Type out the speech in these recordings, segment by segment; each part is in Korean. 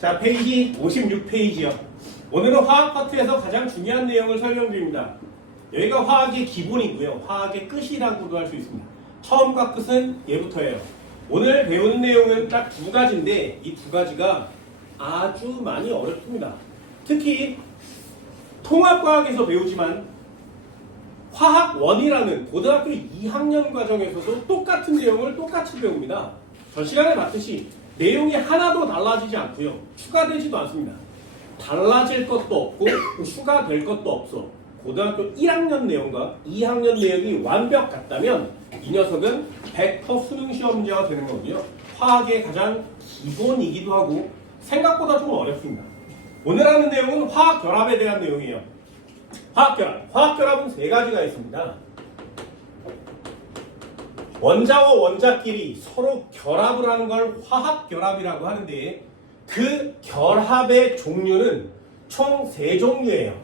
자, 페이지 56페이지요. 오늘은 화학 파트에서 가장 중요한 내용을 설명드립니다. 여기가 화학의 기본이고요. 화학의 끝이라고도 할 수 있습니다. 처음과 끝은 얘부터예요. 오늘 배우는 내용은 딱 두 가지인데 이 두 가지가 아주 많이 어렵습니다. 특히 통합과학에서 배우지만 화학원이라는 고등학교 2학년 과정에서도 똑같은 내용을 똑같이 배웁니다. 전 시간에 봤듯이 내용이 하나도 달라지지 않고요. 추가되지도 않습니다. 달라질 것도 없고 추가될 것도 없어. 고등학교 1학년 내용과 2학년 내용이 완벽 같다면 이 녀석은 100% 수능 시험 문제가 되는 거고요. 화학의 가장 기본이기도 하고 생각보다 좀 어렵습니다. 오늘 하는 내용은 화학 결합에 대한 내용이에요. 화학 결합. 화학 결합은 세 가지가 있습니다. 원자와 원자끼리 서로 결합을 하는 걸 화학 결합이라고 하는데 그 결합의 종류는 총 세 종류예요.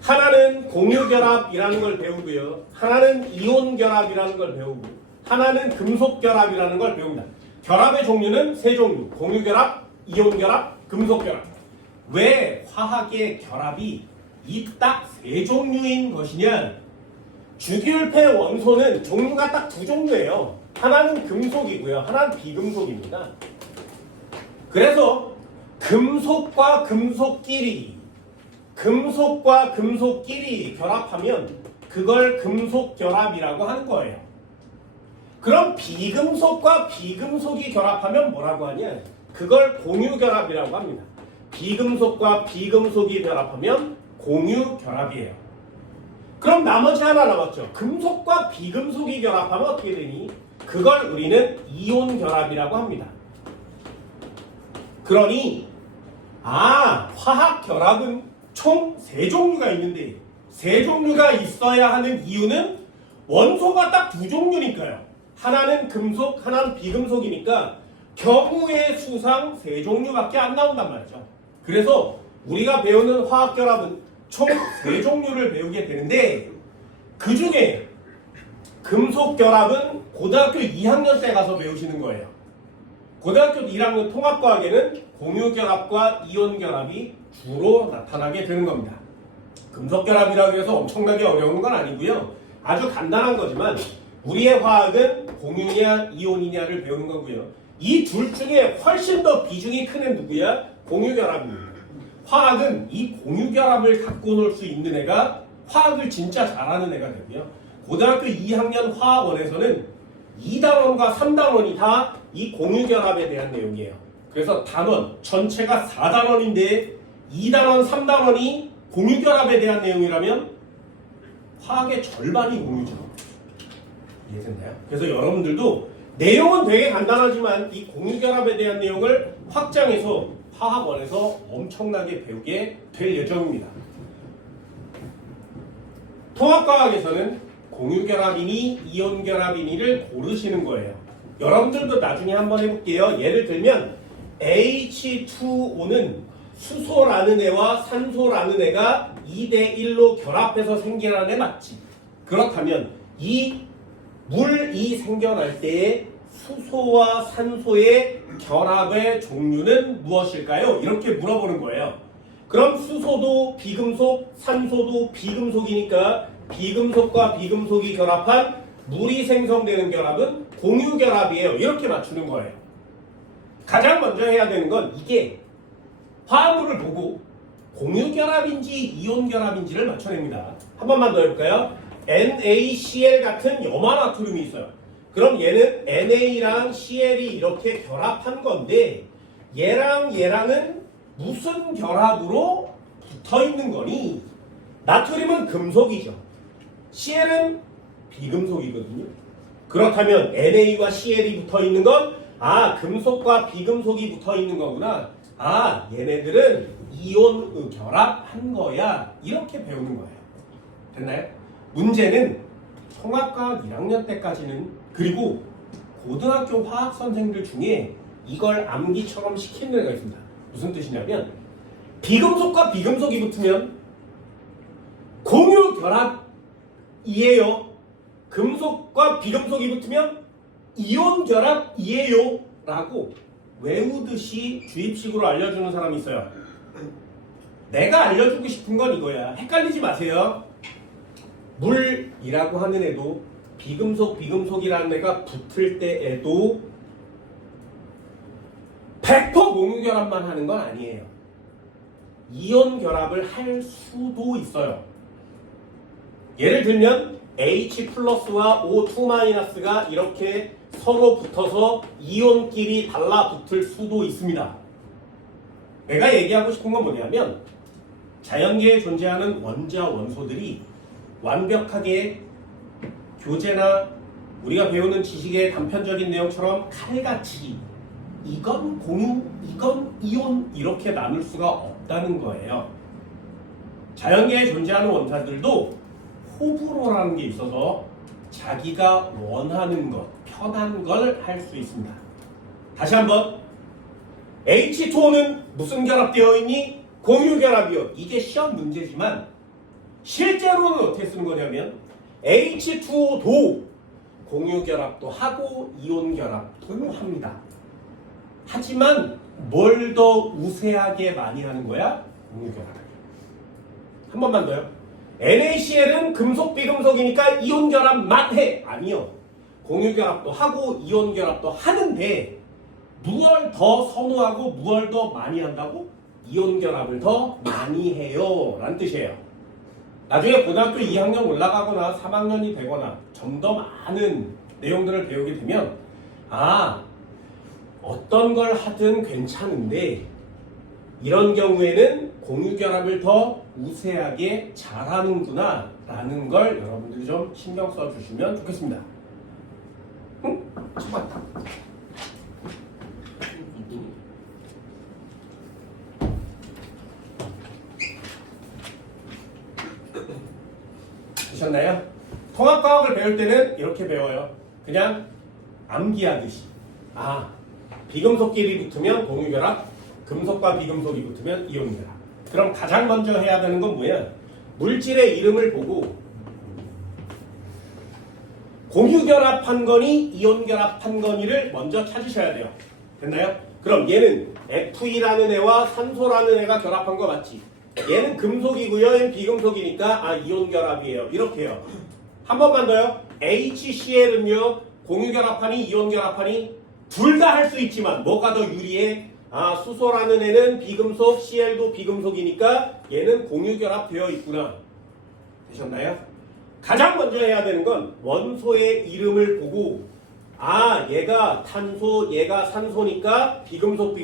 하나는 공유결합이라는 걸 배우고요. 하나는 이온결합이라는 걸 배우고 하나는 금속결합이라는 걸 배웁니다. 결합의 종류는 세 종류. 공유결합, 이온결합, 금속결합. 왜 화학의 결합이 이 딱 세 종류인 것이냐? 주기율폐 원소는 종류가 딱 두 종류예요. 하나는 금속이고요. 하나는 비금속입니다. 그래서 금속과 금속끼리 결합하면 그걸 금속결합이라고 하는 거예요. 그럼 비금속과 비금속이 결합하면 뭐라고 하냐? 그걸 공유결합이라고 합니다. 비금속과 비금속이 결합하면 공유결합이에요. 그럼 나머지 하나 남았죠. 금속과 비금속이 결합하면 어떻게 되니? 그걸 우리는 이온결합이라고 합니다. 그러니 화학결합은 총 세 종류가 있는데 세 종류가 있어야 하는 이유는 원소가 딱 두 종류니까요. 하나는 금속, 하나는 비금속이니까 경우의 수상 세 종류밖에 안 나온단 말이죠. 그래서 우리가 배우는 화학결합은 총 세 종류를 배우게 되는데 그 중에 금속결합은 고등학교 2학년 때 가서 배우시는 거예요. 고등학교 1학년 통합과학에는 공유결합과 이온결합이 주로 나타나게 되는 겁니다. 금속결합이라고 해서 엄청나게 어려운 건 아니고요. 아주 간단한 거지만 우리의 화학은 공유냐 이온이냐를 배우는 거고요. 이 둘 중에 훨씬 더 비중이 큰 애 누구야? 공유결합입니다. 화학은 이 공유결합을 갖고 놀 수 있는 애가 화학을 진짜 잘하는 애가 되고요. 고등학교 2학년 화학원에서는 2단원과 3단원이 다 이 공유결합에 대한 내용이에요. 그래서 단원 전체가 4단원인데 2단원, 3단원이 공유결합에 대한 내용이라면 화학의 절반이 공유죠. 이해됐나요? 그래서 여러분들도 내용은 되게 간단하지만 이 공유결합에 대한 내용을 확장해서 화학원에서 엄청나게 배우게 될 예정입니다. 통합과학에서는 공유결합이니 이온결합이니를 고르시는 거예요. 여러분들도 나중에 한번 해볼게요. 예를 들면 H2O는 수소라는 애와 산소라는 애가 2대1로 결합해서 생겨난 애 맞지? 그렇다면 이 물이 생겨날 때의 수소와 산소의 결합의 종류는 무엇일까요? 이렇게 물어보는 거예요. 그럼 수소도 비금속, 산소도 비금속이니까 비금속과 비금속이 결합한 물이 생성되는 결합은 공유결합이에요. 이렇게 맞추는 거예요. 가장 먼저 해야 되는 건 이게 화합물을 보고 공유결합인지 이온결합인지를 맞춰냅니다. 한 번만 더 해볼까요? NaCl 같은 염화나트륨이 있어요. 그럼 얘는 Na랑 Cl이 이렇게 결합한 건데 얘랑 얘랑은 무슨 결합으로 붙어있는 거니? 나트륨은 금속이죠. Cl은 비금속이거든요. 그렇다면 Na와 Cl이 붙어있는 건 금속과 비금속이 붙어있는 거구나. 얘네들은 이온 결합한 거야. 이렇게 배우는 거예요. 됐나요? 문제는 통합과학 1학년 때까지는 그리고 고등학교 화학 선생들 중에 이걸 암기처럼 시키는 애가 있습니다. 무슨 뜻이냐면 비금속과 비금속이 붙으면 공유결합이에요. 금속과 비금속이 붙으면 이온결합이에요 라고 외우듯이 주입식으로 알려주는 사람이 있어요. 내가 알려주고 싶은 건 이거야. 헷갈리지 마세요. 물이라고 하는 애도 비금속이라는 애가 붙을 때에도 100% 공유결합만 하는 건 아니에요. 이온 결합을 할 수도 있어요. 예를 들면 H 플러스와 O2 마이너스가 이렇게 서로 붙어서 이온끼리 달라붙을 수도 있습니다. 내가 얘기하고 싶은 건 뭐냐면 자연계에 존재하는 원자 원소들이 완벽하게 교재나 우리가 배우는 지식의 단편적인 내용처럼 칼같이 이건 공유, 이건 이온 이렇게 나눌 수가 없다는 거예요. 자연계에 존재하는 원자들도 호불호라는 게 있어서 자기가 원하는 것, 편한 걸 할 수 있습니다. 다시 한번 H2O는 무슨 결합되어 있니? 공유결합이요. 이게 시험 문제지만 실제로는 어떻게 쓰는 거냐면 H2O도 공유결합도 하고 이온결합도 합니다. 하지만 뭘 더 우세하게 많이 하는 거야? 공유결합. 한 번만 더요. NaCl은 금속 비금속이니까 이온결합만 해. 아니요. 공유결합도 하고 이온결합도 하는데 무얼 더 선호하고 무얼 더 많이 한다고? 이온결합을 더 많이 해요 라는 뜻이에요. 나중에 고등학교 2학년 올라가거나 3학년이 되거나 좀 더 많은 내용들을 배우게 되면 어떤 걸 하든 괜찮은데 이런 경우에는 공유결합을 더 우세하게 잘하는구나 라는 걸 여러분들이 좀 신경 써주시면 좋겠습니다. 응? 참았다. 되셨나요? 통합과학을 배울 때는 이렇게 배워요. 그냥 암기하듯이. 비금속끼리 붙으면 공유결합, 금속과 비금속이 붙으면 이온결합. 그럼 가장 먼저 해야 되는 건 뭐야? 물질의 이름을 보고 공유결합한 거니 이온결합한 거니를 먼저 찾으셔야 돼요. 됐나요? 그럼 얘는 F2라는 애와 산소라는 애가 결합한 거 맞지? 얘는 금속이고요. 얘는 비금속이니까 이온결합이에요. 이렇게 해요. 한 번만 더요. HCl은요. 공유결합하니 이온결합하니 둘 다 할 수 있지만 뭐가 더 유리해? 수소라는 애는 비금속, Cl도 비금속이니까 얘는 공유결합되어 있구나. 되셨나요? 가장 먼저 해야 되는 건 원소의 이름을 보고 얘가 탄소, 얘가 산소니까 비금속,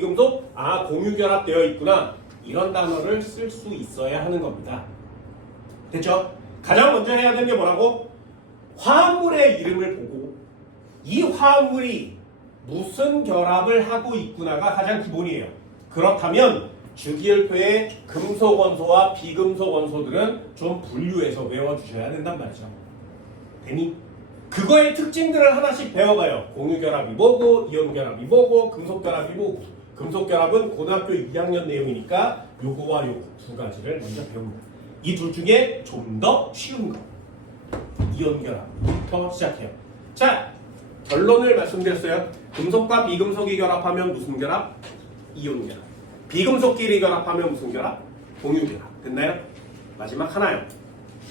공유결합되어 있구나. 이런 단어를 쓸 수 있어야 하는 겁니다. 됐죠? 가장 먼저 해야 되는 게 뭐라고? 화합물의 이름을 보고 이 화합물이 무슨 결합을 하고 있구나가 가장 기본이에요. 그렇다면 주기율표의 금속 원소와 비금속 원소들은 좀 분류해서 외워주셔야 된단 말이죠. 되니? 그거의 특징들을 하나씩 배워가요. 공유결합이 뭐고, 이온결합이 뭐고, 금속결합이 뭐고. 금속결합은 고등학교 2학년 내용이니까 요거와 요거 두 가지를 먼저 배웁니다. 이 둘 중에 좀 더 쉬운 거. 이온결합부터 시작해요. 자, 결론을 말씀드렸어요. 금속과 비금속이 결합하면 무슨 결합? 이온결합. 비금속끼리 결합하면 무슨 결합? 공유결합. 됐나요? 마지막 하나요.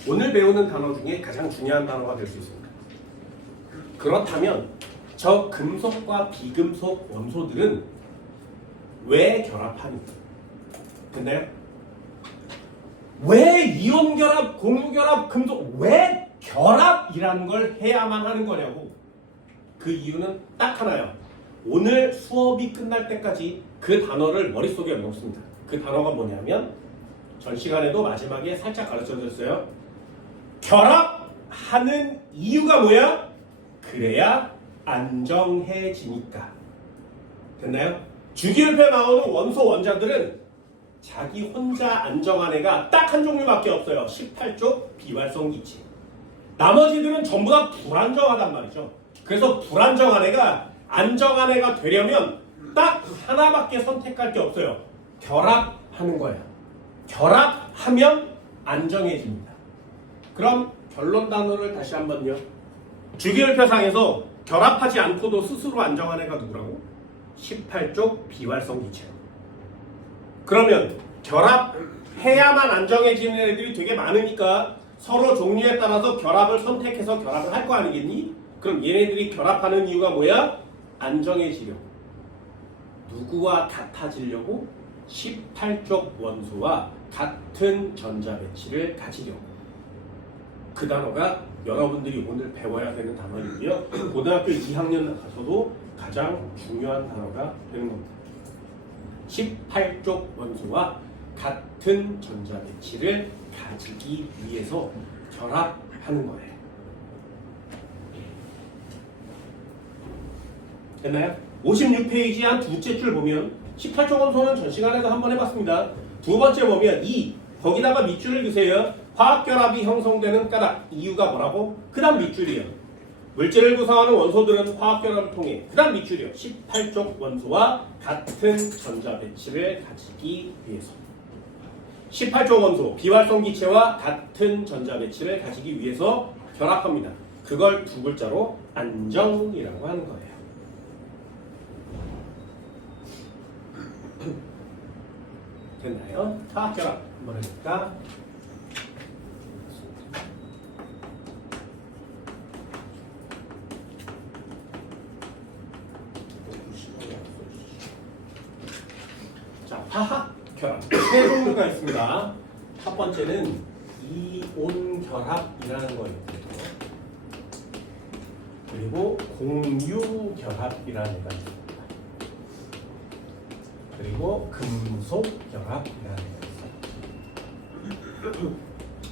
오늘 배우는 단어 중에 가장 중요한 단어가 될 수 있습니다. 그렇다면 저 금속과 비금속 원소들은 왜 결합하는가? 됐나요? 왜 이온결합, 공유결합, 금속, 왜 결합이라는 걸 해야만 하는 거냐고. 그 이유는 딱 하나요. 오늘 수업이 끝날 때까지 그 단어를 머릿속에 넣습니다. 그 단어가 뭐냐면 전 시간에도 마지막에 살짝 가르쳐드렸어요. 결합하는 이유가 뭐야? 그래야 안정해지니까. 됐나요? 주기율표에 나오는 원소 원자들은 자기 혼자 안정한 애가 딱 한 종류밖에 없어요. 18쪽 비활성기체. 나머지들은 전부 다 불안정하단 말이죠. 그래서 불안정한 애가 안정한 애가 되려면 딱 하나밖에 선택할 게 없어요. 결합하는 거야. 결합하면 안정해집니다. 그럼 결론 단어를 다시 한번요. 주기율표상에서 결합하지 않고도 스스로 안정한 애가 누구라고? 18쪽 비활성 기체. 그러면 결합해야만 안정해지는 애들이 되게 많으니까 서로 종류에 따라서 결합을 선택해서 결합을 할 거 아니겠니? 그럼 얘네들이 결합하는 이유가 뭐야? 안정해지려고. 누구와 같아지려고? 18쪽 원소와 같은 전자 배치를 가지려고. 그 단어가 여러분들이 오늘 배워야 되는 단어이고요. 고등학교 2학년 가서도 가장 중요한 단어가 되는 겁니다. 18쪽 원소와 같은 전자 배치를 가지기 위해서 결합하는 거예요. 됐나요? 56페이지 한 두째 줄 보면 18쪽 원소는 전 시간에도 한번 해봤습니다. 두 번째 보면 2 거기다가 밑줄을 그세요. 화학결합이 형성되는 까닭 이유가 뭐라고? 그 다음 밑줄이요. 물질을 구성하는 원소들은 화학결합을 통해 그 다음 밑줄이요. 18쪽 원소와 같은 전자 배치를 가지기 위해서 18쪽 원소 비활성 기체와 같은 전자 배치를 가지기 위해서 결합합니다. 그걸 두 글자로 안정이라고 하는 거예요. 됐나요? 화학결합 한번 해볼까? 자, 화학결합 세 종류가 있습니다. 첫 번째는 이온결합이라는 거 있고요. 그리고 공유결합이라는 애가 있습니다. 그리고 금속결합이라는 애가 있어요.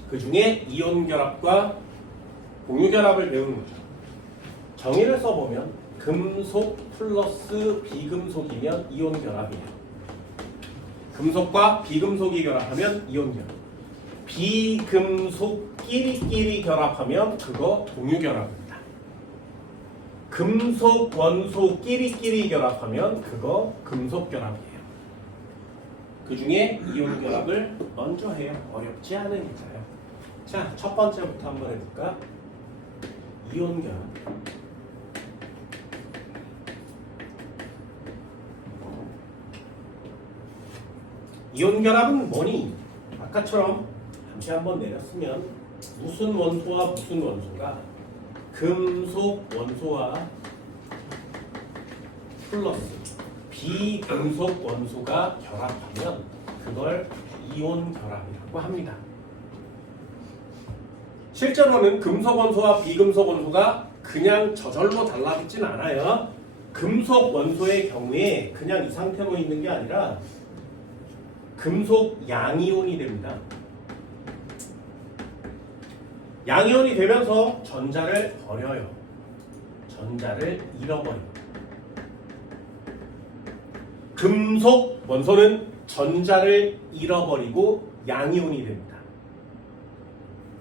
그 중에 이온결합과 공유결합을 배우는 거죠. 정의를 써보면 금속 플러스 비금속이면 이온결합이에요. 금속과 비금속이 결합하면 이온결합. 비금속끼리끼리 결합하면 그거 공유결합입니다. 금속 원소끼리끼리 결합하면 그거 금속결합이에요. 그 중에 이온결합을 먼저 해요. 어렵지 않으니까요. 자, 첫 번째부터 한번 해볼까? 이온결합. 이온결합은 뭐니? 아까처럼 함께 한번 내렸으면 무슨 원소와 무슨 원소가 금속 원소와 플러스 비금속 원소가 결합하면 그걸 이온결합이라고 합니다. 실제로는 금속 원소와 비금속 원소가 그냥 저절로 달라붙진 않아요. 금속 원소의 경우에 그냥 이 상태로 있는 게 아니라 금속 양이온이 됩니다. 양이온이 되면서 전자를 버려요. 전자를 잃어버려요. 금속 원소는 전자를 잃어버리고 양이온이 됩니다.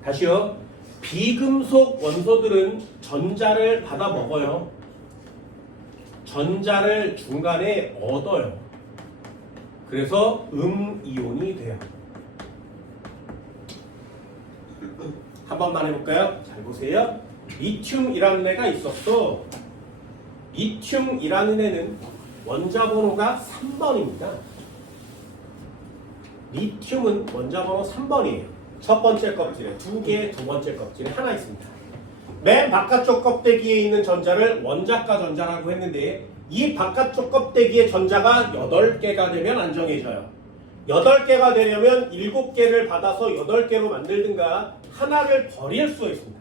다시요. 비금속 원소들은 전자를 받아 먹어요. 전자를 중간에 얻어요. 그래서 음이온이 돼요. 한 번만 해볼까요? 잘 보세요. 리튬이라는 애가 있었어. 리튬이라는 애는 원자 번호가 3번입니다. 리튬은 원자 번호 3번이에요. 첫 번째 껍질에 2개, 두 번째 껍질에 하나 있습니다. 맨 바깥쪽 껍데기에 있는 전자를 원자가 전자라고 했는데 이 바깥쪽 껍데기의 전자가 8개가 되면 안정해져요. 8개가 되려면 7개를 받아서 8개로 만들든가 하나를 버릴 수 있습니다.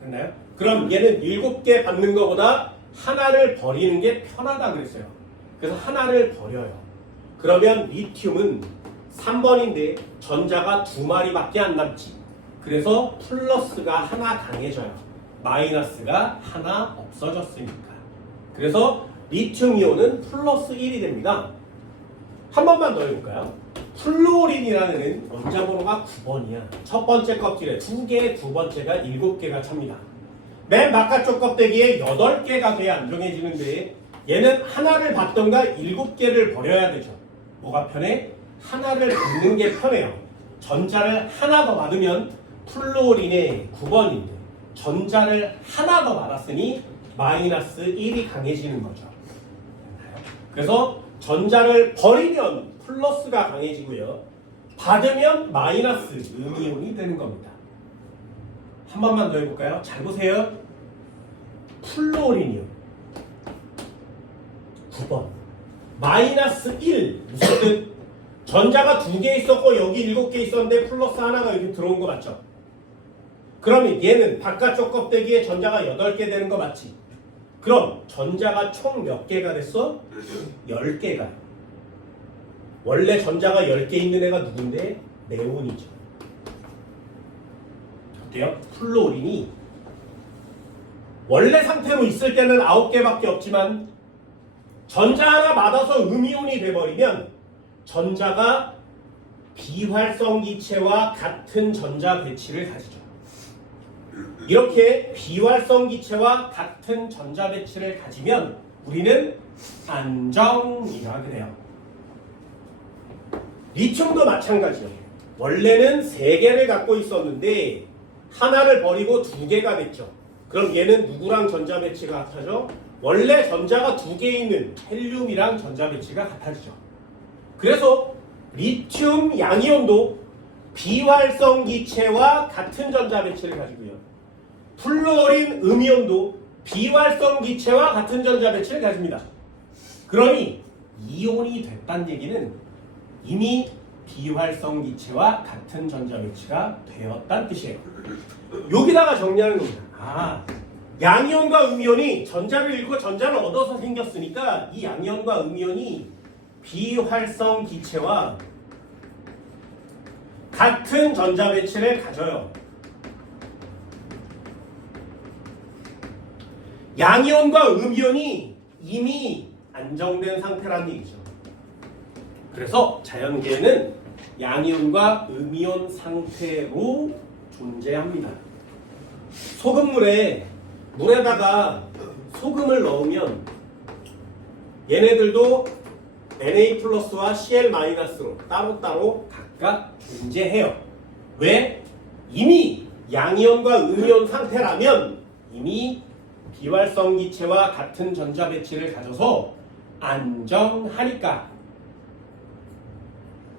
됐나요? 그럼 얘는 7개 받는 것보다 하나를 버리는 게 편하다 그랬어요. 그래서 하나를 버려요. 그러면 리튬은 3번인데 전자가 2마리밖에 안 남지. 그래서 플러스가 하나 강해져요. 마이너스가 하나 없어졌으니까. 그래서 리튬 이온은 플러스 1이 됩니다. 한 번만 더 해볼까요? 플루오린이라는 애는 원자 번호가 9번이야. 첫 번째 껍질에 2개, 두 번째가 7개가 찹니다. 맨 바깥쪽 껍데기에 8개가 돼야 안정해지는데 얘는 하나를 받던가 7개를 버려야 되죠. 뭐가 편해? 하나를 받는 게 편해요. 전자를 하나 더 받으면 플루오린의 9번인데 전자를 하나 더 받았으니 마이너스 1이 강해지는 거죠. 그래서 전자를 버리면 플러스가 강해지고요. 받으면 마이너스 음이온이 되는 겁니다. 한 번만 더 해볼까요? 잘 보세요. 플로린이요. 9번. 마이너스 1. 무슨 뜻? 전자가 2개 있었고 여기 7개 있었는데 플러스 하나가 여기 들어온 거 맞죠? 그러면 얘는 바깥쪽 껍데기에 전자가 8개 되는 거 맞지? 그럼 전자가 총 몇 개가 됐어? 10개가. 원래 전자가 10개 있는 애가 누군데? 네온이죠. 어때요? 플로린이 원래 상태로 있을 때는 9개밖에 없지만 전자 하나 맞아서 음이온이 돼버리면 전자가 비활성 기체와 같은 전자 배치를 가지죠. 이렇게 비활성 기체와 같은 전자 배치를 가지면 우리는 안정이라 그래요. 리튬도 마찬가지예요. 원래는 3개를 갖고 있었는데 하나를 버리고 2개가 됐죠. 그럼 얘는 누구랑 전자 배치가 같아져? 원래 전자가 2개 있는 헬륨이랑 전자 배치가 같아지죠. 그래서 리튬 양이온도 비활성 기체와 같은 전자 배치를 가지고요. 플로린 음이온도 비활성 기체와 같은 전자 배치를 가집니다. 그러니 이온이 됐다는 얘기는 이미 비활성 기체와 같은 전자 배치가 되었다는 뜻이에요. 여기다가 정리하는 겁니다. 양이온과 음이온이 전자를 잃고 전자를 얻어서 생겼으니까 이 양이온과 음이온이 비활성 기체와 같은 전자 배치를 가져요. 양이온과 음이온이 이미 안정된 상태라는 얘기죠. 그래서 자연계에는 양이온과 음이온 상태로 존재합니다. 물에다가 소금을 넣으면 얘네들도 Na 플러스와 Cl 마이너스로 따로따로 각각 존재해요. 왜? 이미 양이온과 음이온 상태라면 이미 비활성 기체와 같은 전자 배치를 가져서 안정하니까.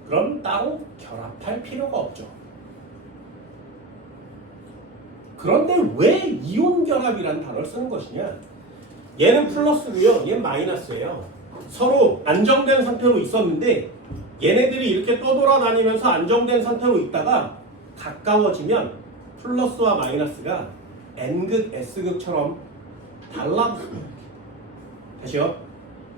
그럼 따로 결합할 필요가 없죠. 그런데 왜 이온 결합이라는 단어를 쓰는 것이냐? 얘는 플러스고요, 얘는 마이너스예요. 서로 안정된 상태로 있었는데 얘네들이 이렇게 떠돌아다니면서 안정된 상태로 있다가 가까워지면 플러스와 마이너스가 N극, S극처럼 달라붙습니다. 다시요.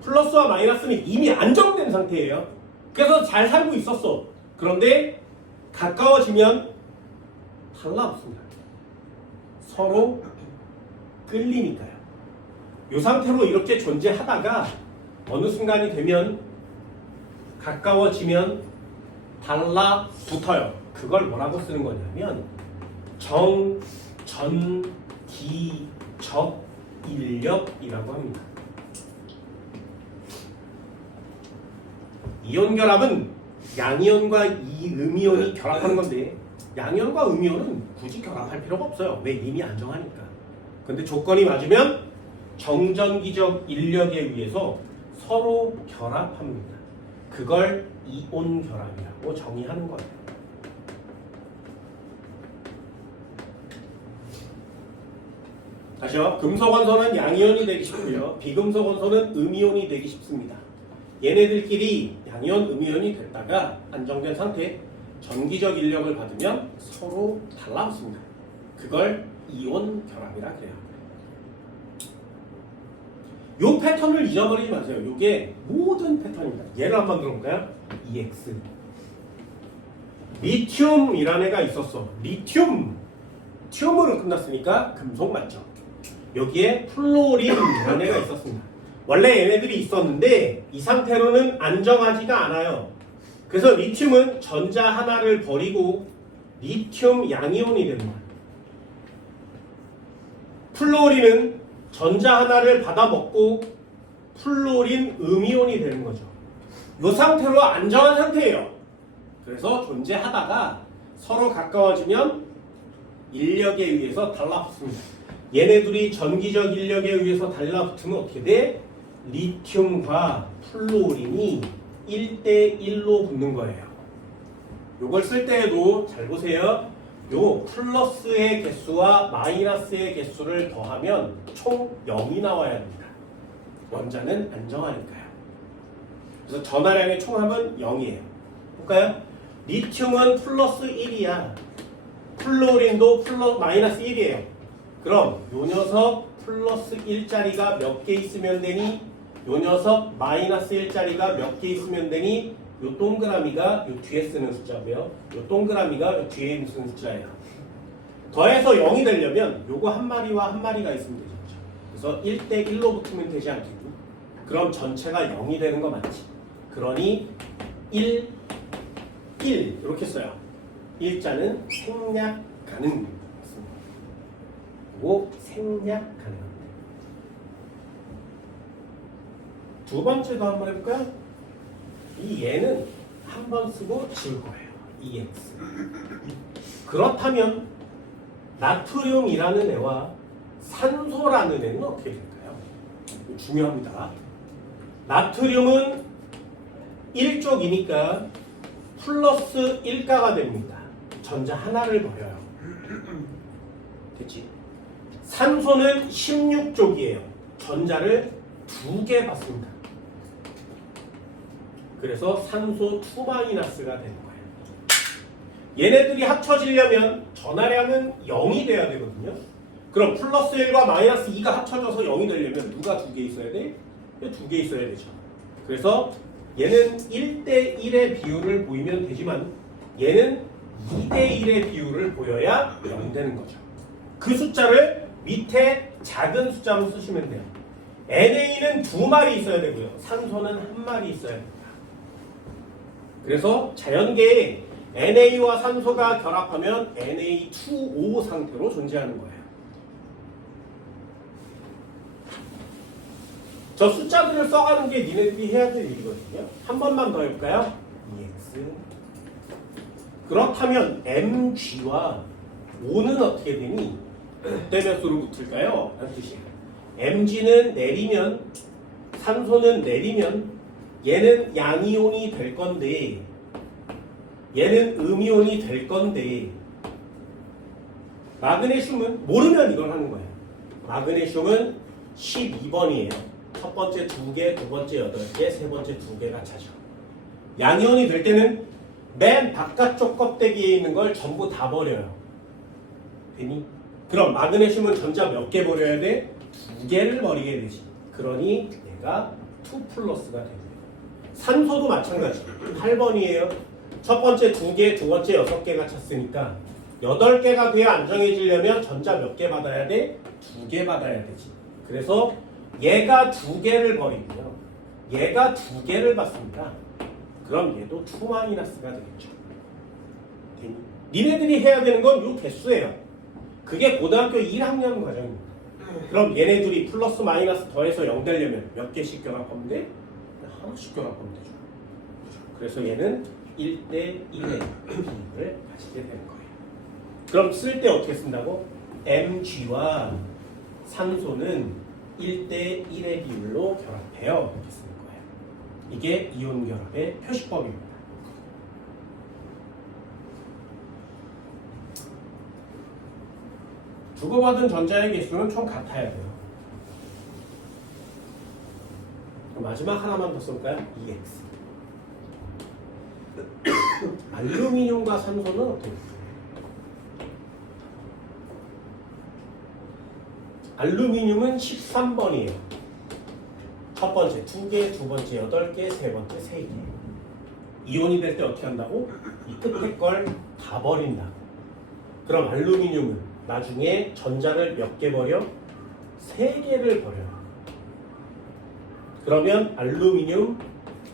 플러스와 마이너스는 이미 안정된 상태예요. 그래서 잘 살고 있었어. 그런데 가까워지면 달라붙습니다. 서로 끌리니까요. 이 상태로 이렇게 존재하다가 어느 순간이 되면 가까워지면 달라붙어요. 그걸 뭐라고 쓰는 거냐면 정, 전, 기, 적, 인력이라고 합니다. 이온 결합은 양이온과 음이온이 결합하는 건데 양이온과 음이온은 굳이 결합할 필요가 없어요. 왜? 이미 안정하니까. 근데 조건이 맞으면 정전기적 인력에 의해서 서로 결합합니다. 그걸 이온 결합이라고 정의하는 거예요. 다시요. 금속 원소는 양이온이 되기 쉽고요. 비금속 원소는 음이온이 되기 쉽습니다. 얘네들끼리 양이온, 음이온이 됐다가 안정된 상태 전기적 인력을 받으면 서로 달라붙습니다. 그걸 이온 결합이라 그래요. 요 패턴을 잊어버리지 마세요. 요게 모든 패턴입니다. 얘를 한번 들어볼까요? EX. 리튬이라는 애가 있었어. 튬으로 끝났으니까 금속 맞죠? 여기에 플로린이라는 애가 있었습니다. 원래 얘네들이 있었는데 이 상태로는 안정하지가 않아요. 그래서 리튬은 전자 하나를 버리고 리튬 양이온이 됩니다. 플로린은 전자 하나를 받아먹고 플로린 음이온이 되는 거죠. 이 상태로 안정한 상태예요. 그래서 존재하다가 서로 가까워지면 인력에 의해서 달라붙습니다. 얘네들이 전기적 인력에 의해서 달라붙으면 어떻게 돼? 리튬과 플루오린이 1대1로 붙는 거예요. 요걸 쓸 때에도 잘 보세요. 요 플러스의 개수와 마이너스의 개수를 더하면 총 0이 나와야 됩니다. 원자는 안 정하니까요. 그래서 전하량의 총합은 0이에요. 볼까요? 리튬은 플러스 1이야. 플루오린도 마이너스 1이에요. 그럼 요 녀석 플러스 1짜리가 몇 개 있으면 되니? 요 녀석 마이너스 1짜리가 몇 개 있으면 되니? 요 동그라미가 요 뒤에 쓰는 숫자고요. 요 동그라미가 요 뒤에 쓰는 숫자예요. 더해서 0이 되려면 요거 한 마리와 한 마리가 있으면 되죠. 그래서 1대1로 붙으면 되지 않겠니? 그럼 전체가 0이 되는 거 맞지? 그러니 1 이렇게 써요. 일자는 생략 가능. 그리고 생략 가능합니다. 두 번째도 한번 해볼까요? 이 얘는 한 번 쓰고 지울 거예요. EX. 그렇다면 나트륨이라는 애와 산소라는 애는 어떻게 될까요? 중요합니다. 나트륨은 1쪽이니까 플러스 1가가 됩니다. 전자 하나를 버려요. 됐지? 산소는 16쪽이에요. 전자를 2개 받습니다. 그래서 산소 2-가 되는 거예요. 얘네들이 합쳐지려면 전하량은 0이 돼야 되거든요. 그럼 플러스 1과 마이너스 2가 합쳐져서 0이 되려면 누가 2개 있어야 돼? 2개 있어야 되죠. 그래서 얘는 1대1의 비율을 보이면 되지만 얘는 2대1의 비율을 보여야 0 되는 거죠. 그 숫자를 밑에 작은 숫자로 쓰시면 돼요. NA는 2마리 있어야 되고요. 산소는 1마리 있어야 됩니다. 그래서 자연계에 NA와 산소가 결합하면 Na2O 상태로 존재하는 거예요. 저 숫자들을 써가는 게 니네들이 해야 될 일이거든요. 한 번만 더 해볼까요? EX. 그렇다면 MG와 O는 어떻게 되니? 대면수로 붙을까요? 라는 뜻이에요. MG는 내리면, 산소는 내리면 얘는 양이온이 될 건데 얘는 음이온이 될 건데 마그네슘은 모르면 이걸 하는 거예요. 마그네슘은 12번이에요. 첫 번째 2개, 두 번째 8개, 세 번째 2개가 차죠. 양이온이 될 때는 맨 바깥쪽 껍데기에 있는 걸 전부 다 버려요. 되니? 그럼 마그네슘은 전자 몇 개 버려야 돼? 2개를 버리게 되지. 그러니 얘가 2 플러스가 됩니다. 산소도 마찬가지. 8번이에요. 첫 번째 2개, 두 번째 6개가 찼으니까 8개가 돼야 안정해지려면 전자 몇 개 받아야 돼? 2개 받아야 되지. 그래서 얘가 2개를 버리고요. 얘가 2개를 받습니다. 그럼 얘도 2-가 되겠죠. 니네들이 해야 되는 건 이 개수예요. 그게 고등학교 1학년 과정입니다. 그럼 얘네들이 플러스 마이너스 더해서 0 되려면 몇 개씩 결합하면 돼? 하나씩 결합하면 되죠. 그래서 얘는 1대1의 비율을 가지게 되는 거예요. 그럼 쓸 때 어떻게 쓴다고? MG와 산소는 1대1의 비율로 결합해요. 이렇게 쓰는 거예요. 이게 이온 결합의 표시법입니다. 주고받은 전자의 개수는 총 같아야 돼요. 마지막 하나만 더 써볼까요? EX. 알루미늄과 산소는 어떻게 될까요? 알루미늄은 13번이에요. 첫 번째 2개, 두 번째 8개, 세 번째 3개. 이온이 될 때 어떻게 한다고? 이 끝에 걸 다 버린다. 그럼 알루미늄은 나중에 전자를 몇 개 버려? 3개를 버려요. 그러면 알루미늄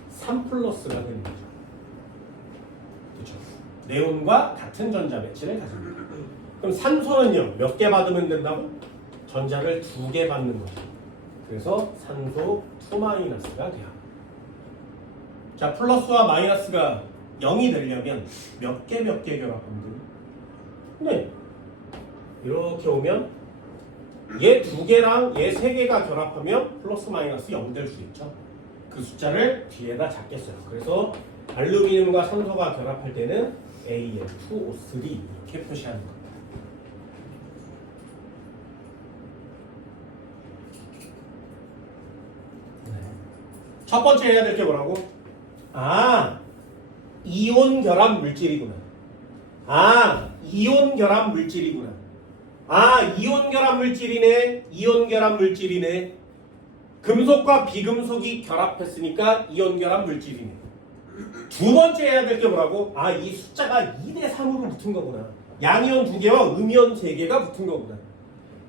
3 플러스가 되는 거죠. 그렇죠? 네온과 같은 전자 배치를 가집니다. 그럼 산소는요? 몇 개 받으면 된다고? 전자를 2개 받는 거죠. 그래서 산소 2-가 돼요. 자, 플러스와 마이너스가 0이 되려면 몇 개 결합하면 돼요? 네. 이렇게 오면 얘 두 개랑 얘 세 개가 결합하면 플러스 마이너스 0 될 수 있죠. 그 숫자를 뒤에다 잡겠어요. 그래서 알루미늄과 산소가 결합할 때는 AF2O3 이렇게 표시하는 겁니다. 첫 번째 해야 될 게 뭐라고? 이온 결합 물질이구나. 이온 결합 물질이구나. 이온 결합 물질이네. 이온 결합 물질이네. 금속과 비금속이 결합했으니까 이온 결합 물질이네. 두 번째 해야 될 게 뭐라고? 이 숫자가 2대3으로 붙은 거구나. 양이온 두 개와 음이온 세 개가 붙은 거구나.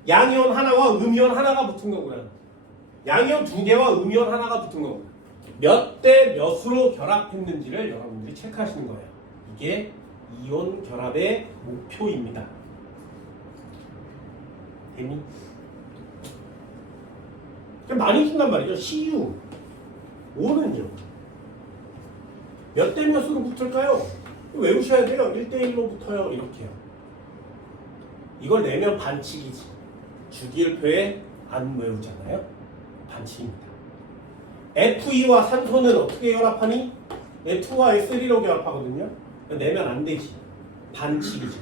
양이온 하나와 음이온 하나가 붙은 거구나. 양이온 두 개와 음이온 하나가 붙은 거구나. 몇 대 몇으로 결합했는지를 여러분들이 체크하시는 거예요. 이게 이온 결합의 목표입니다. 되니? 많이 준단 말이죠. CU 5는요. 몇 대 몇으로 붙을까요? 외우셔야 돼요. 1대1로 붙어요. 이렇게요. 이걸 내면 반칙이지. 주기율표에 안 외우잖아요. 반칙입니다. Fe2와 산소는 어떻게 결합하니? F2와 S3로 결합하거든요. 내면 안 되지. 반칙이죠.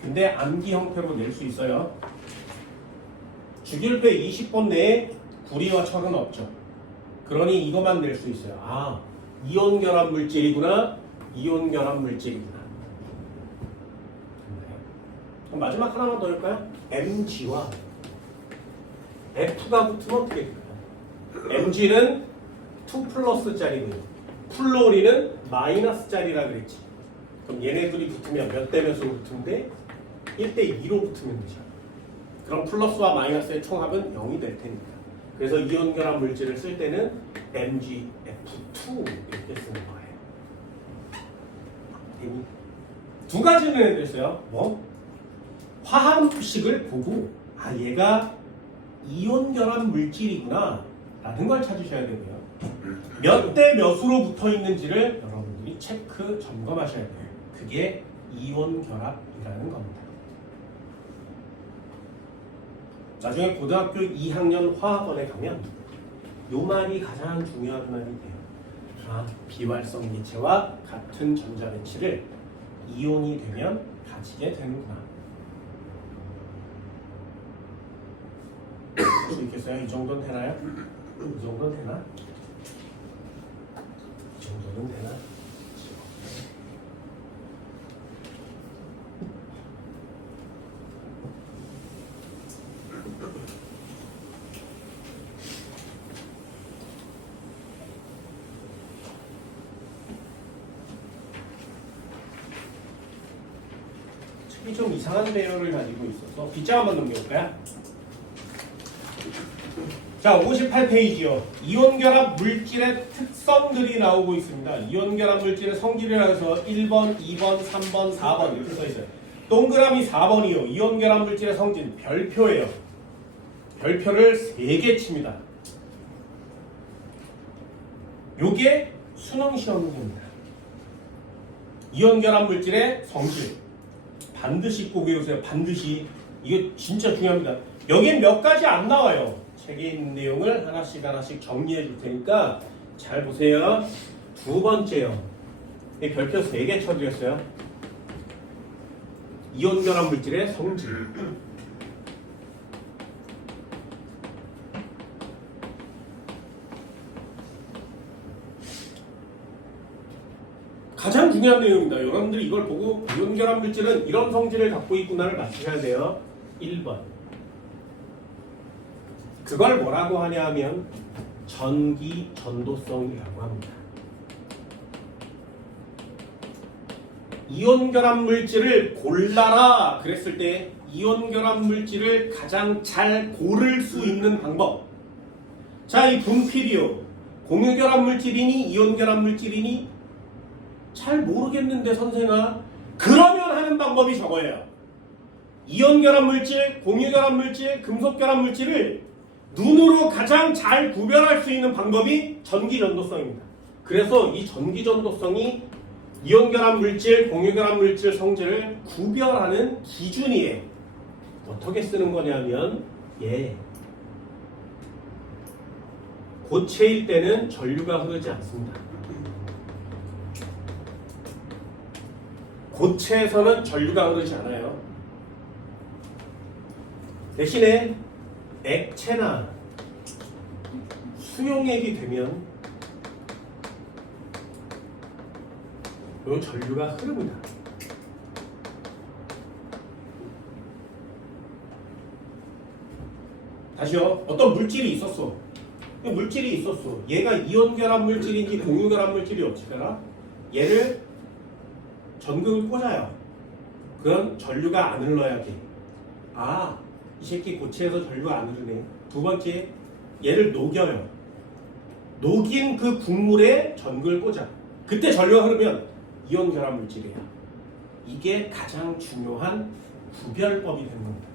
근데 암기 형태로 낼 수 있어요. 주기율표에 20번 내에 구리와 철은 없죠. 그러니 이것만 낼 수 있어요. 이온 결합 물질이구나. 이온 결합 물질이구나. 그럼 마지막 하나만 더 할까요? Mg와 F가 붙으면 어떻게 될까요? Mg는 2 플러스짜리고요. 플로리는 마이너스짜리라 그랬지. 그럼 얘네들이 붙으면 몇 대 몇으로 붙는데 1대2로 붙으면 되죠. 그럼 플러스와 마이너스의 총합은 0이 될 테니까. 그래서 이온 결합 물질을 쓸 때는 MgF2 이렇게 쓰는 거예요. 두 가지는 해드렸어요. 화학식을 보고 얘가 이온 결합 물질이구나 라는 걸 찾으셔야 되고요. 몇 대 몇으로 붙어 있는지를 여러분들이 체크 점검하셔야 돼요. 그게 이온 결합이라는 겁니다. 나중에 고등학교 2학년 화학원에 가면 요 말이 가장 중요한 말이 돼요. 비활성 기체와 같은 전자배치를 이온이 되면 가지게 되는구나. 할 수 있겠어요? 이 정도는 되나요? 이 정도는 되나? 이 정도는 되나? 책이 좀 이상한 배열을 가지고 있어서 빗장 한번 넘겨볼까요? 자, 58페이지요. 이온결합 물질의 특성들이 나오고 있습니다. 이온결합 물질의 성질이라고 해서 1번, 2번, 3번, 4번 이렇게 써있어요. 동그라미 4번이요. 이온결합 물질의 성질 별표예요. 별표를 3개 칩니다. 요게 수능시험 문제입니다. 이온결합 물질의 성질 반드시 꼭 외우세요. 반드시. 이게 진짜 중요합니다. 여긴 몇 가지 안 나와요. 책에 있는 내용을 하나씩 정리해 줄 테니까 잘 보세요. 두 번째요. 이 별표 3개 쳐드렸어요. 이온결합 물질의 성질. 가장 중요한 내용입니다. 여러분들이 이걸 보고 이온결합 물질은 이런 성질을 갖고 있구나를 맞추셔야 돼요. 1번. 그걸 뭐라고 하냐 하면 전기 전도성이라고 합니다. 이온결합 물질을 골라라 그랬을 때 이온결합 물질을 가장 잘 고를 수 있는 방법. 자, 이 분필이요. 공유결합 물질이니 이온결합 물질이니 잘 모르겠는데 선생아. 그러면 하는 방법이 저거예요. 이온결합 물질, 공유결합 물질, 금속결합 물질을 눈으로 가장 잘 구별할 수 있는 방법이 전기전도성입니다. 그래서 이 전기전도성이 이온결합 물질, 공유결합 물질 성질을 구별하는 기준이에요. 어떻게 쓰는 거냐면 예. 고체일 때는 전류가 흐르지 않습니다. 고체에서는 전류가 흐르지 않아요. 대신에 액체나 수용액이 되면 이 전류가 흐릅니다. 다시요. 어떤 물질이 있었어. 물질이 있었어. 얘가 이온 결합 물질인지 공유 결합 물질이 어찌되나? 얘를 전극을 꽂아요. 그럼 전류가 안 흘러야 돼. 아, 이 새끼 고체에서 전류가 안 흐르네. 두 번째, 얘를 녹여요. 녹인 그 국물에 전극을 꽂아. 그때 전류가 흐르면 이온 결합 물질이야. 이게 가장 중요한 구별법이 되는 겁니다.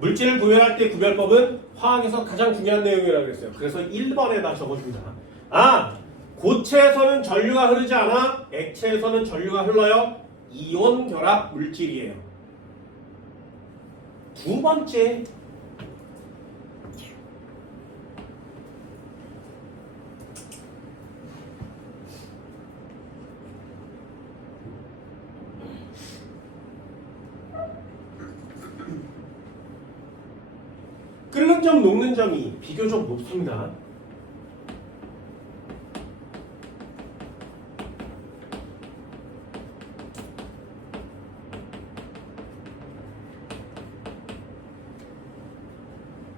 물질을 구별할 때 구별법은 화학에서 가장 중요한 내용이라고 했어요. 그래서 1번에다 적어줍니다. 아, 고체에서는 전류가 흐르지 않아, 액체에서는 전류가 흘러요. 이온 결합 물질이에요. 두 번째, 끓는 점, 녹는 점이 비교적 높습니다.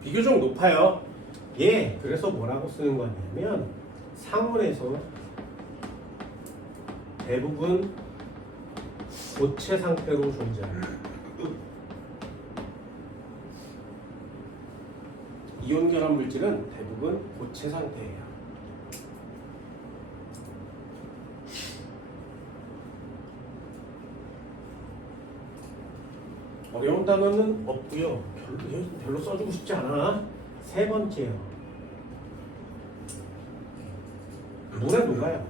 비교적 높아요. 예, 그래서 뭐라고 쓰는 거냐면 상온에서 대부분 고체 상태로 존재합니다. 이온 결합 물질은 대부분 고체 상태예요. 어려운 단어는 없고요. 별로 써주고 싶지 않아. 세 번째요. 물에 녹아요.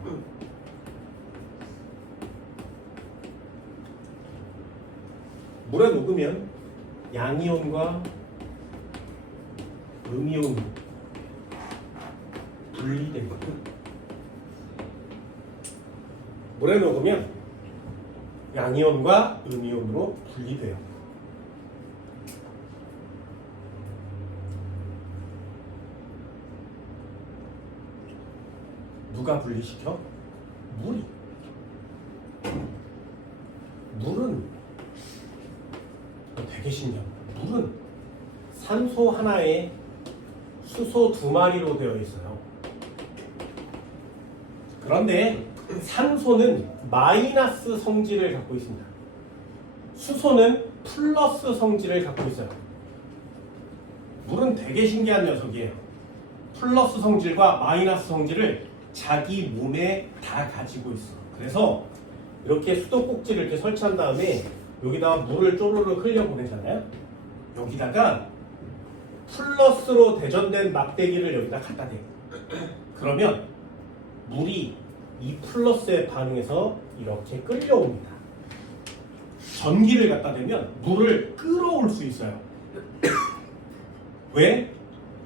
물에 녹으면 양이온과 음이온이 분리됩니다. 물에 녹으면 양이온과 음이온으로 분리돼요. 누가 분리시켜? 물이. 물은 되게 신기합니다. 물은 산소 하나에 수소 2마리로 되어 있어요. 그런데 산소는 마이너스 성질을 갖고 있습니다. 수소는 플러스 성질을 갖고 있어요. 물은 되게 신기한 녀석이에요. 플러스 성질과 마이너스 성질을 자기 몸에 다 가지고 있어. 그래서 이렇게 수도꼭지를 이렇게 설치한 다음에 여기다가 물을 쪼르르 흘려보내잖아요. 여기다가 플러스로 대전된 막대기를 여기다 갖다 대요. 그러면 물이 이 플러스에 반응해서 이렇게 끌려옵니다. 전기를 갖다 대면 물을 끌어올 수 있어요. 왜?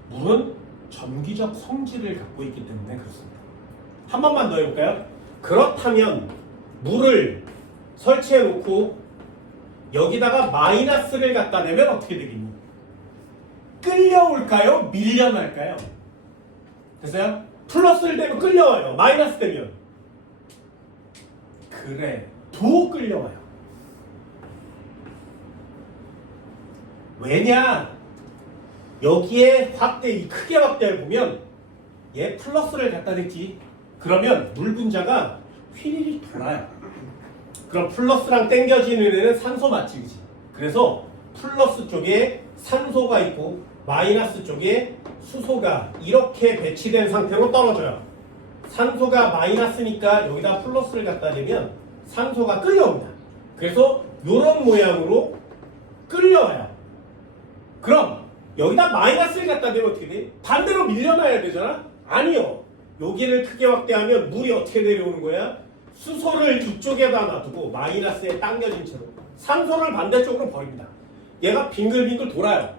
물은 전기적 성질을 갖고 있기 때문에 그렇습니다. 한 번만 더 해볼까요? 그렇다면 물을 설치해 놓고 여기다가 마이너스를 갖다 대면 어떻게 되겠니? 끌려올까요? 밀려날까요? 됐어요? 플러스를 대면 끌려와요. 마이너스 되면 그래, 더 끌려와요. 왜냐? 여기에 확대, 크게 확대해 보면 얘 플러스를 갖다 댔지. 그러면 물 분자가 휘리릭 돌아요. 그럼 플러스랑 땡겨지는 애는 산소 맞지, 그치? 그래서 플러스 쪽에 산소가 있고 마이너스 쪽에 수소가 이렇게 배치된 상태로 떨어져요. 산소가 마이너스니까 여기다 플러스를 갖다 대면 산소가 끌려옵니다. 그래서 이런 모양으로 끌려와요. 그럼 여기다 마이너스를 갖다 대면 어떻게 돼? 반대로 밀려나야 되잖아? 아니요. 여기를 크게 확대하면 물이 어떻게 내려오는 거야? 수소를 이쪽에다 놔두고 마이너스에 당겨진 채로 산소를 반대쪽으로 버립니다. 얘가 빙글빙글 돌아요.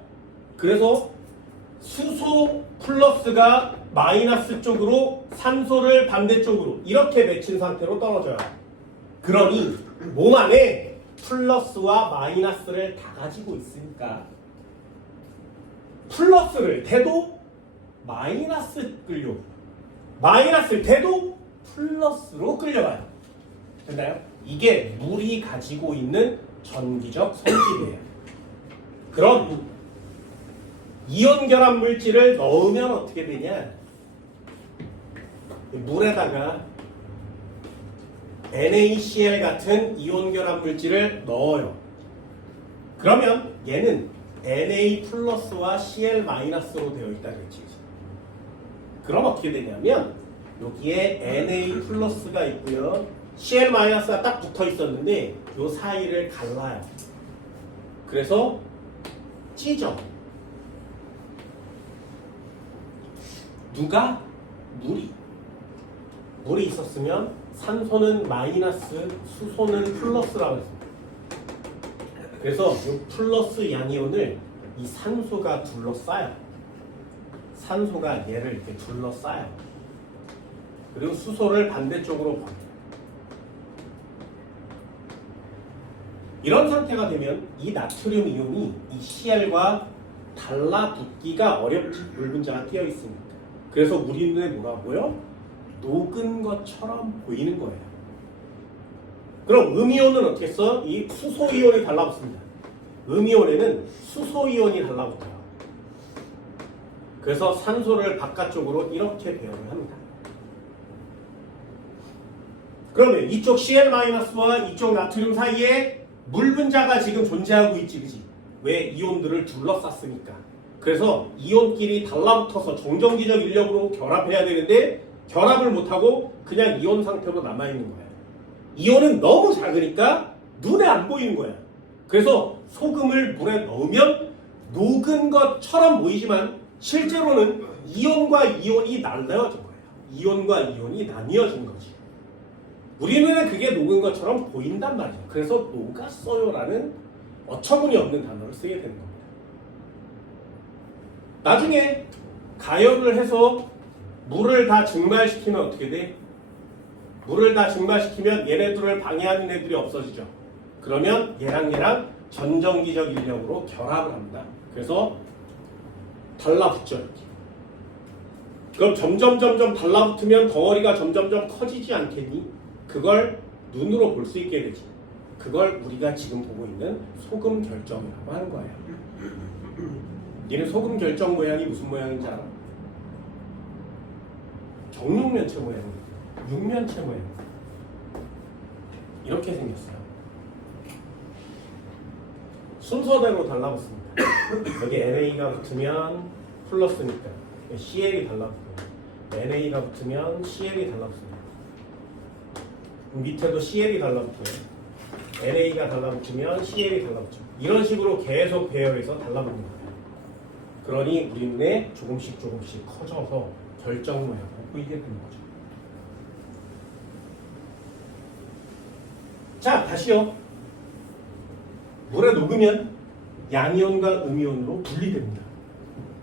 그래서 수소 플러스가 마이너스 쪽으로 산소를 반대쪽으로 이렇게 맺힌 상태로 떨어져요. 그러니 몸 안에 플러스와 마이너스를 다 가지고 있으니까 플러스를 대도 마이너스 끌려, 마이너스를 대도 플러스로 끌려가요. 됐나요? 이게 물이 가지고 있는 전기적 성질이에요. 그럼 이온 결합 물질을 넣으면 어떻게 되냐? 물에다가 NaCl 같은 이온 결합 물질을 넣어요. 그러면 얘는 Na 플러스와 Cl 마이너스로 되어 있다 그랬지. 그럼 어떻게 되냐면 여기에 Na 플러스가 있고요. Cl 마이너스가 딱 붙어 있었는데 요 사이를 갈라요. 그래서 찢어. 누가? 물이 있었으면 산소는 마이너스, 수소는 플러스라고 했습니다. 그래서 이 플러스 양이온을 이 산소가 둘러싸요. 산소가 얘를 이렇게 둘러싸요. 그리고 수소를 반대쪽으로 보내요. 이런 상태가 되면 이 나트륨 이온이 이 Cl과 달라붙기가 어렵지. 물 분자가 끼어 있으니까. 그래서 우리 눈에 뭐라고요? 녹은 것처럼 보이는 거예요. 그럼 음이온은 어떻게 써? 이 수소이온이 달라붙습니다. 음이온에는 수소이온이 달라붙어요. 그래서 산소를 바깥쪽으로 이렇게 배열을 합니다. 그러면 이쪽 Cl-와 이쪽 나트륨 사이에 물 분자가 지금 존재하고 있지, 그지? 왜? 이온들을 둘러쌌으니까. 그래서 이온끼리 달라붙어서 정전기적 인력으로 결합해야 되는데 결합을 못하고 그냥 이온 상태로 남아있는 거야. 이온은 너무 작으니까 눈에 안 보이는 거야. 그래서 소금을 물에 넣으면 녹은 것처럼 보이지만 실제로는 이온과 이온이 나뉘어진 거예요. 이온과 이온이 나뉘어진 거지. 우리 눈에 그게 녹은 것처럼 보인단 말이죠. 그래서 녹았어요라는 어처구니 없는 단어를 쓰게 되는 겁니다. 나중에 가열을 해서 물을 다 증발시키면 어떻게 돼? 물을 다 증발시키면 얘네들을 방해하는 애들이 없어지죠. 그러면 얘랑 전정기적 인력으로 결합을 합니다. 그래서 달라붙죠. 이렇게. 그럼 점점 달라붙으면 덩어리가 점점 커지지 않겠니? 그걸 눈으로 볼 수 있게 되지. 그걸 우리가 지금 보고 있는 소금 결정이라고 하는 거예요. 얘는 소금 결정 모양이 무슨 모양인지 알아? 정육면체 모양이에요. 육면체 모양. 이렇게 생겼어요. 순서대로 달라붙습니다. 여기 NA가 붙으면 플러스니까 CL이 달라붙고요. NA가 붙으면 CL이 달라붙습니다. 밑에도 CL이 달라붙고요. NA가 달라붙으면 CL이 달라붙죠. 이런 식으로 계속 배열해서 달라붙는 거예요. 그러니 우리 눈에 조금씩 커져서 결정 모양을 보이게 되는 거죠. 자, 다시요. 물에 녹으면 양이온과 음이온으로 분리됩니다.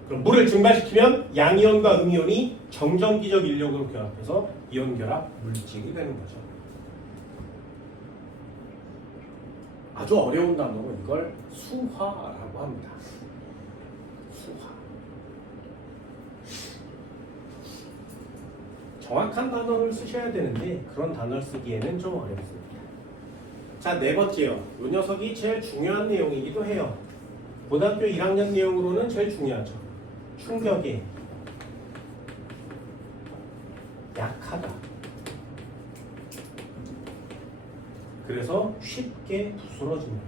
그럼 물을 증발시키면 양이온과 음이온이 정전기적 인력으로 결합해서 이온 결합 물질이 되는 거죠. 아주 어려운 단어로 이걸 수화라고 합니다. 수화. 정확한 단어를 쓰셔야 되는데 그런 단어를 쓰기에는 좀 어렵습니다. 자, 네 번째요. 이 녀석이 제일 중요한 내용이기도 해요. 고등학교 1학년 내용으로는 제일 중요하죠. 충격에 약하다. 그래서 쉽게 부스러집니다.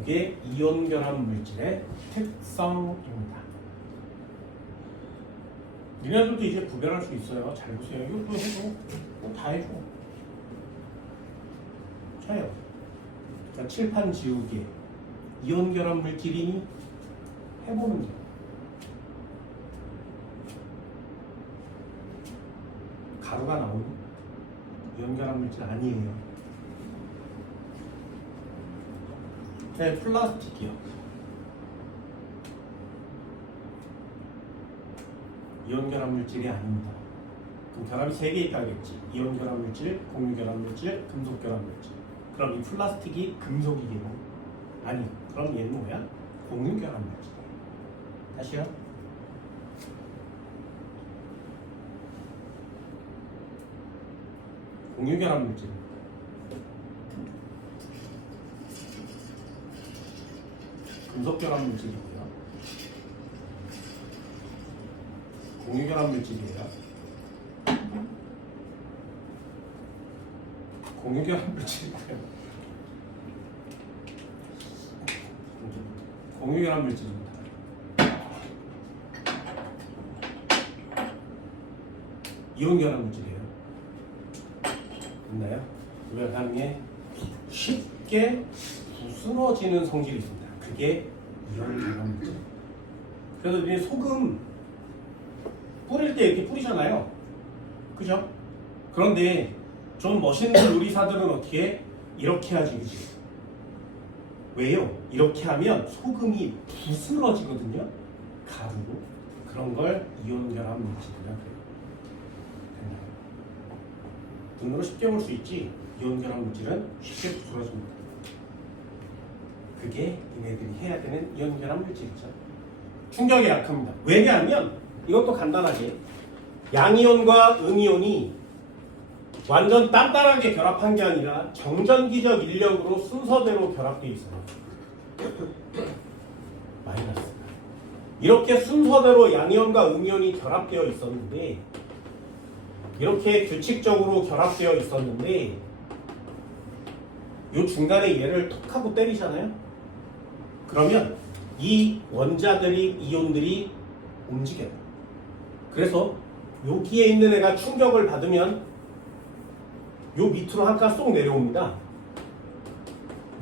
이게 이온 결합 물질의 특성입니다. 니네들도 이제 구별할 수 있어요. 잘 보세요. 이것도 해줘. 다 해줘. 쳐요. 자, 칠판 지우개. 이온 결합 물질이니 해보는 거예요. 가루가 나오는 이온결합 물질 아니에요. 네, 플라스틱이요. 이온결합 물질이 아닙니다. 그럼 결합이 3개 있다겠지. 이온결합 물질, 공유결합 물질, 금속결합 물질. 그럼 이 플라스틱이 금속이겠네? 아니, 그럼 얘는 뭐야? 공유결합 물질이에요. 다시요. 공유결합 물질. 금속결합 물질이고요. 공유결합 물질이에요. 공유결합 물질이고요. 공유결합 물질입니다. 이온결합 물질이에요. 있나요? 우리가 가능해 쉽게 부스러지는 성질이 있습니다. 그게 이온결합 물질. 그래서 우리 소금 뿌릴 때 이렇게 뿌리잖아요. 그죠? 그런데 좀 멋있는 요리사들은 어떻게 이렇게 하지, 그지? 왜요? 이렇게 하면 소금이 부스러지거든요. 가루로. 그런 걸 이온결합 물질이라고 해요. 눈으로 쉽게 볼 수 있지. 이온결합 물질은 쉽게 부스러집니다. 그게 얘네들이 해야 되는 이온결합 물질이죠. 충격에 약합니다. 왜냐하면 이것도 간단하게 양이온과 음이온이 완전 단단하게 결합한 게 아니라 정전기적 인력으로 순서대로 결합되어 있어요. 마이너스. 이렇게 순서대로 양이온과 음이온이 결합되어 있었는데, 이렇게 규칙적으로 결합되어 있었는데, 이 중간에 얘를 톡 하고 때리잖아요. 그러면 이 원자들이, 이온들이 움직여요. 그래서 여기에 있는 애가 충격을 받으면 요 밑으로 한 칸 쏙 내려옵니다.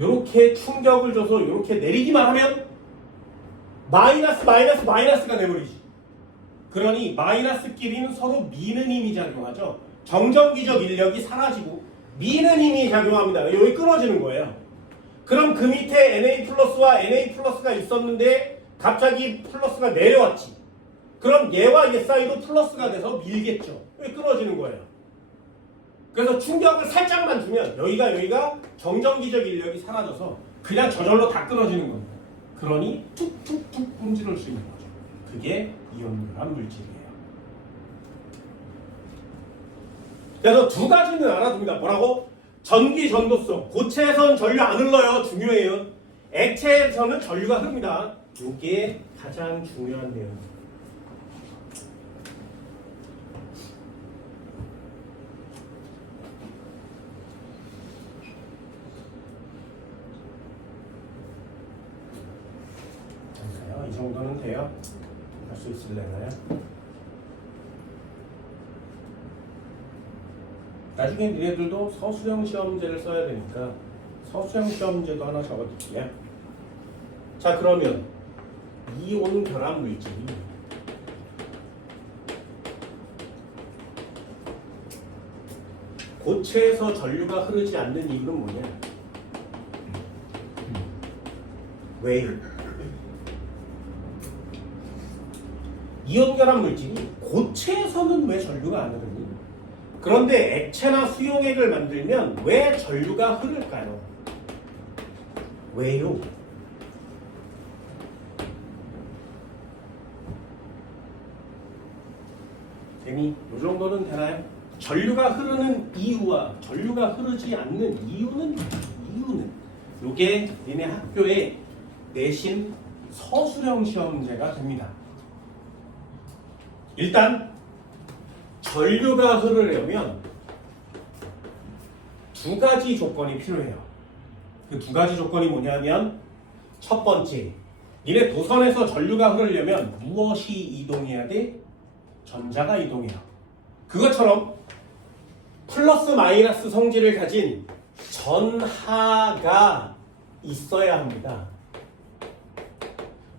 요렇게 충격을 줘서 요렇게 내리기만 하면 마이너스가 돼버리지. 그러니 마이너스끼리는 서로 미는 힘이 작용하죠. 정전기적 인력이 사라지고 미는 힘이 작용합니다. 여기 끊어지는 거예요. 그럼 그 밑에 Na 플러스와 Na 플러스가 있었는데 갑자기 플러스가 내려왔지. 그럼 얘와 얘 사이로 플러스가 돼서 밀겠죠. 여기 끊어지는 거예요. 그래서 충격을 살짝만 주면 여기가 정전기적 인력이 사라져서 그냥 저절로 다 끊어지는 겁니다. 그러니 툭툭툭 뿜지를 수 있는 거죠. 그게 이온결합 물질이에요. 그래서 두 가지는 알아둡니다. 뭐라고? 전기 전도성. 고체에선 전류 안 흘러요. 중요해요. 액체에서는 전류가 흐릅니다. 이게 가장 중요한 내용입니다. 이 정도는 돼요? 할 수 있을래나요? 나중에 니네들도 서술형 시험제를 써야 되니까 서술형 시험제도 하나 적어드릴게요. 자, 그러면 이온 결합 물질이 고체에서 전류가 흐르지 않는 이유는 뭐냐? 왜요? 이온결합 물질이 고체에서는 왜 전류가 안 흐르니? 그런데 액체나 수용액을 만들면 왜 전류가 흐를까요? 왜요? 재미, 이 정도는 되나요? 전류가 흐르는 이유와 전류가 흐르지 않는 이유는 이게 니네 학교에 내신 서술형 시험제가 됩니다. 일단 전류가 흐르려면 두 가지 조건이 필요해요. 그 두 가지 조건이 뭐냐면, 첫 번째, 니네 도선에서 전류가 흐르려면 무엇이 이동해야 돼? 전자가 이동해요. 그것처럼 플러스 마이너스 성질을 가진 전하가 있어야 합니다.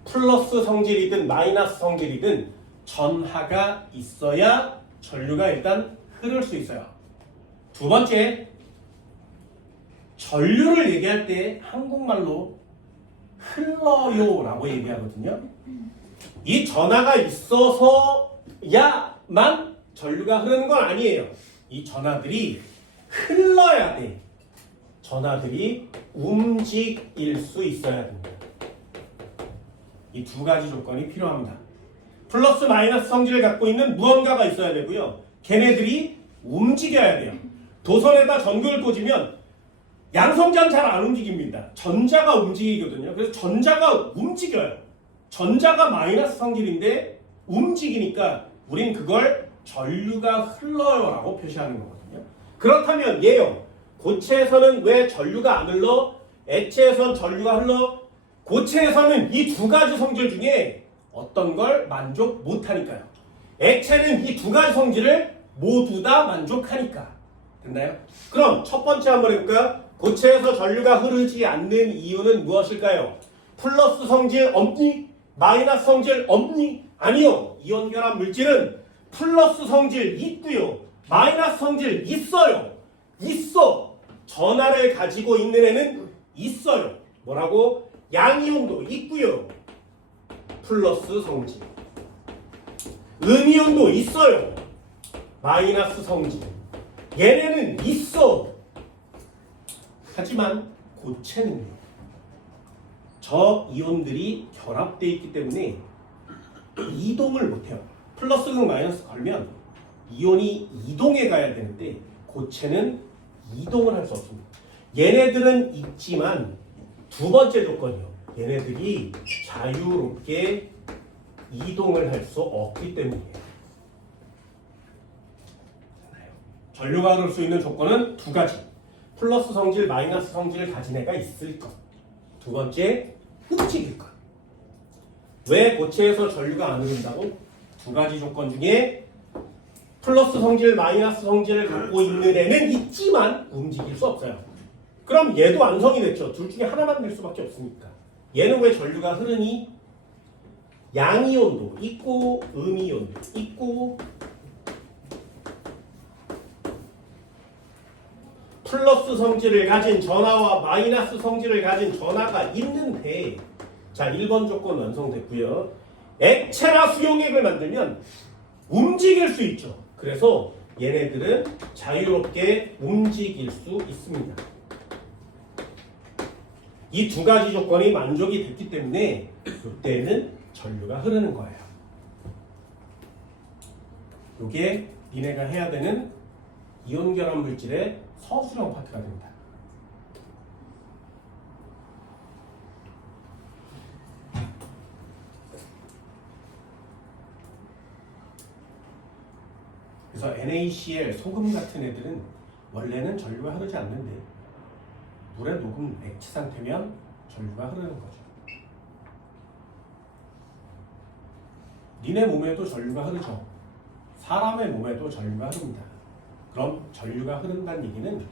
플러스 성질이든 마이너스 성질이든 전하가 있어야 전류가 일단 흐를 수 있어요. 두 번째, 전류를 얘기할 때 한국말로 흘러요 라고 얘기하거든요. 이 전하가 있어서야만 전류가 흐르는 건 아니에요. 이 전하들이 흘러야 돼. 전하들이 움직일 수 있어야 됩니다. 이 두 가지 조건이 필요합니다. 플러스 마이너스 성질을 갖고 있는 무언가가 있어야 되고요. 걔네들이 움직여야 돼요. 도선에다 전구를 꽂으면 양성자는 잘 안 움직입니다. 전자가 움직이거든요. 그래서 전자가 움직여요. 전자가 마이너스 성질인데 움직이니까 우린 그걸 전류가 흘러요 라고 표시하는 거거든요. 그렇다면 얘요. 고체에서는 왜 전류가 안 흘러? 액체에선 전류가 흘러? 고체에서는 이 두 가지 성질 중에 어떤 걸 만족 못하니까요. 액체는 이 두 가지 성질을 모두 다 만족하니까. 됐나요? 그럼 첫 번째 한번 해볼까요? 고체에서 전류가 흐르지 않는 이유는 무엇일까요? 플러스 성질 없니? 마이너스 성질 없니? 아니요. 이온 결합 물질은 플러스 성질 있고요. 마이너스 성질 있어요. 있어. 전하를 가지고 있는 애는 있어요. 뭐라고? 양이온도 있고요. 플러스 성질. 음이온도 있어요. 마이너스 성질. 얘네는 있어. 하지만 고체는요. 저 이온들이 결합되어 있기 때문에 이동을 못해요. 플러스 극 마이너스 걸면 이온이 이동해 가야 되는데 고체는 이동을 할 수 없습니다. 얘네들은 있지만 두 번째 조건이요. 얘네들이 자유롭게 이동을 할 수 없기 때문이에요. 전류가 흐를 수 있는 조건은 두 가지. 플러스 성질, 마이너스 성질을 가진 애가 있을 것. 두 번째, 움직일 것. 왜 고체에서 전류가 안 흐른다고? 두 가지 조건 중에 플러스 성질, 마이너스 성질을 갖고 있는 애는 있지만 움직일 수 없어요. 그럼 얘도 완성이 됐죠. 둘 중에 하나만 될 수밖에 없으니까. 얘는 왜 전류가 흐르니? 양이온도 있고 음이온도 있고 플러스 성질을 가진 전하와 마이너스 성질을 가진 전하가 있는데, 자 1번 조건 완성됐고요. 액체나 수용액을 만들면 움직일 수 있죠. 그래서 얘네들은 자유롭게 움직일 수 있습니다. 이 두 가지 조건이 만족이 됐기 때문에 이때는 전류가 흐르는 거예요. 이게 니네가 해야 되는 이온 결합 물질의 서술형 파트가 됩니다. 그래서 NaCl 소금 같은 애들은 원래는 전류가 흐르지 않는데 물에 녹은 액체 상태면 전류가 흐르는 거죠. 니네 몸에도 전류가 흐르죠. 사람의 몸에도 전류가 흐릅니다. 그럼 전류가 흐른다는 얘기는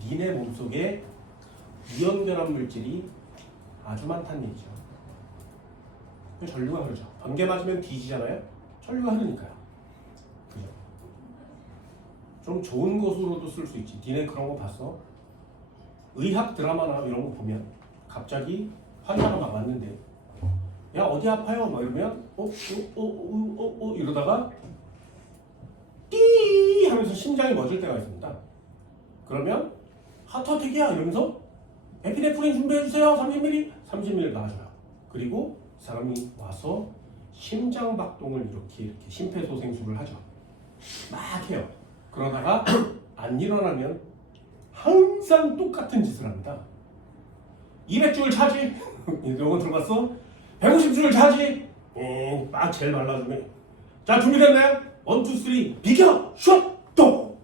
니네 몸속에 이온 결합 물질이 아주 많다는 얘기죠. 전류가 흐르죠. 번개 맞으면 뒤지잖아요. 전류가 흐르니까요. 그죠? 좀 좋은 것으로도 쓸 수 있지. 니네 그런 거 봤어? 의학 드라마나 이런 거 보면 갑자기 환자가 막 왔는데 야 어디 아파요? 막 이러면 이러다가 띠 하면서 심장이 멎을 때가 있습니다. 그러면 하트어택이야 이러면서 에피네프린 준비해주세요. 30ml 놔줘요. 그리고 사람이 와서 심장박동을 이렇게 심폐소생술을 하죠. 막 해요. 그러다가 안 일어나면 항상 똑같은 짓을 합니다. 200줄 차지? 이런 거 들어봤어? 150줄 차지? 막 제일 말라주면 자 준비됐나요? 1, 2, 3 비켜! 슛! 또!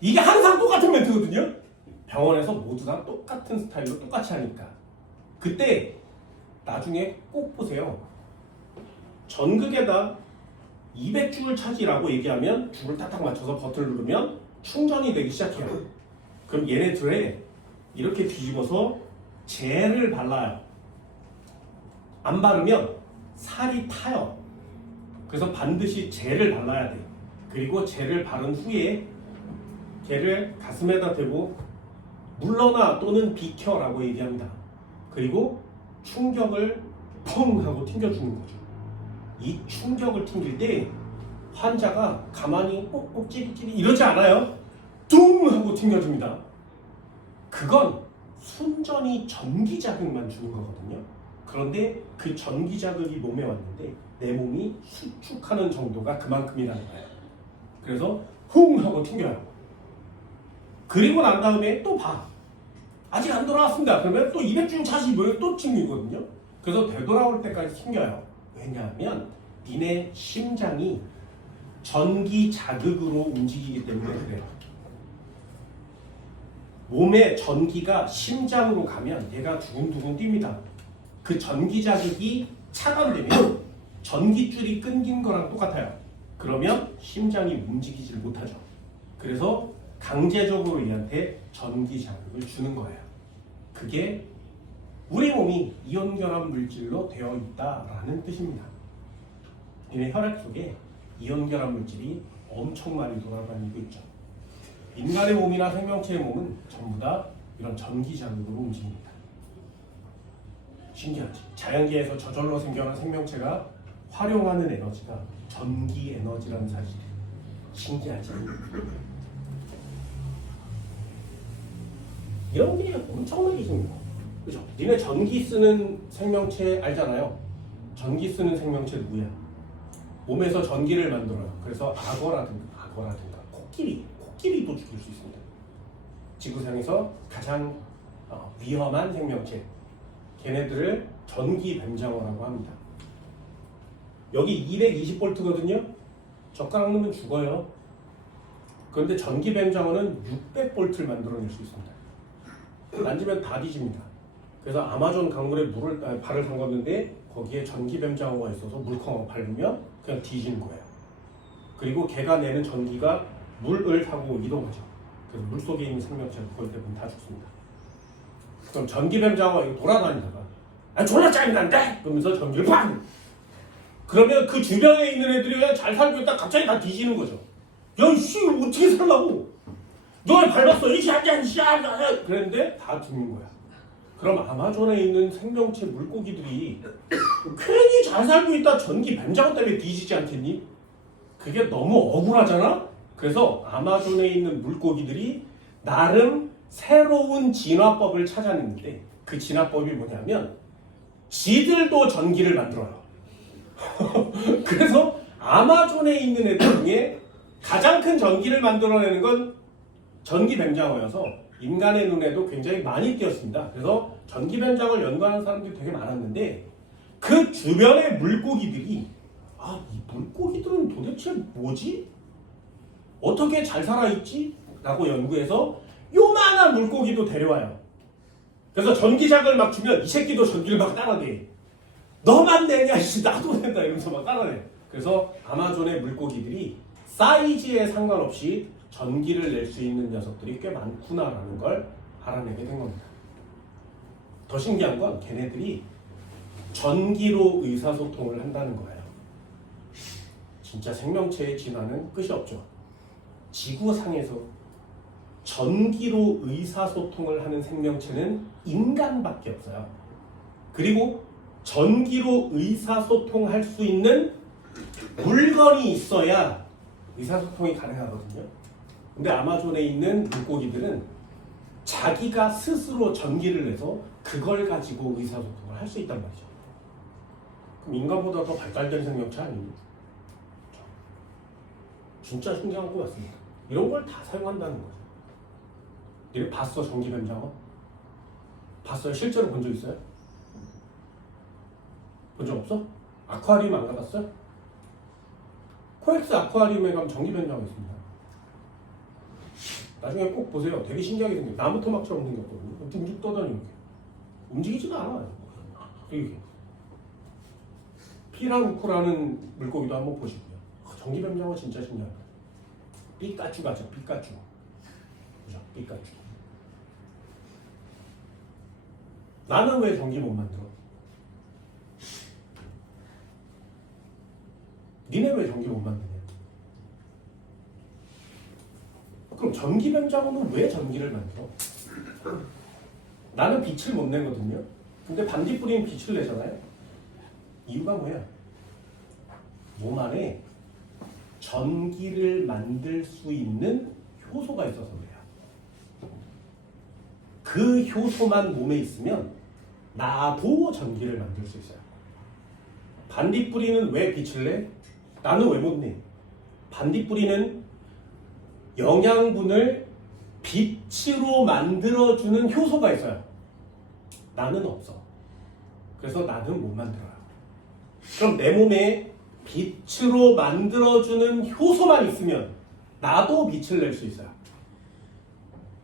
이게 항상 똑같은 멘트거든요. 병원에서 모두 다 똑같은 스타일로 똑같이 하니까 그때 나중에 꼭 보세요. 전극에다 200줄 차지라고 얘기하면 줄을 딱딱 맞춰서 버튼을 누르면 충전이 되기 시작해요. 그럼 얘네들에 이렇게 뒤집어서 젤을 발라요. 안 바르면 살이 타요. 그래서 반드시 젤을 발라야 돼. 그리고 젤을 바른 후에 걔를 가슴에다 대고 물러나 또는 비켜라고 얘기합니다. 그리고 충격을 펑 하고 튕겨주는 거죠. 이 충격을 튕길 때 환자가 가만히 찌릿찌릿 이러지 않아요. 뚱 하고 튕겨줍니다. 그건 순전히 전기 자극만 주는 거거든요. 그런데 그 전기 자극이 몸에 왔는데 내 몸이 수축하는 정도가 그만큼이라는 거예요. 그래서 훅 하고 튕겨요. 그리고 난 다음에 또 봐. 아직 안 돌아왔습니다. 그러면 또 200중 차시 또 튕기거든요. 그래서 되돌아올 때까지 튕겨요. 왜냐하면 니네 심장이 전기 자극으로 움직이기 때문에 그래요. 몸에 전기가 심장으로 가면 얘가 두근두근 뜁니다. 그 전기 자극이 차단되면 전기줄이 끊긴 거랑 똑같아요. 그러면 심장이 움직이질 못하죠. 그래서 강제적으로 얘한테 전기 자극을 주는 거예요. 그게 우리 몸이 이온결합 물질로 되어 있다라는 뜻입니다. 얘네 혈액 속에 이온결합 물질이 엄청 많이 돌아다니고 있죠. 인간의 몸이나 생명체의 몸은 전부 다 이런 전기 자극으로 움직입니다. 신기하지? 자연계에서 저절로 생겨난 생명체가 활용하는 에너지가 전기 에너지라는 사실. 신기하지? 이런 게 엄청나게 신기해요. 그죠? 니네 전기 쓰는 생명체 알잖아요. 전기 쓰는 생명체 누구야? 몸에서 전기를 만들어요. 그래서 악어라든가 코끼리도 죽일 수 있습니다. 지구상에서 가장 위험한 생명체, 걔네들을 전기 뱀장어라고 합니다. 여기 220V거든요. 젓가락 넣으면 죽어요. 그런데 전기 뱀장어는 600V를 만들어낼 수 있습니다. 만지면 다 뒤집니다. 그래서 아마존 강물에 발을 담갔는데 거기에 전기 뱀장어가 있어서 물컹하고 밟으면 그냥 뒤지는 거예요. 그리고 걔가 내는 전기가 물을 타고 이동하죠. 그래서 물속에 있는 생명체는 거의 대부분 다 죽습니다. 그럼 전기 뱀장어가 이거 돌아다니다가 졸라 짜증난데? 그러면서 전기를 팡! 그러면 그 주변에 있는 애들이 그냥 잘 살고 있다 갑자기 다 뒤지는 거죠. 야, 이씨, 어떻게 살라고? 너 밟았어, 이씨, 앉아, 그랬는데 다 죽는 거야. 그럼 아마존에 있는 생명체 물고기들이 괜히 잘 살고 있다 전기 뱀장어 때문에 뒤지지 않겠니? 그게 너무 억울하잖아? 그래서 아마존에 있는 물고기들이 나름 새로운 진화법을 찾아냈는데 그 진화법이 뭐냐면 지들도 전기를 만들어요. 그래서 아마존에 있는 애들 중에 가장 큰 전기를 만들어내는 건 전기 뱀장어여서 인간의 눈에도 굉장히 많이 띄었습니다. 그래서 전기 뱀장어를 연구하는 사람들이 되게 많았는데 그 주변의 물고기들이 이 물고기들은 도대체 뭐지? 어떻게 잘 살아있지? 라고 연구해서 요만한 물고기도 데려와요. 그래서 전기작을 막 주면 이 새끼도 전기를 막 따라내. 너만 내냐? 나도 낸다 이러면서 막 따라내. 그래서 아마존의 물고기들이 사이즈에 상관없이 전기를 낼 수 있는 녀석들이 꽤 많구나라는 걸 알아내게 된 겁니다. 더 신기한 건 걔네들이 전기로 의사소통을 한다는 거예요. 진짜 생명체의 진화는 끝이 없죠. 지구상에서 전기로 의사소통을 하는 생명체는 인간밖에 없어요. 그리고 전기로 의사소통할 수 있는 물건이 있어야 의사소통이 가능하거든요. 근데 아마존에 있는 물고기들은 자기가 스스로 전기를 내서 그걸 가지고 의사소통을 할 수 있단 말이죠. 그럼 인간보다 더 발달된 생명체 아닙니까? 진짜 신기한 것 같습니다. 이런 걸 다 사용한다는 거죠. 너네 봤어? 전기 뱀장어? 봤어요? 실제로 본 적 있어요? 본 적 없어? 아쿠아리움 안 가봤어요? 코엑스 아쿠아리움에 가면 전기 뱀장어 있습니다. 나중에 꼭 보세요. 되게 신기하게 생겨요. 나무 토막처럼 생겼거든요. 둥둥 떠다니는 게. 움직이지도 않아요. 이렇게. 피라루쿠라는 물고기도 한번 보시고요. 전기 뱀장어 진짜 신기합니다. 삐까츄 같죠? 삐까츄. 그죠? 삐까츄. 나는 왜 전기 못 만들어? 니네 왜 전기 못 만드냐? 그럼 전기 변자고는 왜 전기를 만들어? 나는 빛을 못 내거든요. 근데 반딧불이는 빛을 내잖아요. 이유가 뭐야? 몸 안에 전기를 만들 수 있는 효소가 있어서 그래요. 그 효소만 몸에 있으면 나도 전기를 만들 수 있어요. 반딧불이는 왜 빛을 내? 나는 왜 못 내? 반딧불이는 영양분을 빛으로 만들어주는 효소가 있어요. 나는 없어. 그래서 나는 못 만들어요. 그럼 내 몸에 빛으로 만들어주는 효소만 있으면 나도 빛을 낼 수 있어요.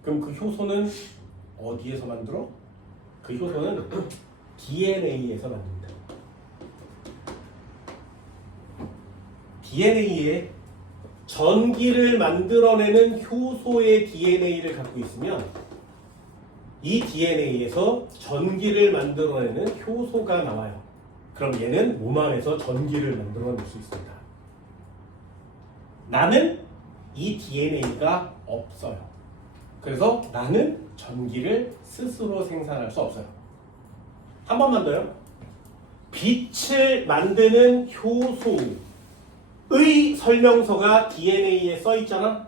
그럼 그 효소는 어디에서 만들어? 그 효소는 DNA에서 만듭니다. DNA에 전기를 만들어내는 효소의 DNA를 갖고 있으면 이 DNA에서 전기를 만들어내는 효소가 나와요. 그럼 얘는 몸 안에서 전기를 만들어낼 수 있습니다. 나는 이 DNA가 없어요. 그래서 나는 전기를 스스로 생산할 수 없어요. 한 번만 더요. 빛을 만드는 효소의 설명서가 DNA에 써 있잖아.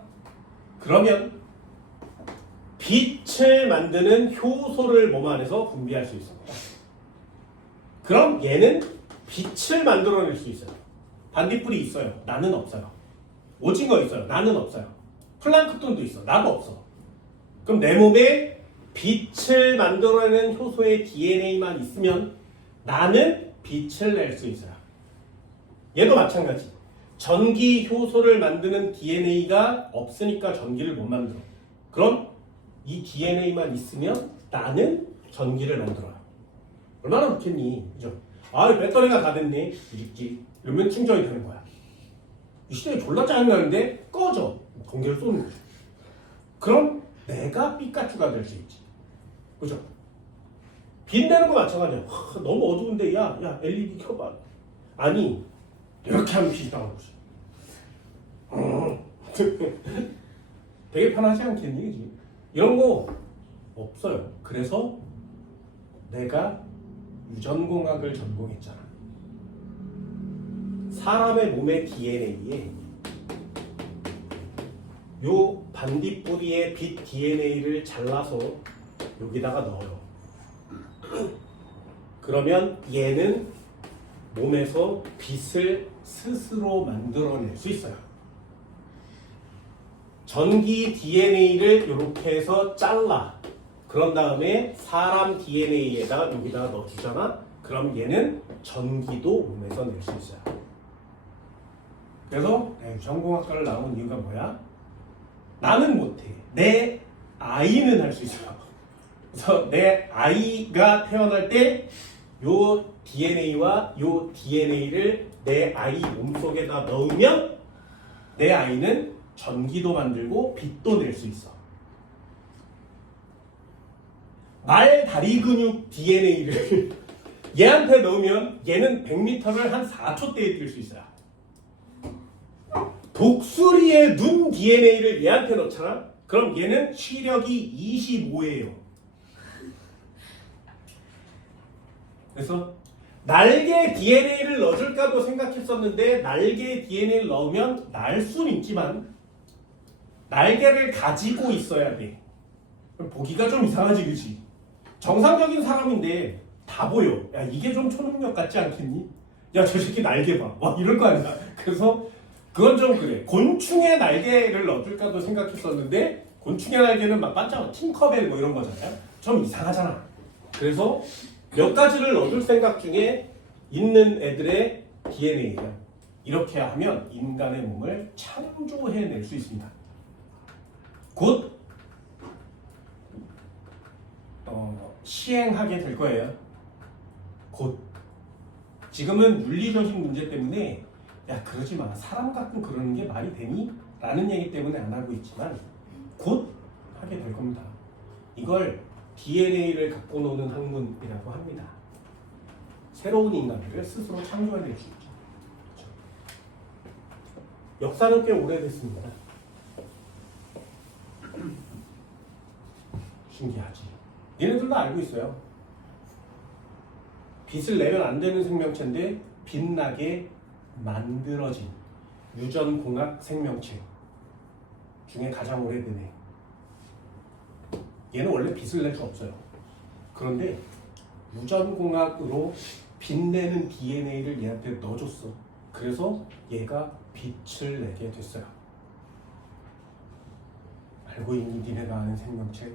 그러면 빛을 만드는 효소를 몸 안에서 분비할 수 있습니다. 그럼 얘는 빛을 만들어낼 수 있어요. 반딧불이 있어요. 나는 없어요. 오징어 있어요. 나는 없어요. 플랑크톤도 있어. 나도 없어. 그럼 내 몸에 빛을 만들어내는 효소의 DNA만 있으면 나는 빛을 낼 수 있어요. 얘도 마찬가지. 전기 효소를 만드는 DNA가 없으니까 전기를 못 만들어. 그럼 이 DNA만 있으면 나는 전기를 만들어요. 얼마나 좋겠니? 그죠? 아, 배터리가 다 됐네. 찍찍. 이러면 충전이 되는 거야. 이 시대에 졸라 짜증나는데 꺼져. 전기를 쏘는 거죠. 그럼 내가 피카츄가 될 수 있지. 그죠? 빛내는 거 마찬가지야. 너무 어두운데 야 LED 켜봐. 아니 이렇게 하면 빛이 나오는 거지. 되게 편하지 않겠니? 그치? 이런 거 없어요. 그래서 내가 유전공학을 전공했잖아. 사람의 몸의 DNA에 요 반딧불이의 빛 DNA를 잘라서 여기다가 넣어요. 그러면 얘는 몸에서 빛을 스스로 만들어낼 수 있어요. 전기 DNA를 이렇게 해서 잘라. 그런 다음에 사람 DNA에다가 여기다가 넣어주잖아. 그럼 얘는 전기도 몸에서 낼 수 있어요. 그래서 유전공학과를 나온 이유가 뭐야? 나는 못해. 내 아이는 할 수 있어요. 그래서 내 아이가 태어날 때 요 DNA와 요 DNA를 내 아이 몸속에다 넣으면 내 아이는 전기도 만들고 빛도 낼 수 있어. 말 다리 근육 DNA를 얘한테 넣으면 얘는 100m를 한 4초대에 뛸 수 있어요. 독수리의 눈 DNA를 얘한테 넣잖아? 그럼 얘는 시력이 25예요. 그래서 날개 DNA를 넣어줄까도 생각했었는데 날개 DNA를 넣으면 날 수는 있지만 날개를 가지고 있어야 돼. 그럼 보기가 좀 이상하지, 그치? 정상적인 사람인데 다 보여. 야, 이게 좀 초능력 같지 않겠니? 야, 저 새끼 날개 봐. 와, 이럴 거 아니야. 그래서 그건 좀 그래. 곤충의 날개를 넣어줄까도 생각했었는데 곤충의 날개는 막 반짝 팅커벨 뭐 이런 거잖아요. 좀 이상하잖아. 그래서 몇 가지를 넣어줄 생각 중에 있는 애들의 DNA예요. 이렇게 하면 인간의 몸을 창조해낼 수 있습니다. 곧 시행하게 될 거예요. 곧. 지금은 윤리적인 문제 때문에 야 그러지 마. 사람 가끔 그러는 게 말이 되니? 라는 얘기 때문에 안 하고 있지만 곧 하게 될 겁니다. 이걸 DNA를 갖고 노는 학문이라고 합니다. 새로운 인간들을 스스로 창조해낼 수 있죠. 그렇죠? 역사는 꽤 오래됐습니다. 신기하지. 얘네들도 알고 있어요. 빛을 내면 안 되는 생명체인데 빛나게 만들어진 유전공학 생명체 중에 가장 오래된 애. 얘는 원래 빛을 낼 수 없어요. 그런데 유전공학으로 빛내는 DNA를 얘한테 넣어줬어. 그래서 얘가 빛을 내게 됐어요. 알고 있니? 니네가 아는 생명체?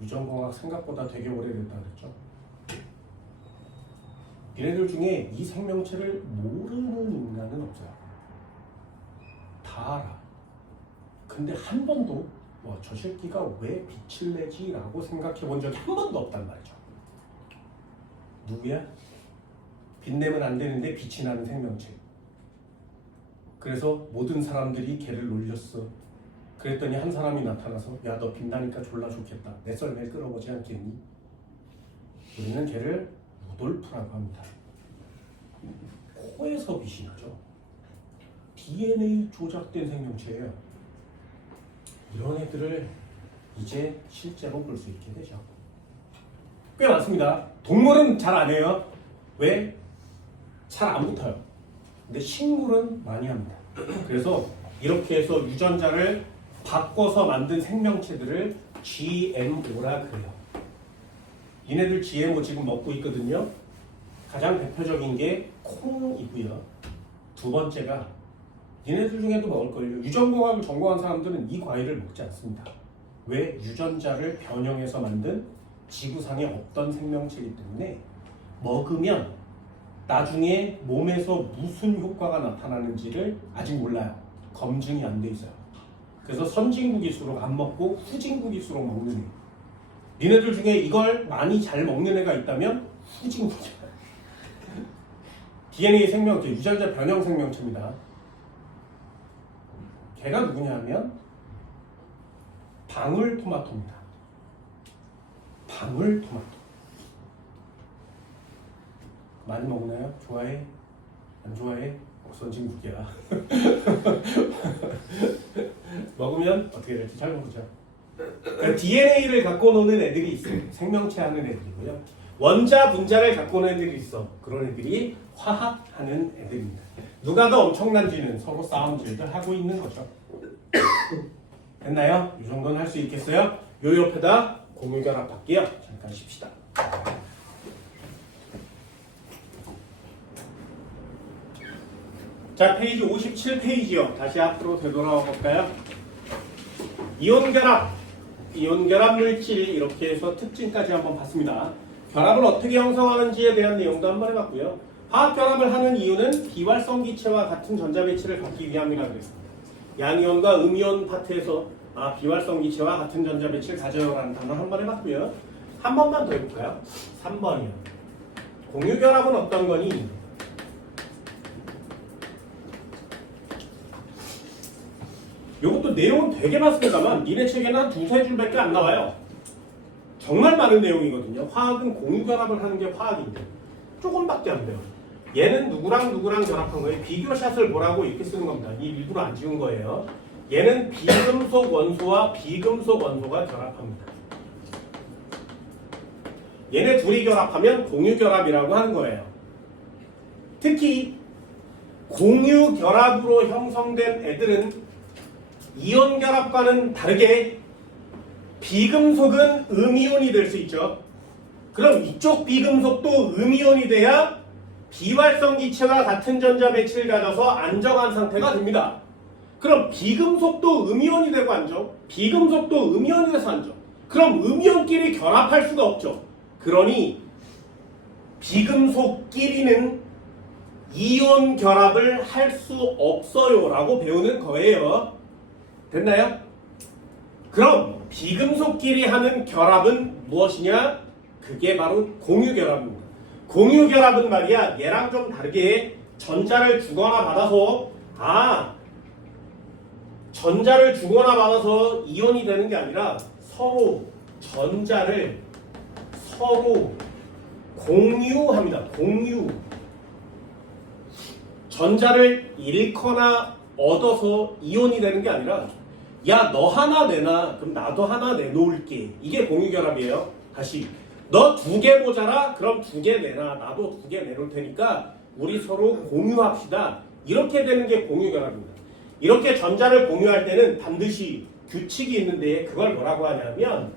유전공학 생각보다 되게 오래됐다 그랬죠? 니네들 중에 이 생명체를 모르는 인간은 없어요. 다 알아. 근데 한 번도 저 새끼가 왜 빛을 내지? 라고 생각해 본 적이 한 번도 없단 말이죠. 누구야? 빛 내면 안 되는데 빛이 나는 생명체. 그래서 모든 사람들이 걔를 놀렸어. 그랬더니 한 사람이 나타나서 야, 너 빛나니까 졸라 좋겠다. 내 썰매를 끌어보지 않겠니? 우리는 걔를 루돌프라고 합니다. 코에서 빛이 나죠. DNA 조작된 생명체예요. 이런 애들을 이제 실제로 볼 수 있게 되죠. 꽤 많습니다. 동물은 잘 안 해요. 왜? 잘 안 붙어요. 근데 식물은 많이 합니다. 그래서 이렇게 해서 유전자를 바꿔서 만든 생명체들을 GMO라 그래요. 얘네들 GMO 지금 먹고 있거든요. 가장 대표적인 게 콩이고요. 두 번째가 얘네들 중에도 먹을걸요. 유전공학을 전공한 사람들은 이 과일을 먹지 않습니다. 왜? 유전자를 변형해서 만든 지구상에 없던 생명체이기 때문에 먹으면 나중에 몸에서 무슨 효과가 나타나는지를 아직 몰라요. 검증이 안 돼 있어요. 그래서 선진국일수록 안 먹고 후진국일수록 먹는 애. 니네들 중에 이걸 많이 잘 먹는 애가 있다면 후진국이야. DNA 생명체, 유전자 변형 생명체입니다. 걔가 누구냐 하면 방울토마토입니다. 방울토마토. 많이 먹나요? 좋아해? 안 좋아해? 선진국이야. 먹으면 어떻게 될지 잘 모르죠. 그러니까 DNA를 갖고 노는 애들이 있어요. 생명체 하는 애들이고요. 원자, 분자를 갖고 노는 애들이 있어. 그런 애들이 화학하는 애들입니다. 누가 더 엄청난지는 서로 싸움질들 하고 있는 거죠. 됐나요? 이 정도는 할 수 있겠어요? 요 옆에다 공유결합 할게요. 잠깐 쉽시다. 자, 페이지 57페이지요. 다시 앞으로 되돌아와 볼까요? 이온결합, 이온결합 물질 이렇게 해서 특징까지 한번 봤습니다. 결합을 어떻게 형성하는지에 대한 내용도 한번 해봤고요. 화학결합을 하는 이유는 비활성 기체와 같은 전자 배치를 갖기 위함이라고 했습니다. 양이온과 음이온 파트에서 비활성 기체와 같은 전자 배치를 가져요라는 단어 한번 해봤고요. 한 번만 더 해볼까요? 3번이요. 공유결합은 어떤 거니? 이것도 내용은 되게 많습니다만 니네 책에는 한 두세 줄밖에 안 나와요. 정말 많은 내용이거든요. 화학은 공유결합을 하는 게 화학인데 조금밖에 안 돼요. 얘는 누구랑 누구랑 결합한 거예요. 비교샷을 보라고 이렇게 쓰는 겁니다. 이 일부러 안 지운 거예요. 얘는 비금속 원소와 비금속 원소가 결합합니다. 얘네 둘이 결합하면 공유결합이라고 하는 거예요. 특히 공유결합으로 형성된 애들은 이온결합과는 다르게 비금속은 음이온이 될 수 있죠. 그럼 이쪽 비금속도 음이온이 돼야 비활성 기체와 같은 전자 배치를 가져서 안정한 상태가 됩니다. 그럼 비금속도 음이온이 되고 안정, 비금속도 음이온이 돼서 안정. 그럼 음이온끼리 결합할 수가 없죠. 그러니 비금속끼리는 이온 결합을 할 수 없어요 라고 배우는 거예요. 됐나요? 그럼 비금속끼리 하는 결합은 무엇이냐? 그게 바로 공유결합입니다. 공유결합은 말이야 얘랑 좀 다르게 전자를 주거나 받아서 전자를 주거나 받아서 이온이 되는 게 아니라 서로 전자를 서로 공유합니다. 공유. 전자를 잃거나 얻어서 이온이 되는 게 아니라 야, 너 하나 내놔. 그럼 나도 하나 내놓을게. 이게 공유결합이에요. 다시. 너 2개 모자라? 그럼 2개 내놔. 나도 2개 내놓을 테니까 우리 서로 공유합시다. 이렇게 되는 게 공유결합입니다. 이렇게 전자를 공유할 때는 반드시 규칙이 있는데 그걸 뭐라고 하냐면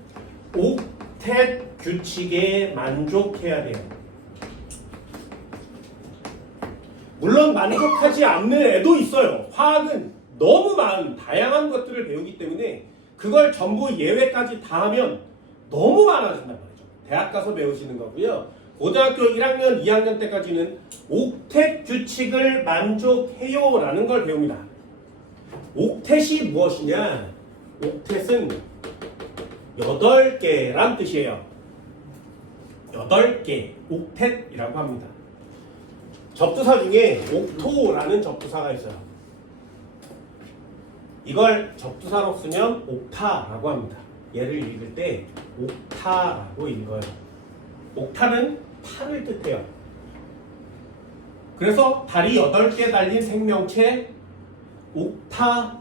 옥텟 규칙에 만족해야 돼요. 물론 만족하지 않는 애도 있어요. 화학은 너무 많은 다양한 것들을 배우기 때문에 그걸 전부 예외까지 다 하면 너무 많아진단 말이죠. 대학 가서 배우시는 거고요. 고등학교 1학년, 2학년 때까지는 옥텟 규칙을 만족해요 라는 걸 배웁니다. 옥텟이 무엇이냐? 옥텟은 8개란 뜻이에요. 8개, 옥텟이라고 합니다. 접두사 중에 옥토라는 접두사가 있어요. 이걸 접두사로 쓰면 옥타라고 합니다. 얘를 읽을 때 옥타라고 읽어요. 옥타는 탈을 뜻해요. 그래서 다리 8개 달린 생명체 옥타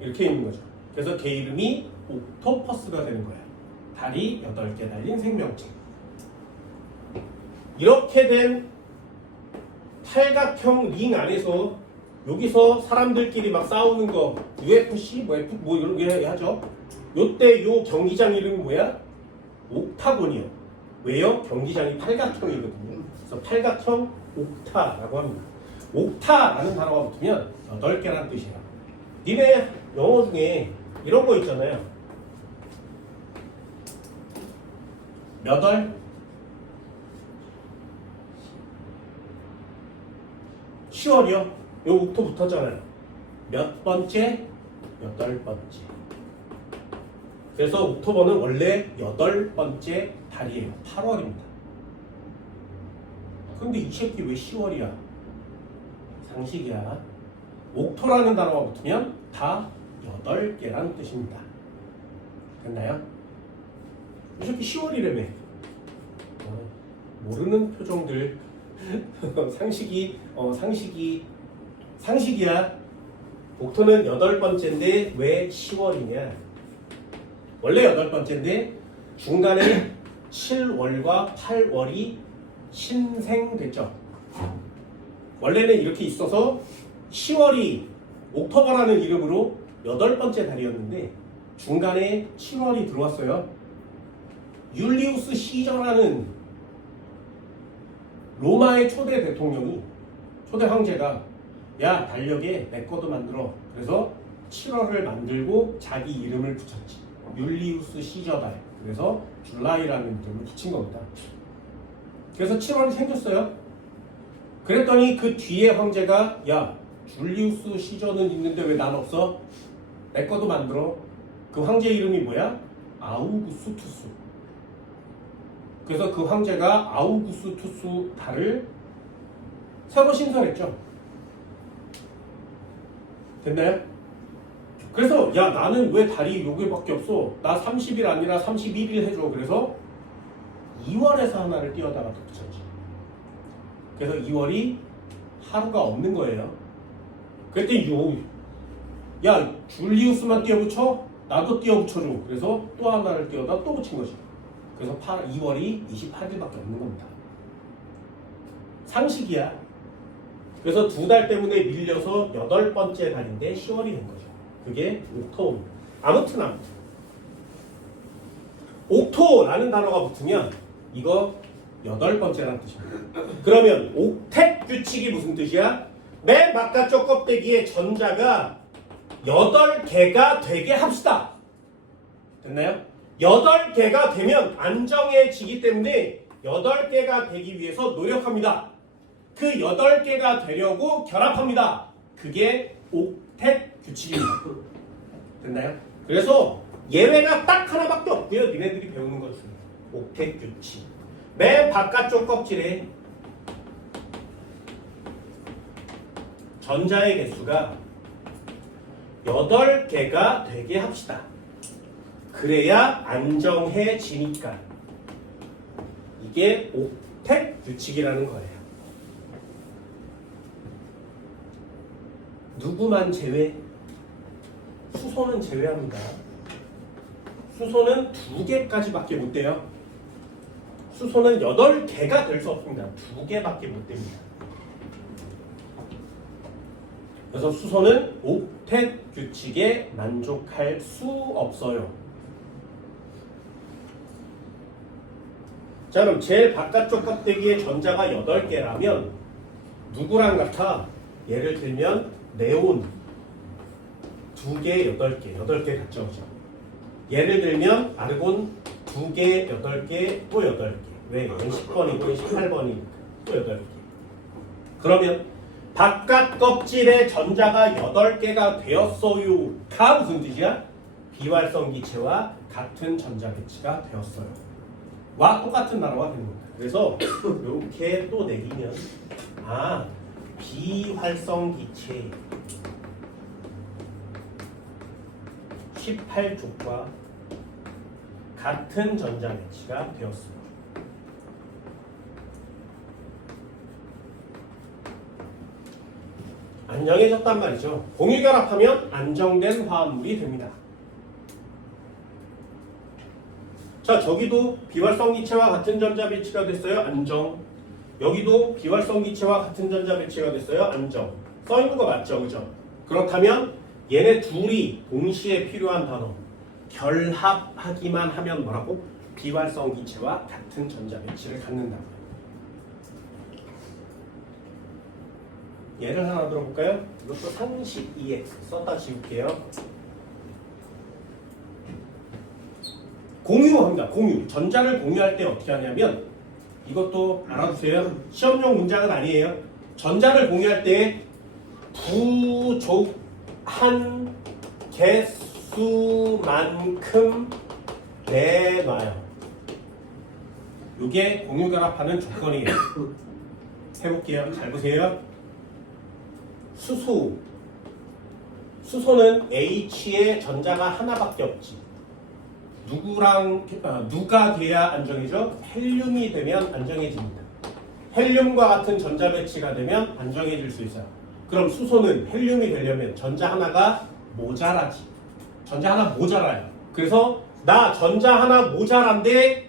이렇게 있는 거죠. 그래서 걔 이름이 옥토퍼스가 되는 거예요. 다리 8개 달린 생명체. 이렇게 된 팔각형 링 안에서 여기서 사람들끼리 막 싸우는 거 UFC 뭐 이런 게 하죠. 요때 요 경기장 이름이 뭐야? 옥타곤이요. 왜요? 경기장이 팔각형이거든요. 그래서 팔각형 옥타라고 합니다. 옥타라는 단어가 붙으면 8개라는 뜻이에요. 니네 영어 중에 이런 거 있잖아요. 몇 월? 10월이요. 요 옥토 붙었잖아요. 몇 번째? 8번째. 그래서 옥토버는 원래 8번째 달이에요. 8월입니다. 근데 이 새끼 왜 10월이야? 상식이야. 옥토라는 단어가 붙으면 다 8개라는 뜻입니다. 됐나요? 이 새끼 10월이라며. 모르는 표정들. 상식이야. 옥토는 8번째인데 왜 10월이냐? 원래 8번째인데 중간에 7월과 8월이 신생됐죠. 원래는 이렇게 있어서 10월이 옥토버라는 이름으로 8번째 달이었는데 중간에 7월이 들어왔어요. 율리우스 시저라는 로마의 초대 대통령이, 초대 황제가 야 달력에 내 거도 만들어. 그래서 7월을 만들고 자기 이름을 붙였지. 율리우스 시저달. 그래서 줄라이라는 이름을 붙인 겁니다. 그래서 7월이 생겼어요. 그랬더니 그 뒤에 황제가 야 줄리우스 시저는 있는데 왜 난 없어? 내 거도 만들어. 그 황제 이름이 뭐야? 아우구스투스. 그래서 그 황제가 아우구스투스 달을 새로 신설했죠. 됐나요? 그래서 야 나는 왜 달이 여기밖에 없어? 나 30일 아니라 31일 해줘. 그래서 2월에서 하나를 띄워다가 붙였지. 그래서 2월이 하루가 없는 거예요. 그랬더니 야 줄리우스만 띄워붙여? 나도 띄워붙여줘. 그래서 또 하나를 띄워다 또 붙인 거지. 그래서 2월이 28일밖에 없는 겁니다. 상식이야. 그래서 2달 때문에 밀려서 8번째 달인데 10월이 된 거죠. 그게 옥토입니다. 아무튼 옥토라는 단어가 붙으면 이거 8번째라는 뜻입니다. 그러면 옥텟 규칙이 무슨 뜻이야? 맨 바깥쪽 껍데기에 전자가 8개가 되게 합시다. 됐나요? 8개가 되면 안정해지기 때문에 8개가 되기 위해서 노력합니다. 그 8개가 되려고 결합합니다. 그게 옥텟 규칙입니다. 됐나요? 그래서 예외가 딱 하나밖에 없고요. 니네들이 배우는 것은 옥텟 규칙. 맨 바깥쪽 껍질에 전자의 개수가 8개가 되게 합시다. 그래야 안정해지니까. 이게 옥텟 규칙이라는 거예요. 누구만 제외? 수소는 제외합니다. 수소는 2개까지밖에 못 돼요. 수소는 8개가 될 수 없습니다. 2개밖에 못 됩니다. 그래서 수소는 옥텟 규칙에 만족할 수 없어요. 자, 그럼 제일 바깥쪽 껍데기에 전자가 8개라면 누구랑 같아? 예를 들면 네온 2개, 8개 같죠, 그죠? 예를 들면 아르곤 2개, 8개, 또 8개. 왜? 10번이고 18번이니까 또 8개. 그러면 바깥 껍질에 전자가 8개가 되었어요가 무슨 뜻이야? 비활성 기체와 같은 전자 배치가 되었어요. 와 똑같은 단어가 되는 겁니다. 그래서 이렇게 또 내리면 비활성 기체 18쪽과 같은 전자 배치가 되었습니다. 안정해졌단 말이죠. 공유결합하면 안정된 화합물이 됩니다. 자, 저기도 비활성 기체와 같은 전자 배치가 됐어요. 안정. 여기도 비활성 기체와 같은 전자 배치가 됐어요. 안정. 써 있는 거 맞죠? 그죠? 그렇다면 얘네 둘이 동시에 필요한 단어 결합하기만 하면 뭐라고? 비활성 기체와 같은 전자 배치를 갖는다. 예를 하나 들어볼까요? 이것도 32x 썼다 지울게요. 공유합니다. 공유. 전자를 공유할 때 어떻게 하냐면 이것도 알아두세요. 시험용 문장은 아니에요. 전자를 공유할 때 부족한 개수만큼 내놔요. 이게 공유결합하는 조건이에요. 해볼게요. 잘 보세요. 수소는 H에 전자가 하나밖에 없지. 누가 돼야 안정해져? 헬륨이 되면 안정해집니다. 헬륨과 같은 전자 배치가 되면 안정해질 수 있어요. 그럼 수소는 헬륨이 되려면 전자 하나가 모자라지. 전자 하나 모자라요. 그래서 나 전자 하나 모자란데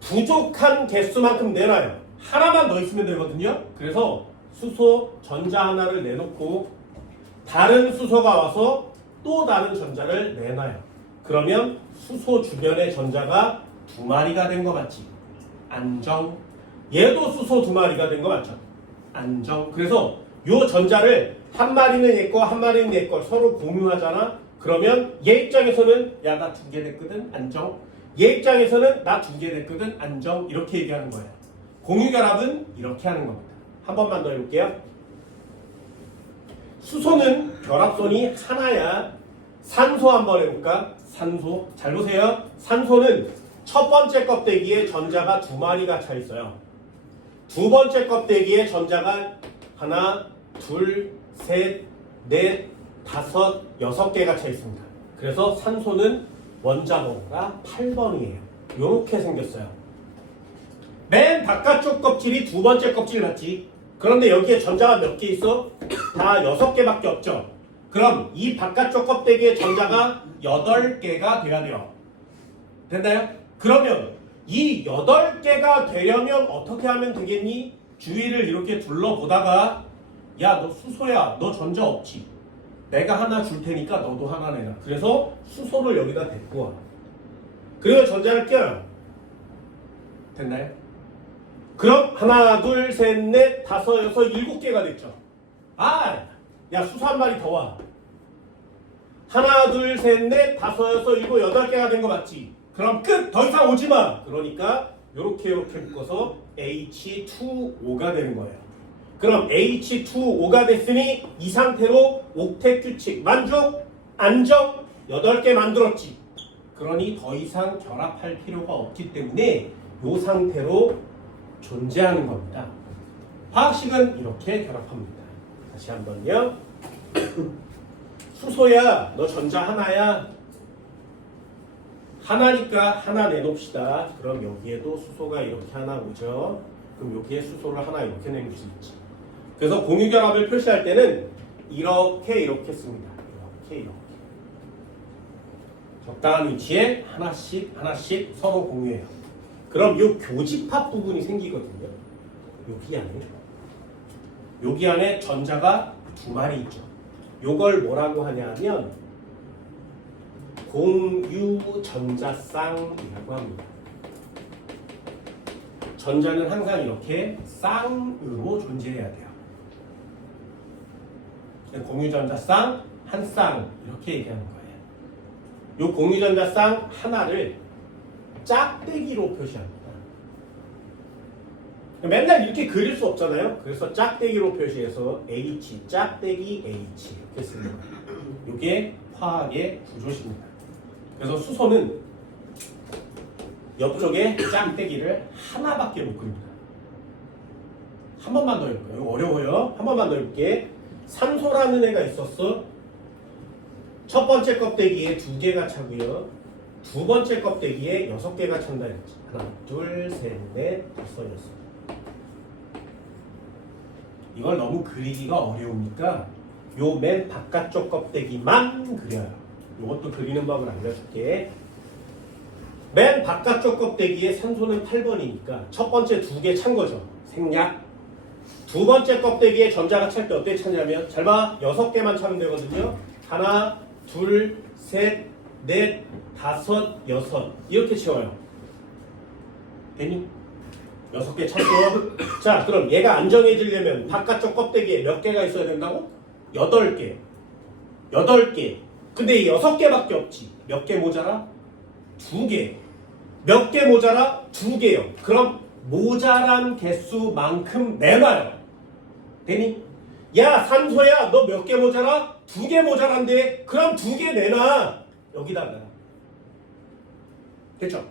부족한 개수만큼 내놔요. 하나만 더 있으면 되거든요. 그래서 수소 전자 하나를 내놓고 다른 수소가 와서 또 다른 전자를 내놔요. 그러면 수소 주변의 전자가 2마리가 된 거 맞지? 안정. 얘도 수소 2마리가 된 거 맞죠? 안정. 그래서 요 전자를 한 마리는 얘 거, 한 마리는 얘 거 서로 공유하잖아. 그러면 얘 입장에서는 야 나 2개 됐거든 안정. 얘 입장에서는 나 2개 됐거든 안정. 이렇게 얘기하는 거예요. 공유결합은 이렇게 하는 겁니다. 한 번만 더 해볼게요. 수소는 결합선이 하나야. 산소 한번 해볼까? 산소. 잘 보세요. 산소는 첫 번째 껍데기에 전자가 2마리가 차 있어요. 두 번째 껍데기에 전자가 하나, 둘, 셋, 넷, 다섯, 6개가 차 있습니다. 그래서 산소는 원자 번호가 8번이에요. 이렇게 생겼어요. 맨 바깥쪽 껍질이 두 번째 껍질 맞지? 그런데 여기에 전자가 몇 개 있어? 다 6개밖에 없죠? 그럼 이 바깥쪽 껍데기에 전자가 8개가 돼야 돼요. 됐나요? 그러면 이 8개가 되려면 어떻게 하면 되겠니? 주위를 이렇게 둘러보다가 야, 너 수소야. 너 전자 없지? 내가 하나 줄 테니까 너도 하나 내라. 그래서 수소를 여기다 데리고 와. 그리고 전자를 껴요. 됐나요? 그럼 하나, 둘, 셋, 넷, 다섯, 여섯, 7개가 됐죠. 야 수소 한 마리 더 와. 하나, 둘, 셋, 넷, 다섯, 여섯, 7, 8개가 된 거 맞지? 그럼 끝! 더 이상 오지 마! 그러니까 요렇게 묶어서 H2O가 되는 거예요. 그럼 H2O가 됐으니 이 상태로 옥텟 규칙 만족, 안정 8개 만들었지. 그러니 더 이상 결합할 필요가 없기 때문에 이 상태로 존재하는 겁니다. 화학식은 이렇게 결합합니다. 다시 한번요. 수소야, 너 전자 하나야. 하나니까 하나 내놓읍시다. 그럼 여기에도 수소가 이렇게 하나 오죠. 그럼 여기에 수소를 하나 이렇게 내놓을 수 있지. 그래서 공유결합을 표시할 때는 이렇게 씁니다. 이렇게. 적당한 위치에 하나씩 하나씩 서로 공유해요. 그럼 요 교집합 부분이 생기거든요. 여기 안에 전자가 두 마리 있죠. 요걸 뭐라고 하냐면 공유전자쌍이라고 합니다. 전자는 항상 이렇게 쌍으로 존재해야 돼요. 공유전자쌍 한 쌍 이렇게 얘기하는 거예요. 요 공유전자쌍 하나를 짝대기로 표시합니다. 맨날 이렇게 그릴 수 없잖아요. 그래서 짝대기로 표시해서 H, 짝대기 H 이렇게 씁니다. 이게 화학의 구조식입니다. 그래서 수소는 옆쪽에 짝대기를 하나밖에 못 그립니다. 한 번만 더 해볼까요? 어려워요. 한 번만 더 해볼게. 산소라는 애가 있었어. 첫 번째 껍데기에 2개가 차고요. 두 번째 껍데기에 6개가 찬다 했지. 하나, 둘, 셋, 넷, 다섯, 여섯. 이걸 너무 그리기가 어려우니까 요 맨 바깥쪽 껍데기만 그려요. 이것도 그리는 법을 알려줄게. 맨 바깥쪽 껍데기에 산소는 8번이니까 첫 번째 2개 찬 거죠. 생략. 두 번째 껍데기에 전자가 찰 때 어떻게 차냐면 잘 봐. 6개만 차면 되거든요. 하나, 둘, 셋, 넷, 다섯, 여섯 이렇게 채워요. 되니? 6개 찼죠? 자, 그럼 얘가 안정해지려면 바깥쪽 껍데기에 몇 개가 있어야 된다고? 8개. 8개. 근데 이 6개밖에 없지. 몇 개 모자라? 2개. 몇 개 모자라? 2개요. 그럼 모자란 개수만큼 내놔요. 되니? 야, 산소야, 너 몇 개 모자라? 2개 모자란데. 그럼 2개 내놔. 여기다가. 됐죠?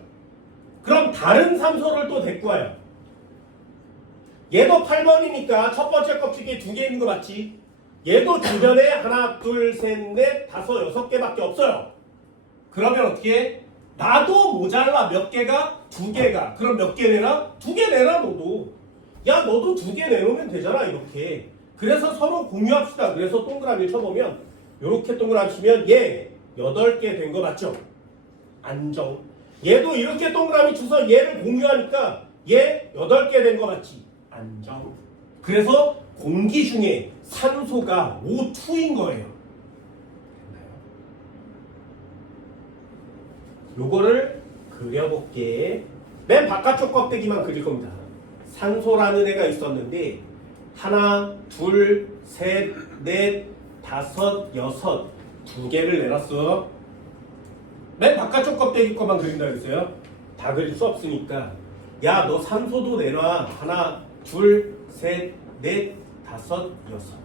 그럼 다른 산소를 또 데리고 와요. 얘도 8번이니까 첫 번째 껍데기에 2개 있는 거 맞지? 얘도 주변에 하나, 둘, 셋, 넷, 다섯, 6개밖에 없어요. 그러면 어떻게 해? 나도 모자라 몇 개가? 2개가. 그럼 몇 개 내놔? 2개 내놔 너도. 야, 너도 2개 내놓으면 되잖아 이렇게. 그래서 서로 공유합시다. 그래서 동그라미 쳐보면 이렇게 동그라미 치면 얘 8개 된 거 맞죠? 안정. 얘도 이렇게 동그라미 쳐서 얘를 공유하니까 얘 8개 된 거 맞지? 안정. 그래서 공기 중에 산소가 O2인 거예요. 요거를 그려볼게. 맨 바깥쪽 껍데기만 그릴 겁니다. 산소라는 애가 있었는데 하나, 둘, 셋, 넷, 다섯, 여섯 2개를 내놨어. 맨 바깥쪽 껍데기 것만 그린다 그랬어요. 다 그릴 수 없으니까 야, 너 산소도 내놔. 하나, 둘, 셋, 넷, 다섯, 여섯.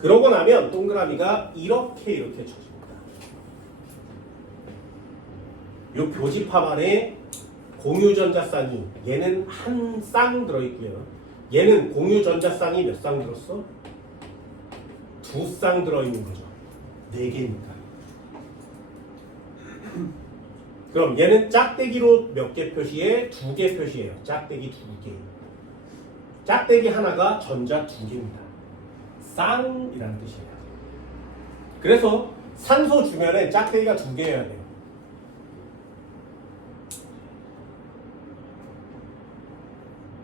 그러고 나면 동그라미가 이렇게 쳐집니다. 요 교집합 안에 공유전자쌍이 얘는 한 쌍 들어있고요. 얘는 공유전자쌍이 몇 쌍 들었어? 2쌍 들어있는 거죠. 4개니까. 그럼 얘는 짝대기로 몇 개 표시해? 2개 표시해요. 짝대기 2개. 짝대기 하나가 전자 2개입니다. 쌍이라는 뜻이에요. 그래서 산소 주변에 짝대기가 2개여야 돼요.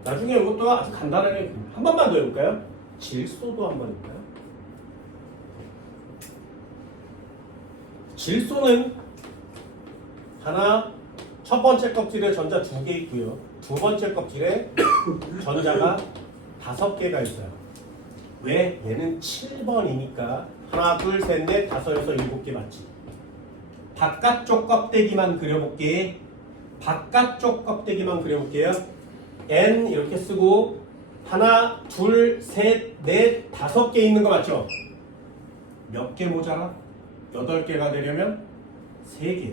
나중에 이것도 아주 간단하게 한 번만 더 해볼까요? 질소도 한 번 해볼까요? 질소는 하나, 첫 번째 껍질에 전자 2개 있고요. 두 번째 껍질에 전자가 5개가 있어요. 왜? 얘는 7번이니까 하나, 둘, 셋, 넷, 다섯, 여섯, 7개 맞지? 바깥쪽 껍데기만 그려볼게. 바깥쪽 껍데기만 그려볼게요. N 이렇게 쓰고 하나, 둘, 셋, 넷, 5개 있는 거 맞죠? 몇 개 모자라? 8개가 되려면 3개.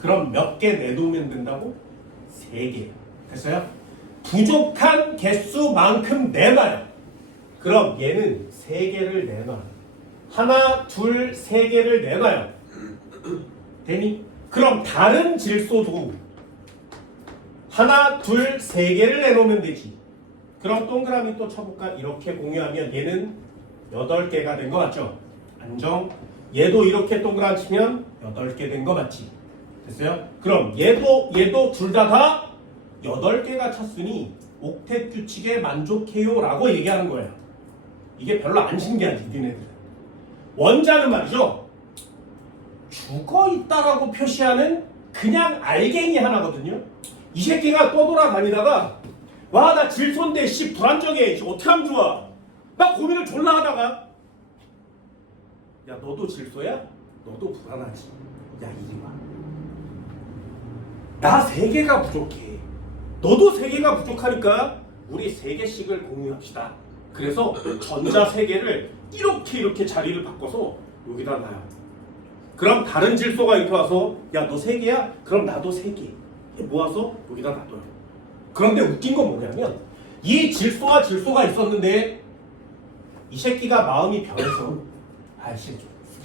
그럼 몇 개 내놓으면 된다고? 3개. 됐어요? 부족한 개수만큼 내놔요. 그럼 얘는 3개를 내놔요. 하나, 둘, 3개를 내놔요. 되니? 그럼 다른 질소도 하나, 둘, 3개를 내놓으면 되지. 그럼 동그라미 또 쳐볼까? 이렇게 공유하면 얘는 8개가 된 거 맞죠? 안정. 얘도 이렇게 동그란 치면 8개 된 거 맞지? 됐어요? 그럼 얘도 둘 다 8개가 찼으니 옥텟 규칙에 만족해요 라고 얘기하는 거예요. 이게 별로 안 신기하지 니네들은. 원자는 말이죠, 죽어있다라고 표시하는 그냥 알갱이 하나거든요. 이 새끼가 떠돌아다니다가 와 나 질소인데 씨 불안정해 어떻게 하면 좋아, 막 고민을 졸라 하다가 야 너도 질소야? 너도 불안하지? 야 이리 와, 나 3개가 부족해, 너도 3개가 부족하니까 우리 3개씩을 공유합시다. 그래서 전자 3개를 이렇게 자리를 바꿔서 여기다 놔요. 그럼 다른 질소가 이렇게 와서 야 너 3개야? 그럼 나도 3개 모아서 여기다 놔둬요. 그런데 웃긴 건 뭐냐면 이 질소가 있었는데 이 새끼가 마음이 변해서 아이씨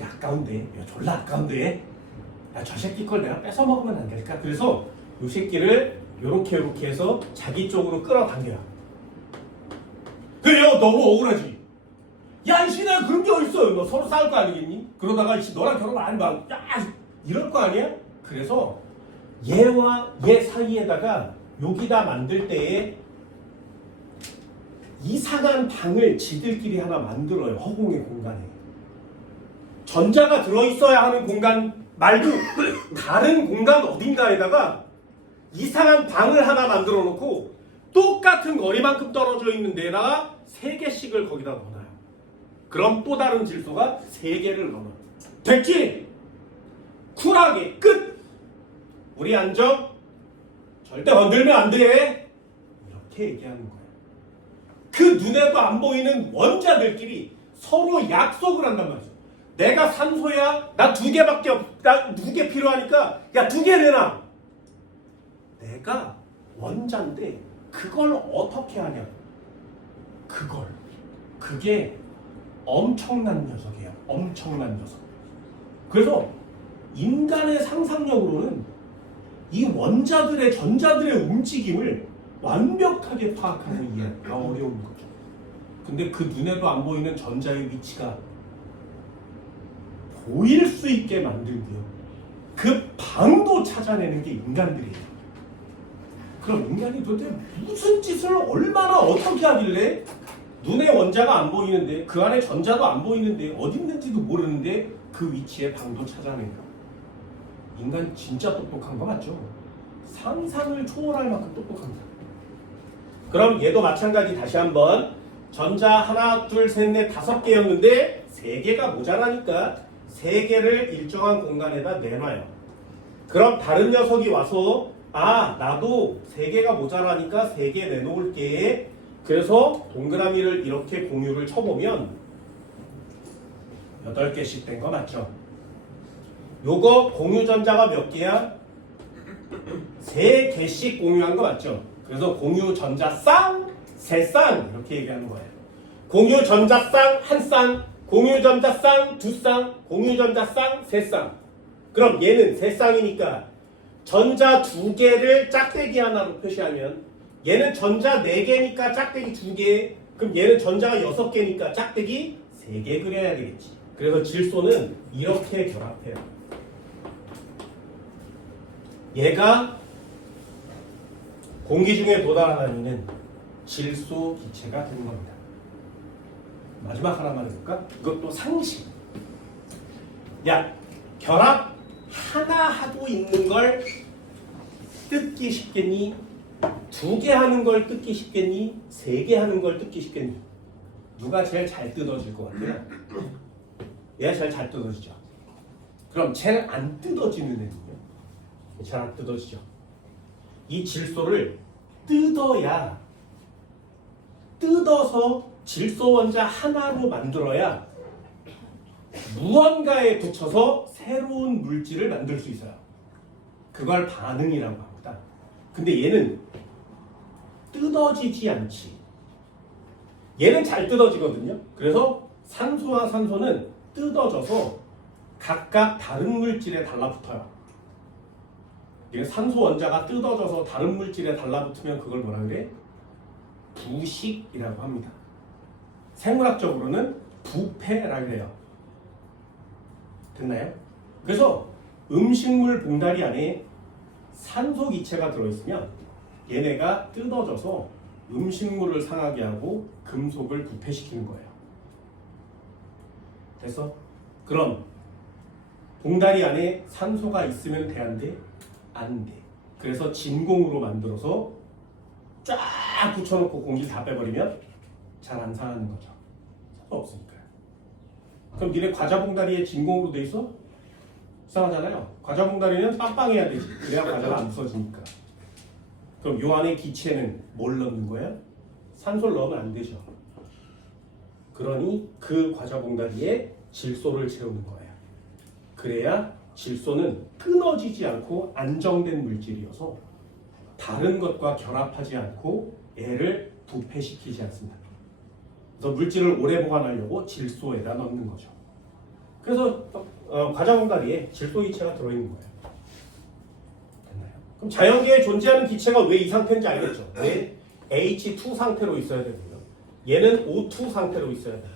아까운데, 야 졸라 아까운데, 야 저 새끼 걸 내가 뺏어 먹으면 안 될까? 그래서 이 새끼를 요렇게 해서 자기 쪽으로 끌어당겨요. 그래요, 너무 억울하지. 야 이씨 내가 그런 게 어딨어, 너 서로 싸울 거 아니겠니? 그러다가 이씨 너랑 결혼 안 해봐, 야 이럴 거 아니야? 그래서 얘와 얘 사이에다가 여기다 만들 때에 이상한 방을 지들끼리 하나 만들어요. 허공의 공간에 전자가 들어있어야 하는 공간 말고 다른 공간 어딘가에다가 이상한 방을 하나 만들어 놓고 똑같은 거리만큼 떨어져 있는 데다가 3개씩을 거기다 넣어놔요. 그럼 또 다른 질소가 3개를 넣어요. 됐지? 쿨하게 끝! 우리 안정? 절대 건들면 안 돼! 이렇게 얘기하는 거예요. 그 눈에도 안 보이는 원자들끼리 서로 약속을 한단 말이죠. 내가 산소야? 나 2개밖에 나 2개 필요하니까 야 2개 내놔. 내가 원자인데 그걸 어떻게 하냐? 그게 엄청난 녀석이에요. 엄청난 녀석. 그래서 인간의 상상력으로는 이 원자들의 전자들의 움직임을 완벽하게 파악하고 이해하기가 어려운 거죠. 근데 그 눈에도 안 보이는 전자의 위치가 보일 수 있게 만들고요. 그 방도 찾아내는 게 인간들이에요. 그럼 인간이 도대체 무슨 짓을 얼마나 어떻게 하길래 눈에 원자가 안 보이는데 그 안에 전자도 안 보이는데 어디 있는지도 모르는데 그 위치에 방도 찾아낸가? 인간 진짜 똑똑한 거 맞죠? 상상을 초월할 만큼 똑똑합니다. 그럼 얘도 마찬가지 다시 한번 전자 하나, 둘, 셋, 넷, 5개였는데 3개가 모자라니까 3개를 일정한 공간에다 내놔요. 그럼 다른 녀석이 와서 아 나도 3개가 모자라니까 3개 내놓을게. 그래서 동그라미를 이렇게 공유를 쳐보면 8개씩 된 거 맞죠? 요거 공유 전자가 몇 개야? 3개씩 공유한 거 맞죠? 그래서 공유 전자 쌍, 3쌍 이렇게 얘기하는 거예요. 공유 전자 쌍 1쌍, 공유 전자 쌍 2쌍, 공유 전자 쌍 3쌍. 그럼 얘는 3쌍이니까 전자 2개를 짝대기 하나로 표시하면 얘는 전자 4개니까 짝대기 2개, 그럼 얘는 전자가 6개니까 짝대기 3개 그려야 되겠지. 그래서 질소는 이렇게 결합해요. 얘가 공기 중에 도달하는 질소 기체가 되는 겁니다. 마지막 하나만 해볼까? 이것도 상식. 야, 결합 하나 하고 있는 걸 뜯기 쉽겠니? 2개 하는 걸 뜯기 쉽겠니? 3개 하는 걸 뜯기 쉽겠니? 누가 제일 잘 뜯어질 것 같아요? 얘가 제일 잘 뜯어지죠. 그럼 제일 안 뜯어지는 애는요? 잘 안 뜯어지죠. 이 질소를 뜯어서 질소 원자 하나로 만들어야 무언가에 붙여서 새로운 물질을 만들 수 있어요. 그걸 반응이라고 합니다. 근데 얘는 뜯어지지 않지. 얘는 잘 뜯어지거든요. 그래서 산소와 산소는 뜯어져서 각각 다른 물질에 달라붙어요. 이게 산소 원자가 뜯어져서 다른 물질에 달라붙으면 그걸 뭐라 그래? 부식이라고 합니다. 생물학적으로는 부패라고 해요. 됐나요? 그래서 음식물 봉다리 안에 산소 기체가 들어있으면 얘네가 뜯어져서 음식물을 상하게 하고 금속을 부패시키는 거예요. 됐어? 그럼 봉다리 안에 산소가 있으면 돼, 안 돼? 안 돼. 그래서 진공으로 만들어서 쫙 붙여놓고 공기 다 빼버리면 잘 안 상하는 거죠. 산소 없으니까요. 그럼 니네 과자 봉다리에 진공으로 돼 있어? 이상하잖아요. 과자 봉다리는 빵빵해야 되지. 그래야 과자가 안 부서지니까. 그럼 요 안에 기체는 뭘 넣는 거야? 산소를 넣으면 안 되죠. 그러니 그 과자 봉다리에 질소를 채우는 거예요. 그래야 질소는 끊어지지 않고 안정된 물질이어서 다른 것과 결합하지 않고 애를 부패시키지 않습니다. 그래서 물질을 오래 보관하려고 질소에다 넣는 거죠. 그래서 과자 봉다리에 질소 기체가 들어있는 거예요. 됐나요? 그럼 자연계에 존재하는 기체가 왜 이 상태인지 알겠죠? 왜 H2 상태로 있어야 되고요. 얘는 O2 상태로 있어야 되고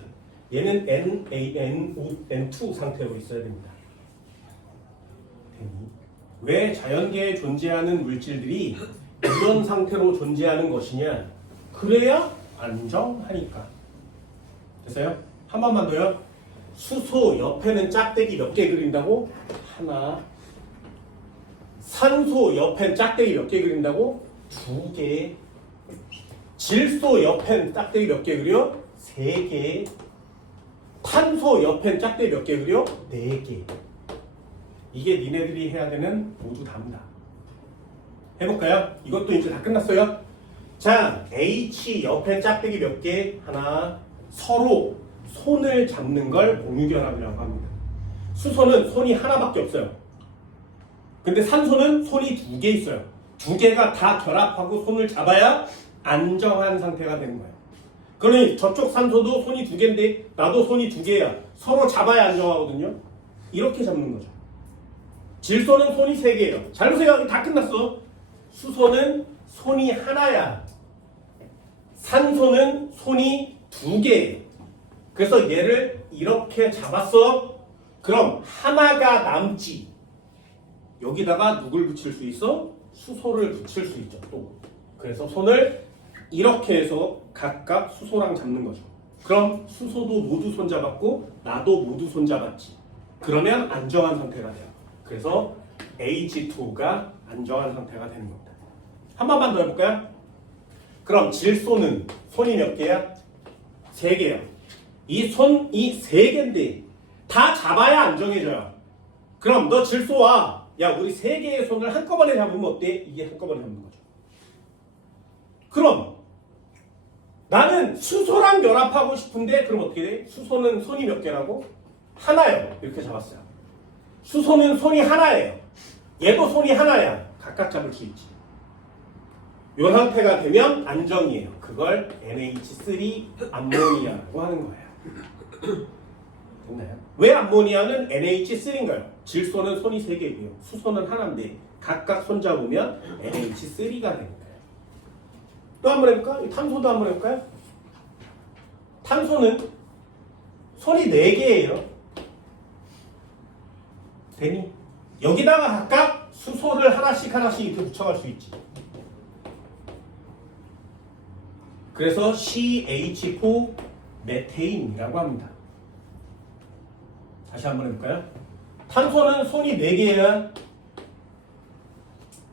얘는 NaNO2 상태로 있어야 됩니다. 왜 자연계에 존재하는 물질들이 이런 상태로 존재하는 것이냐? 그래야 안정하니까. 됐어요? 한 번만 더요. 수소 옆에는 짝대기 몇 개 그린다고? 하나. 산소 옆엔 짝대기 몇 개 그린다고? 2개. 질소 옆엔 짝대기 몇 개 그려? 3개. 탄소 옆엔 짝대기 몇 개 그려? 4개. 이게 니네들이 해야 되는 모두 답니다. 해볼까요? 이것도 이제 다 끝났어요. 자, H 옆에 짝대기 몇 개? 하나. 서로 손을 잡는 걸 공유결합이라고 합니다. 수소는 손이 하나밖에 없어요. 근데 산소는 손이 2개 있어요. 2개가 다 결합하고 손을 잡아야 안정한 상태가 되는 거예요. 그러니 저쪽 산소도 손이 2개인데 나도 손이 2개야. 서로 잡아야 안정하거든요. 이렇게 잡는 거죠. 질소는 손이 3개예요. 잘 보세요. 다 끝났어. 수소는 손이 하나야. 산소는 손이 2개예요. 그래서 얘를 이렇게 잡았어. 그럼 하나가 남지. 여기다가 누굴 붙일 수 있어? 수소를 붙일 수 있죠. 또. 그래서 손을 이렇게 해서 각각 수소랑 잡는 거죠. 그럼 수소도 모두 손잡았고 나도 모두 손잡았지. 그러면 안정한 상태가 돼요. 그래서 H2가 안정한 상태가 되는 겁니다. 한 번만 더 해볼까요? 그럼 질소는 손이 몇 개야? 3개야. 이 손이 3개인데 다 잡아야 안정해져요. 그럼 너 질소와 야 우리 3개의 손을 한꺼번에 잡으면 어때? 이게 한꺼번에 잡는 거죠. 그럼 나는 수소랑 결합하고 싶은데 그럼 어떻게 돼? 수소는 손이 몇 개라고? 하나요. 이렇게 잡았어요. 수소는 손이 하나예요. 얘도 손이 하나야. 각각 잡을 수 있지. 이 상태가 되면 안정이에요. 그걸 NH3 암모니아라고 하는 거예요. 됐나요? 왜 암모니아는 NH3인가요? 질소는 손이 3개고요. 수소는 하나인데 각각 손 잡으면 NH3가 되는 거예요. 또 한 번 해볼까? 탄소도 한 번 해볼까요? 탄소는 손이 4개예요. 되니? 여기다가 각각 수소를 하나씩 이렇게 붙여갈 수 있지. 그래서 CH4 메테인이라고 합니다. 다시 한번 해볼까요? 탄소는 손이 4개야.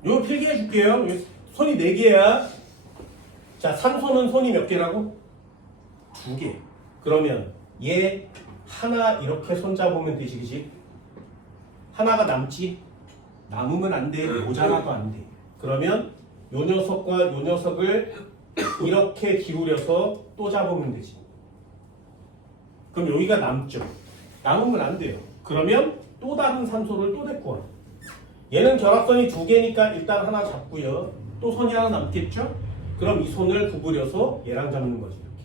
요 필기해 줄게요. 손이 4개야. 자, 산소는 손이 몇 개라고? 2개. 그러면 얘 하나 이렇게 손잡으면 되지, 그치? 하나가 남지? 남으면 안 돼. 모자라도 안 돼. 그러면 요 녀석과 요 녀석을 이렇게 기울여서 또 잡으면 되지. 그럼 여기가 남죠. 남으면 안 돼요. 그러면 또 다른 산소를 또 데리고 와요. 얘는 결합선이 2개니까 일단 하나 잡고요. 또 손이 하나 남겠죠? 그럼 이 손을 구부려서 얘랑 잡는 거지. 이렇게.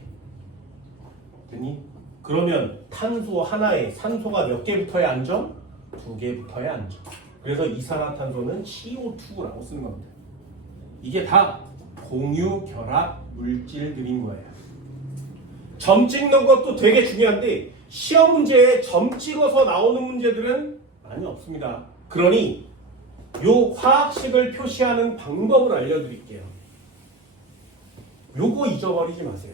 됐니? 그러면 탄소 하나에 산소가 몇 개 붙어야 안정? 2개 붙어야 안정. 그래서 이산화탄소는 CO2라고 쓰는 겁니다. 이게 다 공유 결합 물질들인 거예요. 점 찍는 것도 되게 중요한데 시험 문제에 점 찍어서 나오는 문제들은 많이 없습니다. 그러니 요 화학식을 표시하는 방법을 알려드릴게요. 요거 잊어버리지 마세요.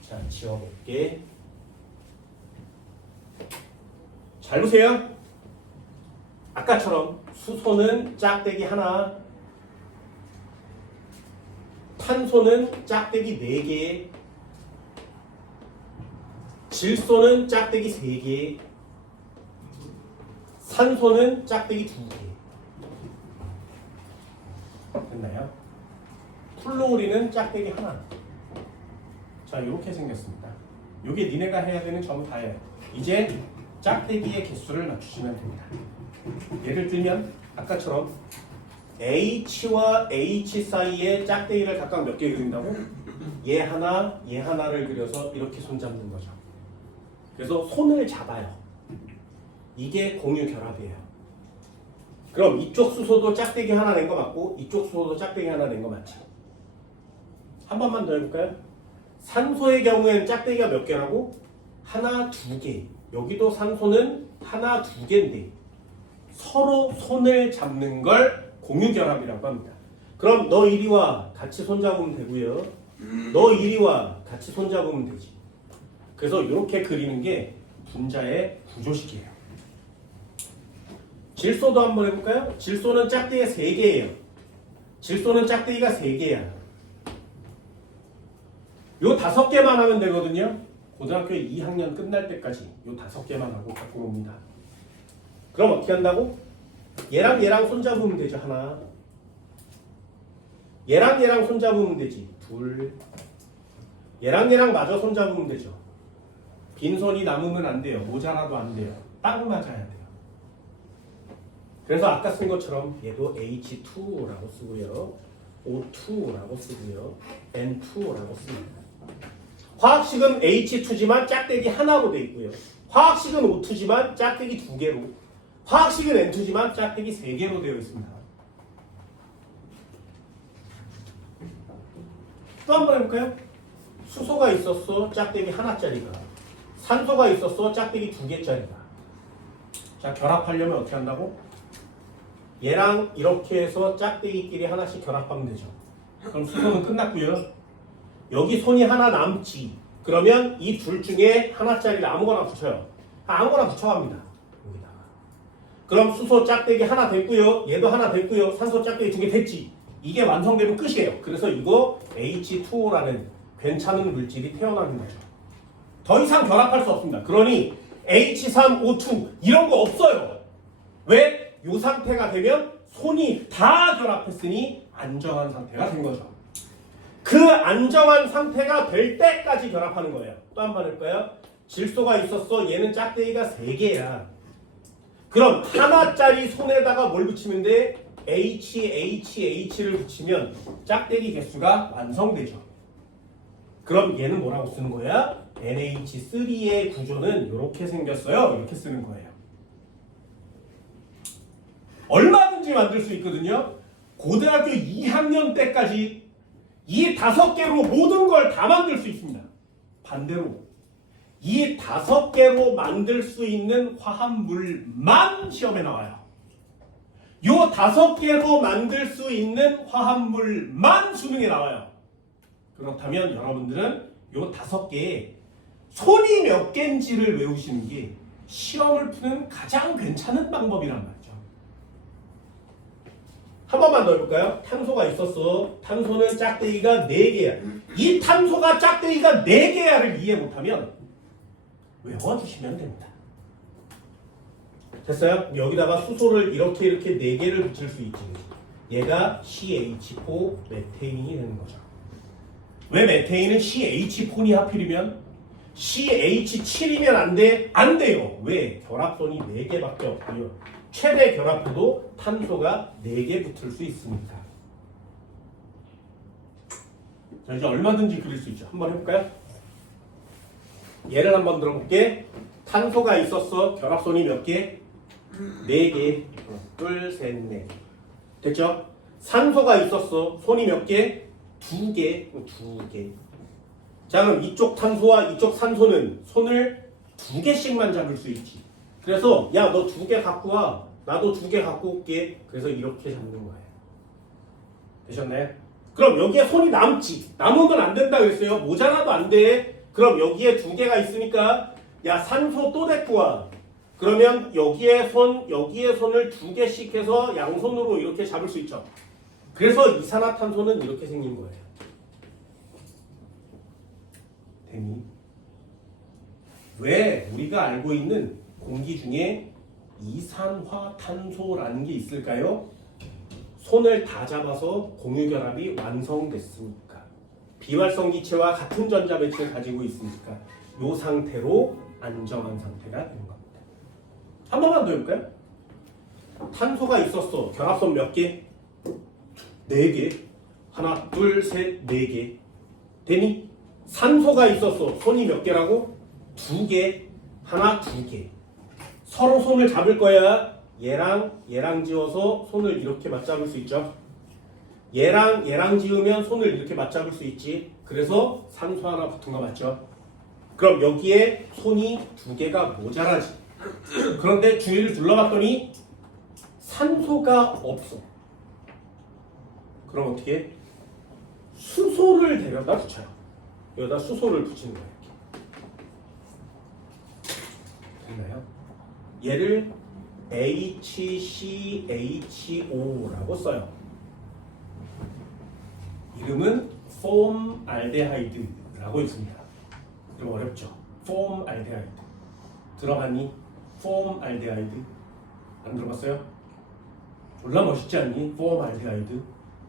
자, 지워볼게. 잘 보세요. 아까처럼 수소는 짝대기 하나, 탄소는 짝대기 4개, 질소는 짝대기 3개, 산소는 짝대기 2개. 됐나요? 플로우린은 짝대기 하나. 자, 이렇게 생겼습니다. 이게 니네가 해야 되는 점 다예요. 이제 짝대기의 개수를 맞추시면 됩니다. 예를 들면 아까처럼 H와 H 사이에 짝대기를 각각 몇 개 그린다고? 얘 하나, 얘 하나를 그려서 이렇게 손잡는 거죠. 그래서 손을 잡아요. 이게 공유 결합이에요. 그럼 이쪽 수소도 짝대기 하나 낸 거 맞고 이쪽 수소도 짝대기 하나 낸 거 맞지? 한 번만 더 해볼까요? 산소의 경우에는 짝대기가 몇 개라고? 하나, 2개. 여기도 산소는 하나, 2개인데 서로 손을 잡는 걸 공유결합이라고 합니다. 그럼 너 이리와 같이 손잡으면 되고요. 너 이리와 같이 손잡으면 되지. 그래서 이렇게 그리는 게 분자의 구조식이에요. 질소도 한번 해볼까요? 질소는 짝대기가 3개예요. 질소는 짝대기가 3개야. 요 5개만 하면 되거든요. 고등학교 2학년 끝날 때까지 요 5개만 하고 갖고 옵니다. 그럼 어떻게 한다고? 얘랑 얘랑 손잡으면 되죠. 하나. 얘랑 얘랑 손잡으면 되지. 둘. 얘랑 얘랑 마저 손잡으면 되죠. 빈손이 남으면 안 돼요. 모자라도 안 돼요. 딱 맞아야 돼요. 그래서 아까 쓴 것처럼 얘도 H2라고 쓰고요. O2라고 쓰고요. N2라고 씁니다. 화학식은 H2지만 짝대기 하나로 되어 있고요. 화학식은 O2지만 짝대기 2개로, 화학식은 N2지만 짝대기 3개로 되어 있습니다. 또 한 번 해볼까요? 수소가 있었어, 짝대기 하나짜리가. 산소가 있었어, 짝대기 2개짜리가. 자, 결합하려면 어떻게 한다고? 얘랑 이렇게 해서 짝대기끼리 하나씩 결합하면 되죠. 그럼 수소는 끝났고요. 여기 손이 하나 남지. 그러면 이 둘 중에 하나짜리를 아무거나 붙여요. 아무거나 붙여갑니다. 여기다가. 그럼 수소 짝대기 하나 됐고요. 얘도 하나 됐고요. 산소 짝대기 2개 됐지. 이게 완성되면 끝이에요. 그래서 이거 H2O라는 괜찮은 물질이 태어나는 거죠. 더 이상 결합할 수 없습니다. 그러니 H3O2 이런 거 없어요. 왜? 이 상태가 되면 손이 다 결합했으니 안정한 상태가 된 거죠. 그 안정한 상태가 될 때까지 결합하는 거예요. 또 한 번 할까요? 질소가 있었어. 얘는 짝대기가 3개야. 그럼 하나짜리 손에다가 뭘 붙이면 돼? H를 붙이면 짝대기 개수가 완성되죠. 그럼 얘는 뭐라고 쓰는 거야? NH3의 구조는 이렇게 생겼어요. 이렇게 쓰는 거예요. 얼마든지 만들 수 있거든요. 고등학교 2학년 때까지 이 5개로 모든 걸 다 만들 수 있습니다. 반대로 이 5개로 만들 수 있는 화합물만 시험에 나와요. 요 5개로 만들 수 있는 화합물만 수능에 나와요. 그렇다면 여러분들은 요 5개에 손이 몇 개인지를 외우시는 게 시험을 푸는 가장 괜찮은 방법이란 말이죠. 한 번만 더 해볼까요? 탄소가 있었어. 탄소는 짝대기가 4개야. 이 탄소가 짝대기가 4개야를 이해 못하면 외워주시면 됩니다. 됐어요? 여기다가 수소를 이렇게 4개를 붙일 수 있지. 얘가 CH4 메테인이 되는 거죠. 왜 메테인은 CH4니 하필이면? CH7이면 안 돼? 안 돼요. 왜? 결합선이 4개밖에 없고요. 최대 결합해도 탄소가 4개 붙을 수 있습니다. 자, 이제 얼마든지 그릴 수 있죠. 한번 해볼까요? 예를 한번 들어볼게. 탄소가 있었어. 결합선이 몇 개? 4개. 둘, 셋, 넷. 됐죠? 산소가 있었어. 손이 몇 개? 2개. 2개. 자, 그럼 이쪽 탄소와 이쪽 산소는 손을 2개씩만 잡을 수 있지. 그래서 야, 너 2개 갖고 와. 나도 2개 갖고 올게. 그래서 이렇게 잡는 거예요. 되셨나요? 그럼 여기에 손이 남지. 남으면 안 된다 그랬어요. 모자라도 안 돼. 그럼 여기에 2개가 있으니까 야, 산소 또 데리고 와. 그러면 여기에 손을 2개씩 해서 양손으로 이렇게 잡을 수 있죠. 그래서 이산화탄소는 이렇게 생긴 거예요. 됐니? 왜 우리가 알고 있는 공기 중에 이산화탄소라는 게 있을까요? 손을 다 잡아서 공유결합이 완성됐으니까. 비활성 기체와 같은 전자 배치를 가지고 있으니까 이 상태로 안정한 상태가 되는 겁니다. 한 번만 더 해볼까요? 탄소가 있었어. 결합선 몇 개? 4개. 하나, 둘, 셋, 4개. 되니? 산소가 있었어. 손이 몇 개라고? 2개. 하나, 2개. 서로 손을 잡을 거야. 얘랑 지어서 손을 이렇게 맞잡을 수 있죠. 얘랑 지으면 손을 이렇게 맞잡을 수 있지. 그래서 산소 하나 붙은 거 맞죠? 그럼 여기에 손이 2개가 모자라지. 그런데 주위를 둘러봤더니 산소가 없어. 그럼 어떻게 해? 수소를 데려다 붙여요. 여기다 수소를 붙이는 거예요. 됐나요? 얘를 HCHO라고 써요. 이름은 폼알데하이드라고 있습니다. 좀 어렵죠? 폼알데하이드. 들어봤니? 폼알데하이드. 안 들어봤어요? 졸라 멋있지 않니? 폼알데하이드.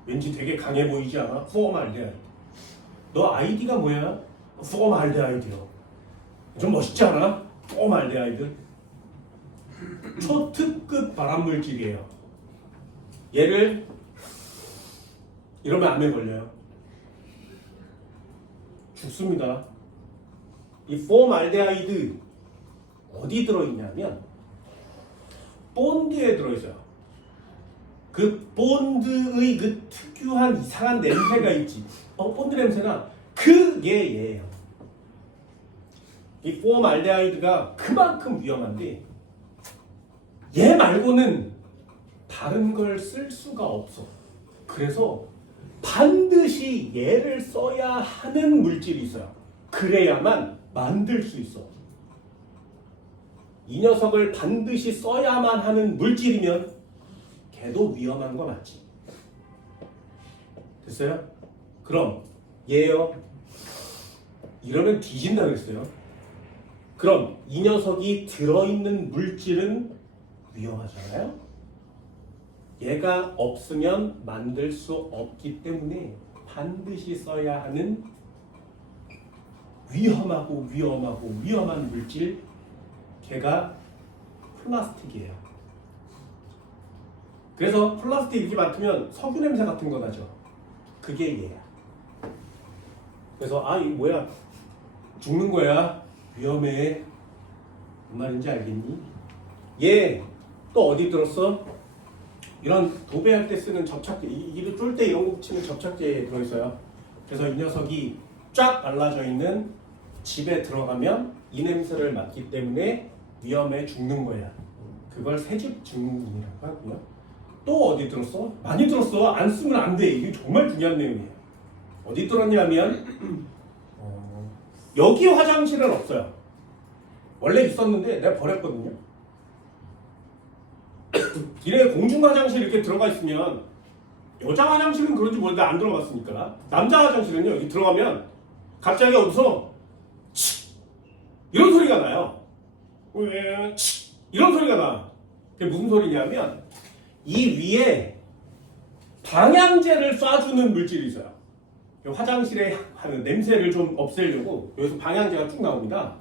왠지 되게 강해 보이지 않아? 폼알데하이드. 너 아이디가 뭐야? 폼알데하이드요. 좀 멋있지 않아? 폼알데하이드. 초특급 발암물질이에요. 얘를 이러면 암에 걸려요. 죽습니다. 이 폼알데하이드 어디 들어있냐면 본드에 들어있어요. 그 본드의 그 특유한 이상한 냄새가 있지. 본드 냄새나 그게 얘예요. 이 폼알데하이드가 그만큼 위험한데 얘 말고는 다른 걸 쓸 수가 없어. 그래서 반드시 얘를 써야 하는 물질이 있어요. 그래야만 만들 수 있어. 이 녀석을 반드시 써야만 하는 물질이면 걔도 위험한 거 맞지? 됐어요? 그럼 얘요. 이러면 뒤진다 그랬어요. 그럼 이 녀석이 들어있는 물질은 위험하잖아요? 얘가 없으면 만들 수 없기 때문에 반드시 써야 하는 위험한 물질, 걔가 플라스틱이에요. 그래서 플라스틱 이렇게 맡으면 석유 냄새 같은 거 나죠? 그게 얘야. 그래서 이 뭐야? 죽는 거야. 위험해. 무슨 말인지 알겠니? 얘 또 어디 들었어? 이런 도배할 때 쓰는 접착제, 이를 쫄 때 이런 거 붙이는 접착제에 들어있어요. 그래서 이 녀석이 쫙 발라져 있는 집에 들어가면 이 냄새를 맡기 때문에 위험해 죽는 거야. 그걸 새집 증후군이라고 하고요. 또 어디 들었어? 많이 들었어. 안 쓰면 안 돼. 이게 정말 중요한 내용이에요. 어디 들었냐면 여기 화장실은 없어요. 원래 있었는데 내가 버렸거든요. 길에 공중 화장실 이렇게 들어가 있으면 여자 화장실은 그런지 모르는데 안 들어갔으니까 남자 화장실은요, 여기 들어가면 갑자기 어디서 치! 이런 소리가 나요. 치! 이런 소리가 나. 그게 무슨 소리냐면 이 위에 방향제를 쏴주는 물질이 있어요. 화장실에 하는 냄새를 좀 없애려고 여기서 방향제가 쭉 나옵니다.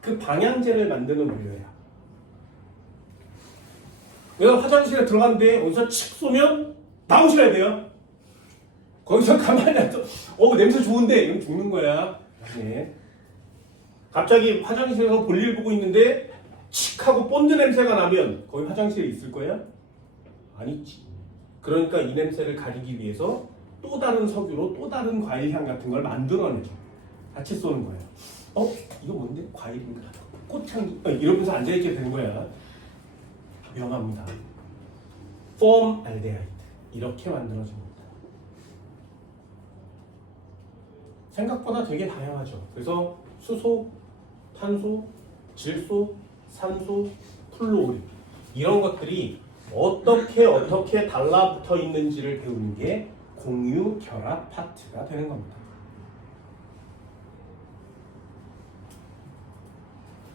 그 방향제를 만드는 원료예요. 내가 화장실에 들어갔는데 어디서 칙 쏘면 나오셔야 돼요. 거기서 가만히 앉아. 냄새 좋은데 이러면 죽는 거야. 네. 갑자기 화장실에서 볼일 보고 있는데 칙 하고 본드 냄새가 나면 거기 화장실에 있을 거야? 아니지. 그러니까 이 냄새를 가리기 위해서 또 다른 석유로 또 다른 과일향 같은 걸 만들어내죠. 같이 쏘는 거예요. 이거 뭔데? 과일인가? 꽃향기 이러면서 앉아있게 되는 거야. 위험합니다. 폼알데하이드 이렇게 만들어집니다. 생각보다 되게 다양하죠. 그래서 수소, 탄소, 질소, 산소, 플루오린 이런 것들이 어떻게 달라붙어 있는지를 배우는 게 공유 결합 파트가 되는 겁니다.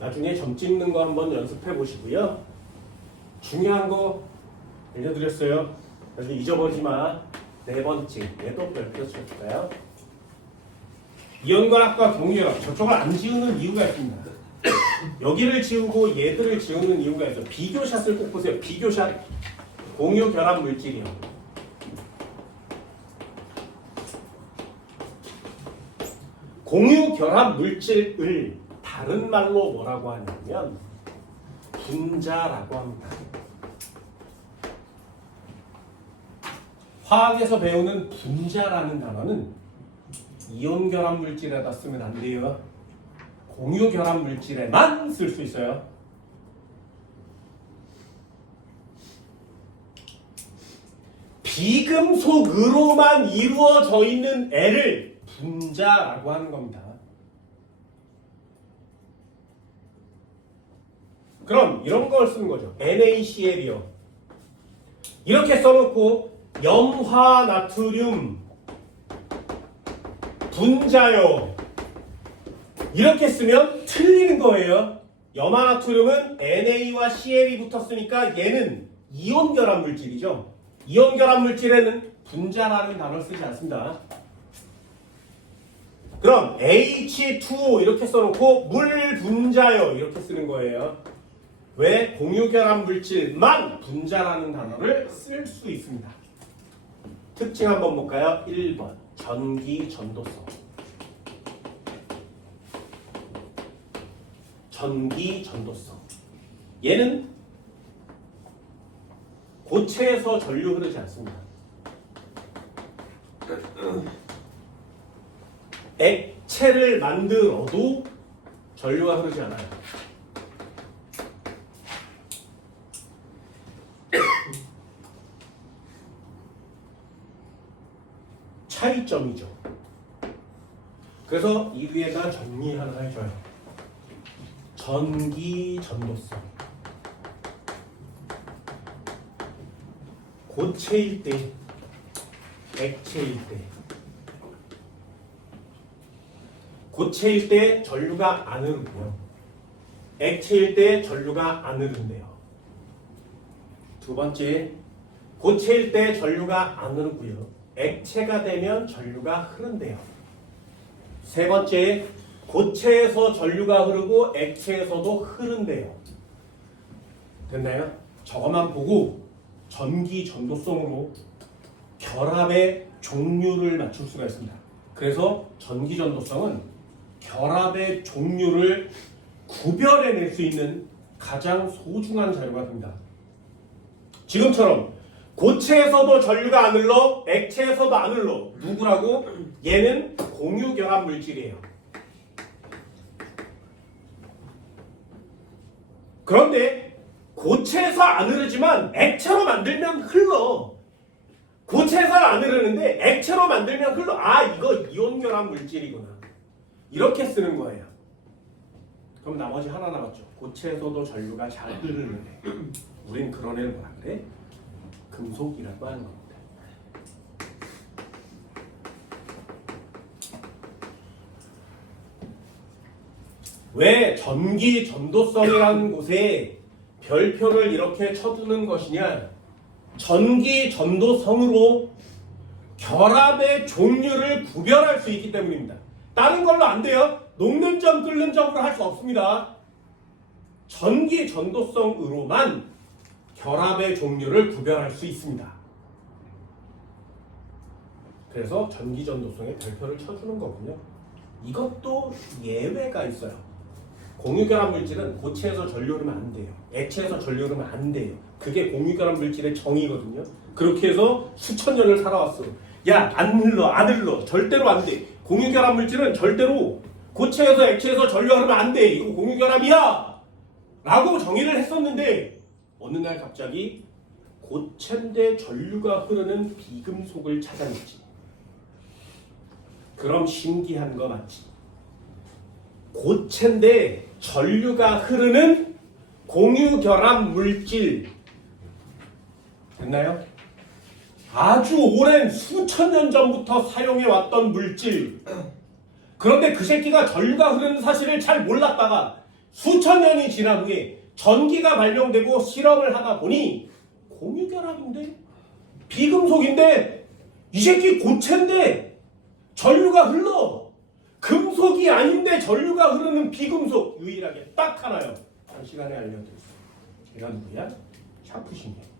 나중에 점 찍는 거 한번 연습해 보시고요. 중요한 거 알려드렸어요. 나중에 잊어버리지 마. 네 번째 얘도 별표 쳐줄까요? 이온결합과 공유결합 저쪽을 안 지우는 이유가 있습니다. 여기를 지우고 얘들을 지우는 이유가 있어요. 비교샷을 꼭 보세요. 비교샷 공유결합 물질이요. 공유결합 물질을 다른 말로 뭐라고 하냐면 분자라고 합니다. 화학에서 배우는 분자라는 단어는 이온결합 물질에다 쓰면 안 돼요. 공유결합 물질에만 쓸 수 있어요. 비금속으로만 이루어져 있는 애를 분자라고 하는 겁니다. 그럼 이런 걸 쓰는 거죠. NaCl이요. 이렇게 써놓고 염화나트륨 분자요. 이렇게 쓰면 틀리는 거예요. 염화나트륨은 Na와 Cl이 붙었으니까 얘는 이온결합 물질이죠. 이온결합 물질에는 분자라는 단어를 쓰지 않습니다. 그럼 H2O 이렇게 써놓고 물 분자요 이렇게 쓰는 거예요. 왜? 공유결합 물질만 분자라는 단어를 쓸 수 있습니다. 특징 한번 볼까요? 1번 전기 전도성. 전기 전도성. 얘는 고체에서 전류 흐르지 않습니다. 액체를 만들어도 전류가 흐르지 않아요. 차이점이죠. 그래서 이 위에다 정리 하나 해줘요. 전기 전도성. 고체일 때, 액체일 때. 고체일 때 전류가 안 흐르고요. 액체일 때 전류가 안 흐른대요. 두 번째, 고체일 때 전류가 안 흐르고요. 액체가 되면 전류가 흐른대요. 세 번째, 고체에서 전류가 흐르고 액체에서도 흐른대요. 됐나요? 저것만 보고 전기 전도성으로 결합의 종류를 맞출 수가 있습니다. 그래서 전기 전도성은 결합의 종류를 구별해낼 수 있는 가장 소중한 자료가 됩니다. 지금처럼 고체에서도 전류가 안 흘러, 액체에서도 안 흘러. 누구라고? 얘는 공유결합 물질이에요. 그런데 고체에서 안 흐르지만 액체로 만들면 흘러. 고체에서 안 흐르는데 액체로 만들면 흘러. 아, 이거 이온결합 물질이구나. 이렇게 쓰는 거예요. 그럼 나머지 하나 남았죠. 고체에서도 전류가 잘 흐르는데 우린 그런 애를 뭐라 그래? 금속이라고 하는 겁니다. 왜 전기 전도성이라는 곳에 별표를 이렇게 쳐두는 것이냐? 전기 전도성으로 결합의 종류를 구별할 수 있기 때문입니다. 다른 걸로 안 돼요. 녹는 점, 끓는 점으로 할 수 없습니다. 전기 전도성으로만 결합의 종류를 구별할 수 있습니다. 그래서 전기 전도성에 별표를 쳐주는 거군요. 이것도 예외가 있어요. 공유결합 물질은 고체에서 전류 흐르면 안 돼요. 액체에서 전류 흐르면 안 돼요. 그게 공유결합 물질의 정의거든요. 그렇게 해서 수천 년을 살아왔어. 야, 안 흘러, 안 흘러. 절대로 안 돼. 공유결합 물질은 절대로 고체에서 액체에서 전류가 흐르면 안 돼. 이거 공유결합이야. 라고 정의를 했었는데 어느 날 갑자기 고체인데 전류가 흐르는 비금속을 찾아냈지. 그럼 신기한 거 맞지? 고체인데 전류가 흐르는 공유결합 물질 됐나요? 아주 오랜 수천 년 전부터 사용해왔던 물질. 그런데 그 새끼가 전류가 흐르는 사실을 잘 몰랐다가 수천 년이 지난 후에 전기가 발명되고 실험을 하다 보니 공유결합인데 비금속인데 이 새끼 고체인데 전류가 흘러. 금속이 아닌데 전류가 흐르는 비금속. 유일하게 딱 하나요. 한 시간에 알려드렸어요. 걔가 누구야? 샤프신이에요.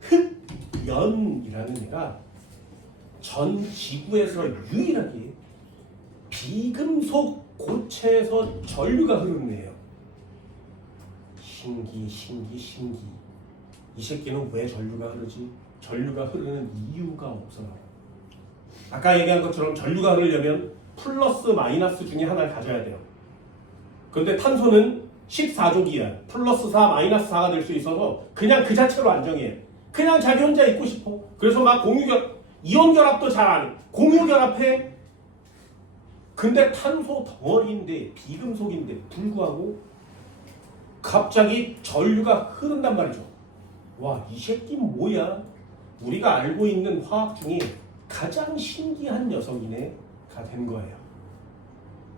흑연이라는 애가 전 지구에서 유일하게 비금속 고체에서 전류가 흐르는 애예요. 신기. 이 새끼는 왜 전류가 흐르지? 전류가 흐르는 이유가 없어요. 아까 얘기한 것처럼 전류가 흐르려면 플러스 마이너스 중에 하나를 가져야 돼요. 근데 탄소는 14족이야. 플러스 4, 마이너스 4가 될 수 있어서 그냥 그 자체로 안 정해. 그냥 자기 혼자 있고 싶어. 그래서 막 이온 결합도 잘 안 해. 공유 결합해. 근데 탄소 덩어리인데 비금속인데 불구하고 갑자기 전류가 흐른단 말이죠. 와, 이 새끼 뭐야? 우리가 알고 있는 화학 중에 가장 신기한 녀석이네가 된 거예요.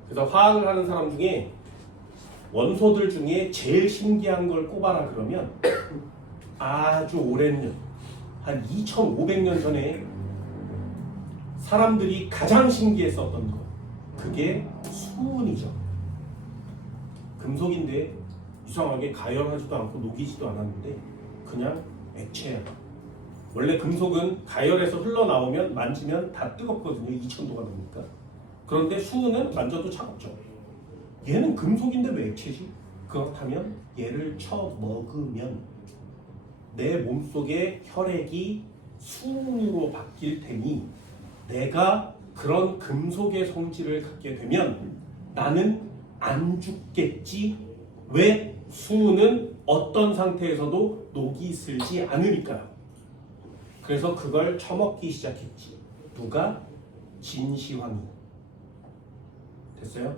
그래서 화학을 하는 사람 중에 원소들 중에 제일 신기한 걸 꼽아라 그러면 아주 오랜 년, 한 2500년 전에 사람들이 가장 신기했었던 것, 그게 수은이죠. 금속인데 이상하게 가열하지도 않고 녹이지도 않았는데 그냥 액체야. 원래 금속은 가열해서 흘러나오면 만지면 다 뜨겁거든요. 2000도가 넘으니까. 그런데 수은은 만져도 차갑죠. 얘는 금속인데 왜 액체지? 그렇다면 얘를 쳐먹으면 내 몸속의 혈액이 수은으로 바뀔 테니 내가 그런 금속의 성질을 갖게 되면 나는 안 죽겠지. 왜? 수은은 어떤 상태에서도 녹이 슬지 않으니까요. 그래서 그걸 처먹기 시작했지. 누가? 진시황이. 됐어요?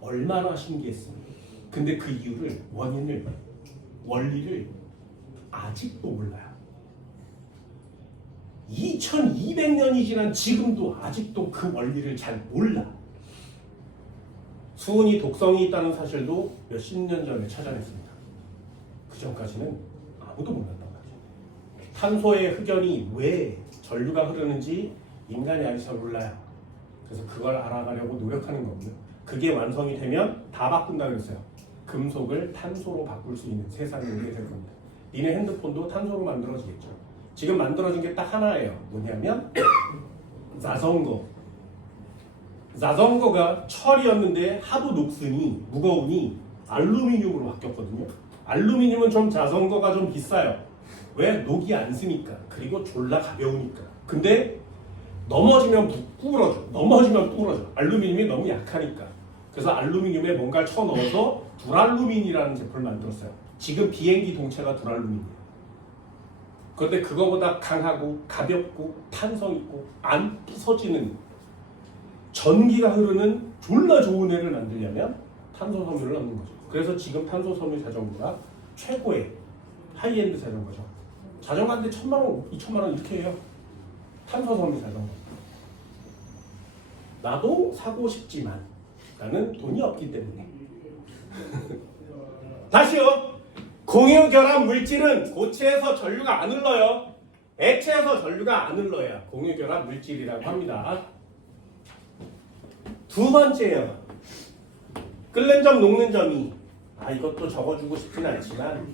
얼마나 신기했습니까? 근데 그 이유를, 원인을, 원리를 아직도 몰라요. 2200년이 지난 지금도 아직도 그 원리를 잘 몰라. 수은이 독성이 있다는 사실도 몇십 년 전에 찾아냈습니다. 그 전까지는 아무도 몰랐단 말이에요. 탄소의 흑연이 왜 전류가 흐르는지 인간이 아직 잘 몰라요. 그래서 그걸 알아가려고 노력하는 거고요. 그게 완성이 되면 다 바꾼다고 했어요. 금속을 탄소로 바꿀 수 있는 세상이 오게 될 겁니다. 니네 핸드폰도 탄소로 만들어지겠죠. 지금 만들어진 게 딱 하나예요. 뭐냐면 자전거. 자전거가 철이었는데 하도 녹으니 무거우니 알루미늄으로 바뀌었거든요. 알루미늄은 좀 자전거가 좀 비싸요. 왜? 녹이 안 쓰니까. 그리고 졸라 가벼우니까. 근데 넘어지면 부러져. 넘어지면 부러져. 알루미늄이 너무 약하니까. 그래서 알루미늄에 뭔가를 쳐넣어서 두랄루민이라는 제품을 만들었어요. 지금 비행기 동체가 두랄루민이에요. 그런데 그거보다 강하고 가볍고 탄성 있고 안 부서지는 전기가 흐르는 졸라 좋은 애를 만들려면 탄소 섬유를 넣는 거죠. 그래서 지금 탄소 섬유 자전거가 최고의 하이엔드 자전거죠. 자전거한테 1000만원, 2000만원 이렇게 해요. 탄소 섬유 자전거. 나도 사고 싶지만 나는 돈이 없기 때문에. 다시요. 공유결합 물질은 고체에서 전류가 안 흘러요. 액체에서 전류가 안 흘러야 공유결합 물질이라고 합니다. 두 번째요. 끓는 점, 녹는 점이. 이것도 적어주고 싶진 않지만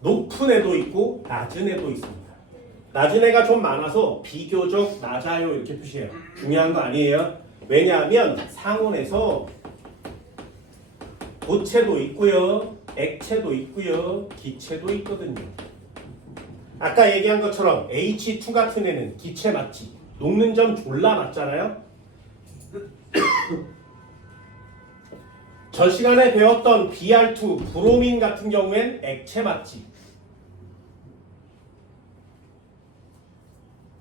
높은 애도 있고 낮은 애도 있습니다. 낮은 애가 좀 많아서 비교적 낮아요 이렇게 표시해요. 중요한 거 아니에요. 왜냐하면 상온에서 고체도 있고요, 액체도 있고요, 기체도 있거든요. 아까 얘기한 것처럼 H2 같은 애는 기체 맞지? 녹는 점 졸라 맞잖아요? 저 시간에 배웠던 Br2, 브로민 같은 경우엔 액체 맞지?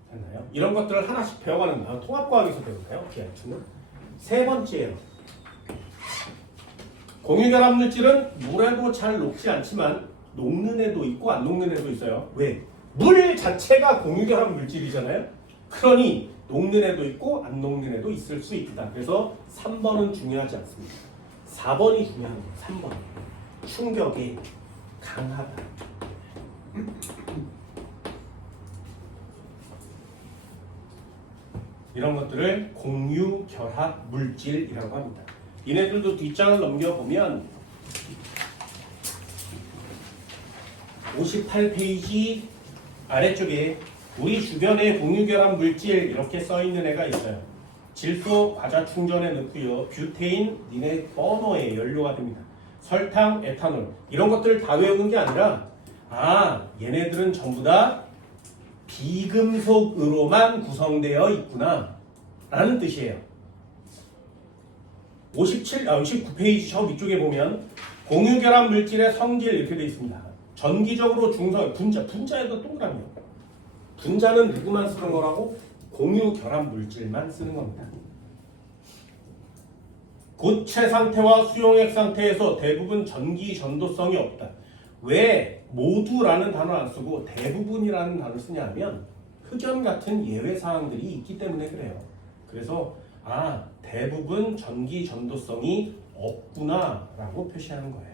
됐나요? 이런 것들을 하나씩 배워가는 거예요. 통합과학에서 배우나요? Br2는. 세 번째예요. 공유결합 물질은 물에도 잘 녹지 않지만 녹는 애도 있고 안 녹는 애도 있어요. 왜? 물 자체가 공유결합 물질이잖아요. 그러니 녹는 애도 있고 안 녹는 애도 있을 수 있다. 그래서 3번은 중요하지 않습니다. 4번이 중요한 거예요. 3번. 충격이 강하다. 이런 것들을 공유결합 물질이라고 합니다. 얘네들도 뒷장을 넘겨보면 58페이지 아래쪽에 우리 주변의 공유결합 물질 이렇게 써있는 애가 있어요. 질소 과자 충전에 넣고요. 뷰테인 니네 버너의 연료가 됩니다. 설탕, 에탄올 이런 것들을 다 외우는 게 아니라 얘네들은 전부 다 비금속으로만 구성되어 있구나 라는 뜻이에요. 59페이지 처음 위쪽에 보면 공유결합 물질의 성질 이렇게 되어 있습니다. 전기적으로 중성, 분자에도 동그라미요. 분자는 누구만 쓰는 거라고? 공유결합 물질만 쓰는 겁니다. 고체 상태와 수용액 상태에서 대부분 전기 전도성이 없다. 왜 모두라는 단어 안 쓰고 대부분이라는 단어를 쓰냐 하면 흑연 같은 예외 사항들이 있기 때문에 그래요. 그래서 대부분 전기 전도성이 없구나 라고 표시하는 거예요.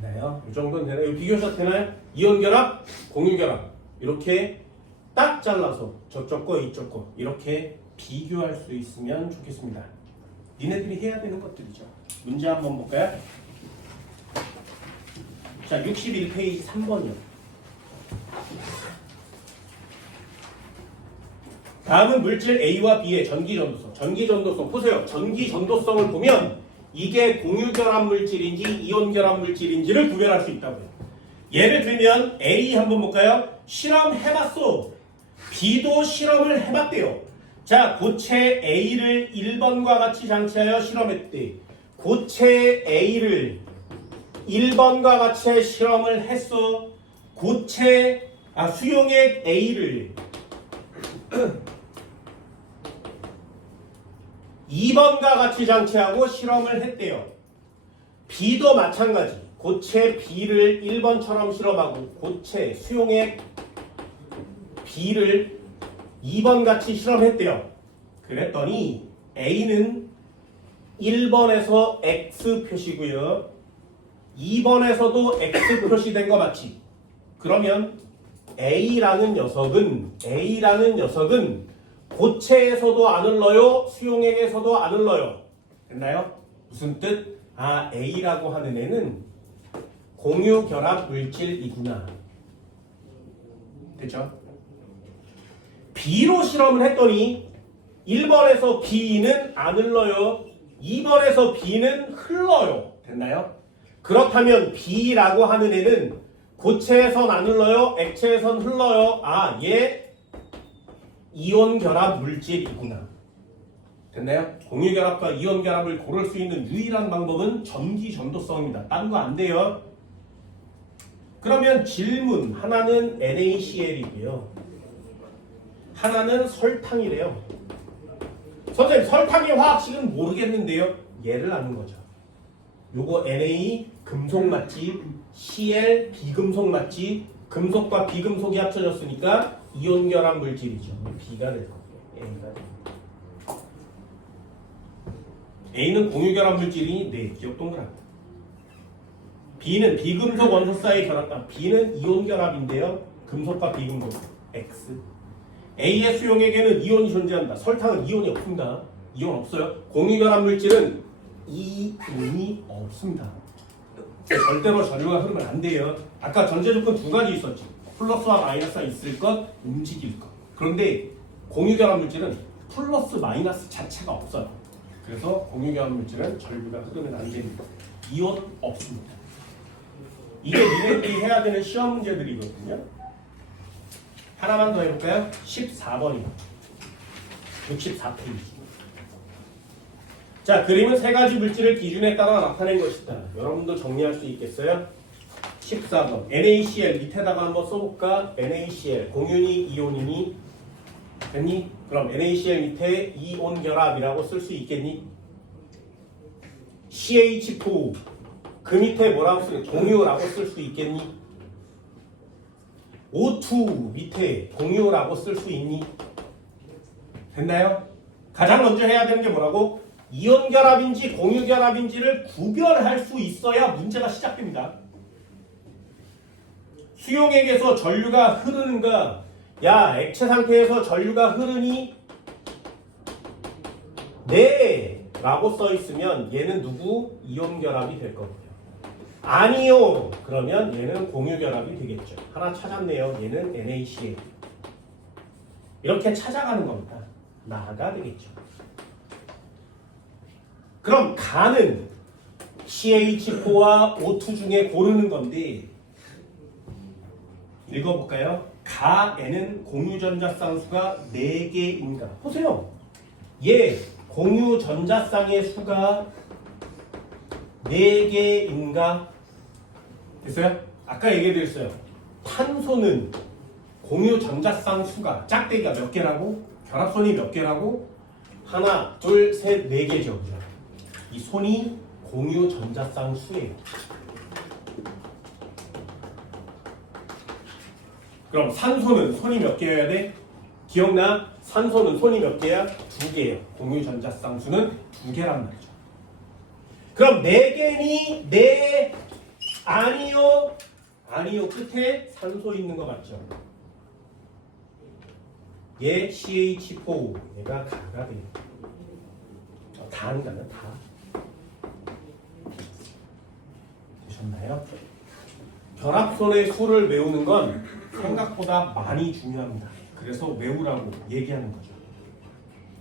됐나요? 이 정도는 되나요? 이거 비교해서 되나요? 이온결합, 공유결합 이렇게 딱 잘라서 저쪽 거 이쪽 거 이렇게 비교할 수 있으면 좋겠습니다. 니네들이 해야 되는 것들이죠. 문제 한번 볼까요? 자, 61페이지 3번이요. 다음은 물질 A와 B의 전기전도성. 전기전도성 보세요. 전기전도성을 보면 이게 공유결합 물질인지 이온결합 물질인지를 구별할 수 있다고요. 예를 들면 A 한번 볼까요? 실험해봤어. B도 실험을 해봤대요. 자, 고체 A를 1번과 같이 장치하여 실험했대. 고체 A를 1번과 같이 실험을 했어. 수용액 A를 2번과 같이 장치하고 실험을 했대요. B도 마찬가지. 고체 B를 1번처럼 실험하고 고체 수용액 B를 2번 같이 실험했대요. 그랬더니 A는 1번에서 X 표시고요. 2번에서도 X 표시된 거 맞지? 그러면 A라는 녀석은 고체에서도 안 흘러요. 수용액에서도 안 흘러요. 됐나요? 무슨 뜻? A라고 하는 애는 공유결합 물질이구나. 됐죠? B로 실험을 했더니 1번에서 B는 안 흘러요. 2번에서 B는 흘러요. 됐나요? 그렇다면 B라고 하는 애는 고체에선 안 흘러요. 액체에선 흘러요. 얘 이온결합 물질이구나. 됐나요? 공유결합과 이온결합을 고를 수 있는 유일한 방법은 전기전도성입니다. 딴 거 안 돼요. 그러면 질문 하나는 NaCl이고요. 하나는 설탕이래요. 선생님 설탕의 화학식은 모르겠는데요. 얘를 아는 거죠. 요거 Na 금속 맞지? Cl 비금속 맞지? 금속과 비금속이 합쳐졌으니까 이온결합 물질이죠. B가 될 거고요. A가 될 거고요. A는 공유결합 물질이니 네, 기억 동그랗다. B는 비금속 원소 사이 결합. B는 이온결합인데요. 금속과 비금속 X. A의 수용액에는 이온이 존재한다. 설탕은 이온이 없습니다. 이온 없어요. 공유결합 물질은 이온이 없습니다. 절대로 전류가 흐르면 안 돼요. 아까 전제 조건 두 가지 있었지. 플러스와 마이너스가 있을 것, 움직일 것. 그런데 공유결합 물질은 플러스 마이너스 자체가 없어요. 그래서 공유결합 물질은 전류가 흐르면 안 됩니다. 이온 없습니다. 이게 니네들이 해야 되는 시험 문제들이거든요. 하나만 더 해볼까요? 14번이요. 64페이지. 자, 그림은 세 가지 물질을 기준에 따라 나타낸 것이다. 여러분도 정리할 수 있겠어요? 14번. NaCl 밑에다가 한번 써볼까? NaCl 공유니 이온이니? 됐니? 그럼 NaCl 밑에 이온 결합이라고 쓸 수 있겠니? CH4 그 밑에 뭐라고 쓰니? 공유라고 쓸 수 있겠니? O2 밑에 공유라고 쓸 수 있니? 됐나요? 가장 먼저 해야 되는 게 뭐라고? 이온 결합인지 공유 결합인지를 구별할 수 있어야 문제가 시작됩니다. 수용액에서 전류가 흐르는가? 야, 액체 상태에서 전류가 흐르니? 네! 라고 써 있으면 얘는 누구? 이온 결합이 될 거고요. 아니요! 그러면 얘는 공유 결합이 되겠죠. 하나 찾았네요. 얘는 NaCl. 이렇게 찾아가는 겁니다. 나가 되겠죠. 그럼 가는 CH4와 O2 중에 고르는 건데 읽어볼까요? 가에는 공유전자쌍수가 4개인가? 보세요. 얘 공유전자쌍의 수가 4개인가? 됐어요? 아까 얘기해드렸어요. 탄소는 공유전자쌍 수가 짝대기가 몇 개라고? 결합선이 몇 개라고? 하나, 둘, 셋, 4개죠. 이 손이 공유전자쌍 수예요. 그럼 산소는 손이 몇 개여야 돼? 기억나? 산소는 손이 몇 개야? 2개예요. 공유전자쌍 수는 2개란 말이죠. 그럼 4개니? 네. 아니요. 아니요. 끝에 산소 있는 거 맞죠? 얘 CH4 얘가 가가 돼요. 다인가요? 다. 되셨나요? 결합선의 수를 외우는 건 생각보다 많이 중요합니다. 그래서 외우라고 얘기하는 거죠.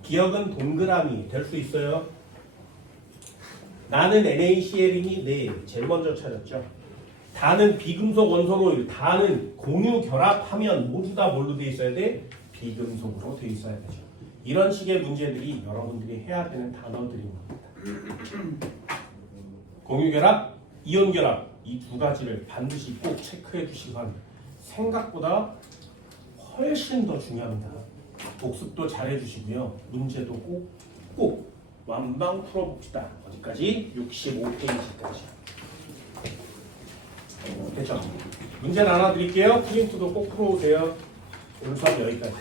기억은 동그라미 될 수 있어요. 나는 NaCl이니? 네. 제일 먼저 찾았죠. 다는 비금속 원소로 다는 공유 결합하면 모두 다 뭘로 돼 있어야 돼? 비금속으로 돼 있어야 되죠. 이런 식의 문제들이 여러분들이 해야 되는 단어들인 겁니다. 공유 결합, 이온 결합 이 두 가지를 반드시 꼭 체크해 주시기 바랍니다. 생각보다 훨씬 더 중요합니다. 복습도 잘 해주시고요. 문제도 꼭 완방 풀어봅시다. 어디까지? 65페이지까지. 됐죠? 문제 나눠 드릴게요. 프린트도 꼭 풀어오세요. 오늘 수업 여기까지.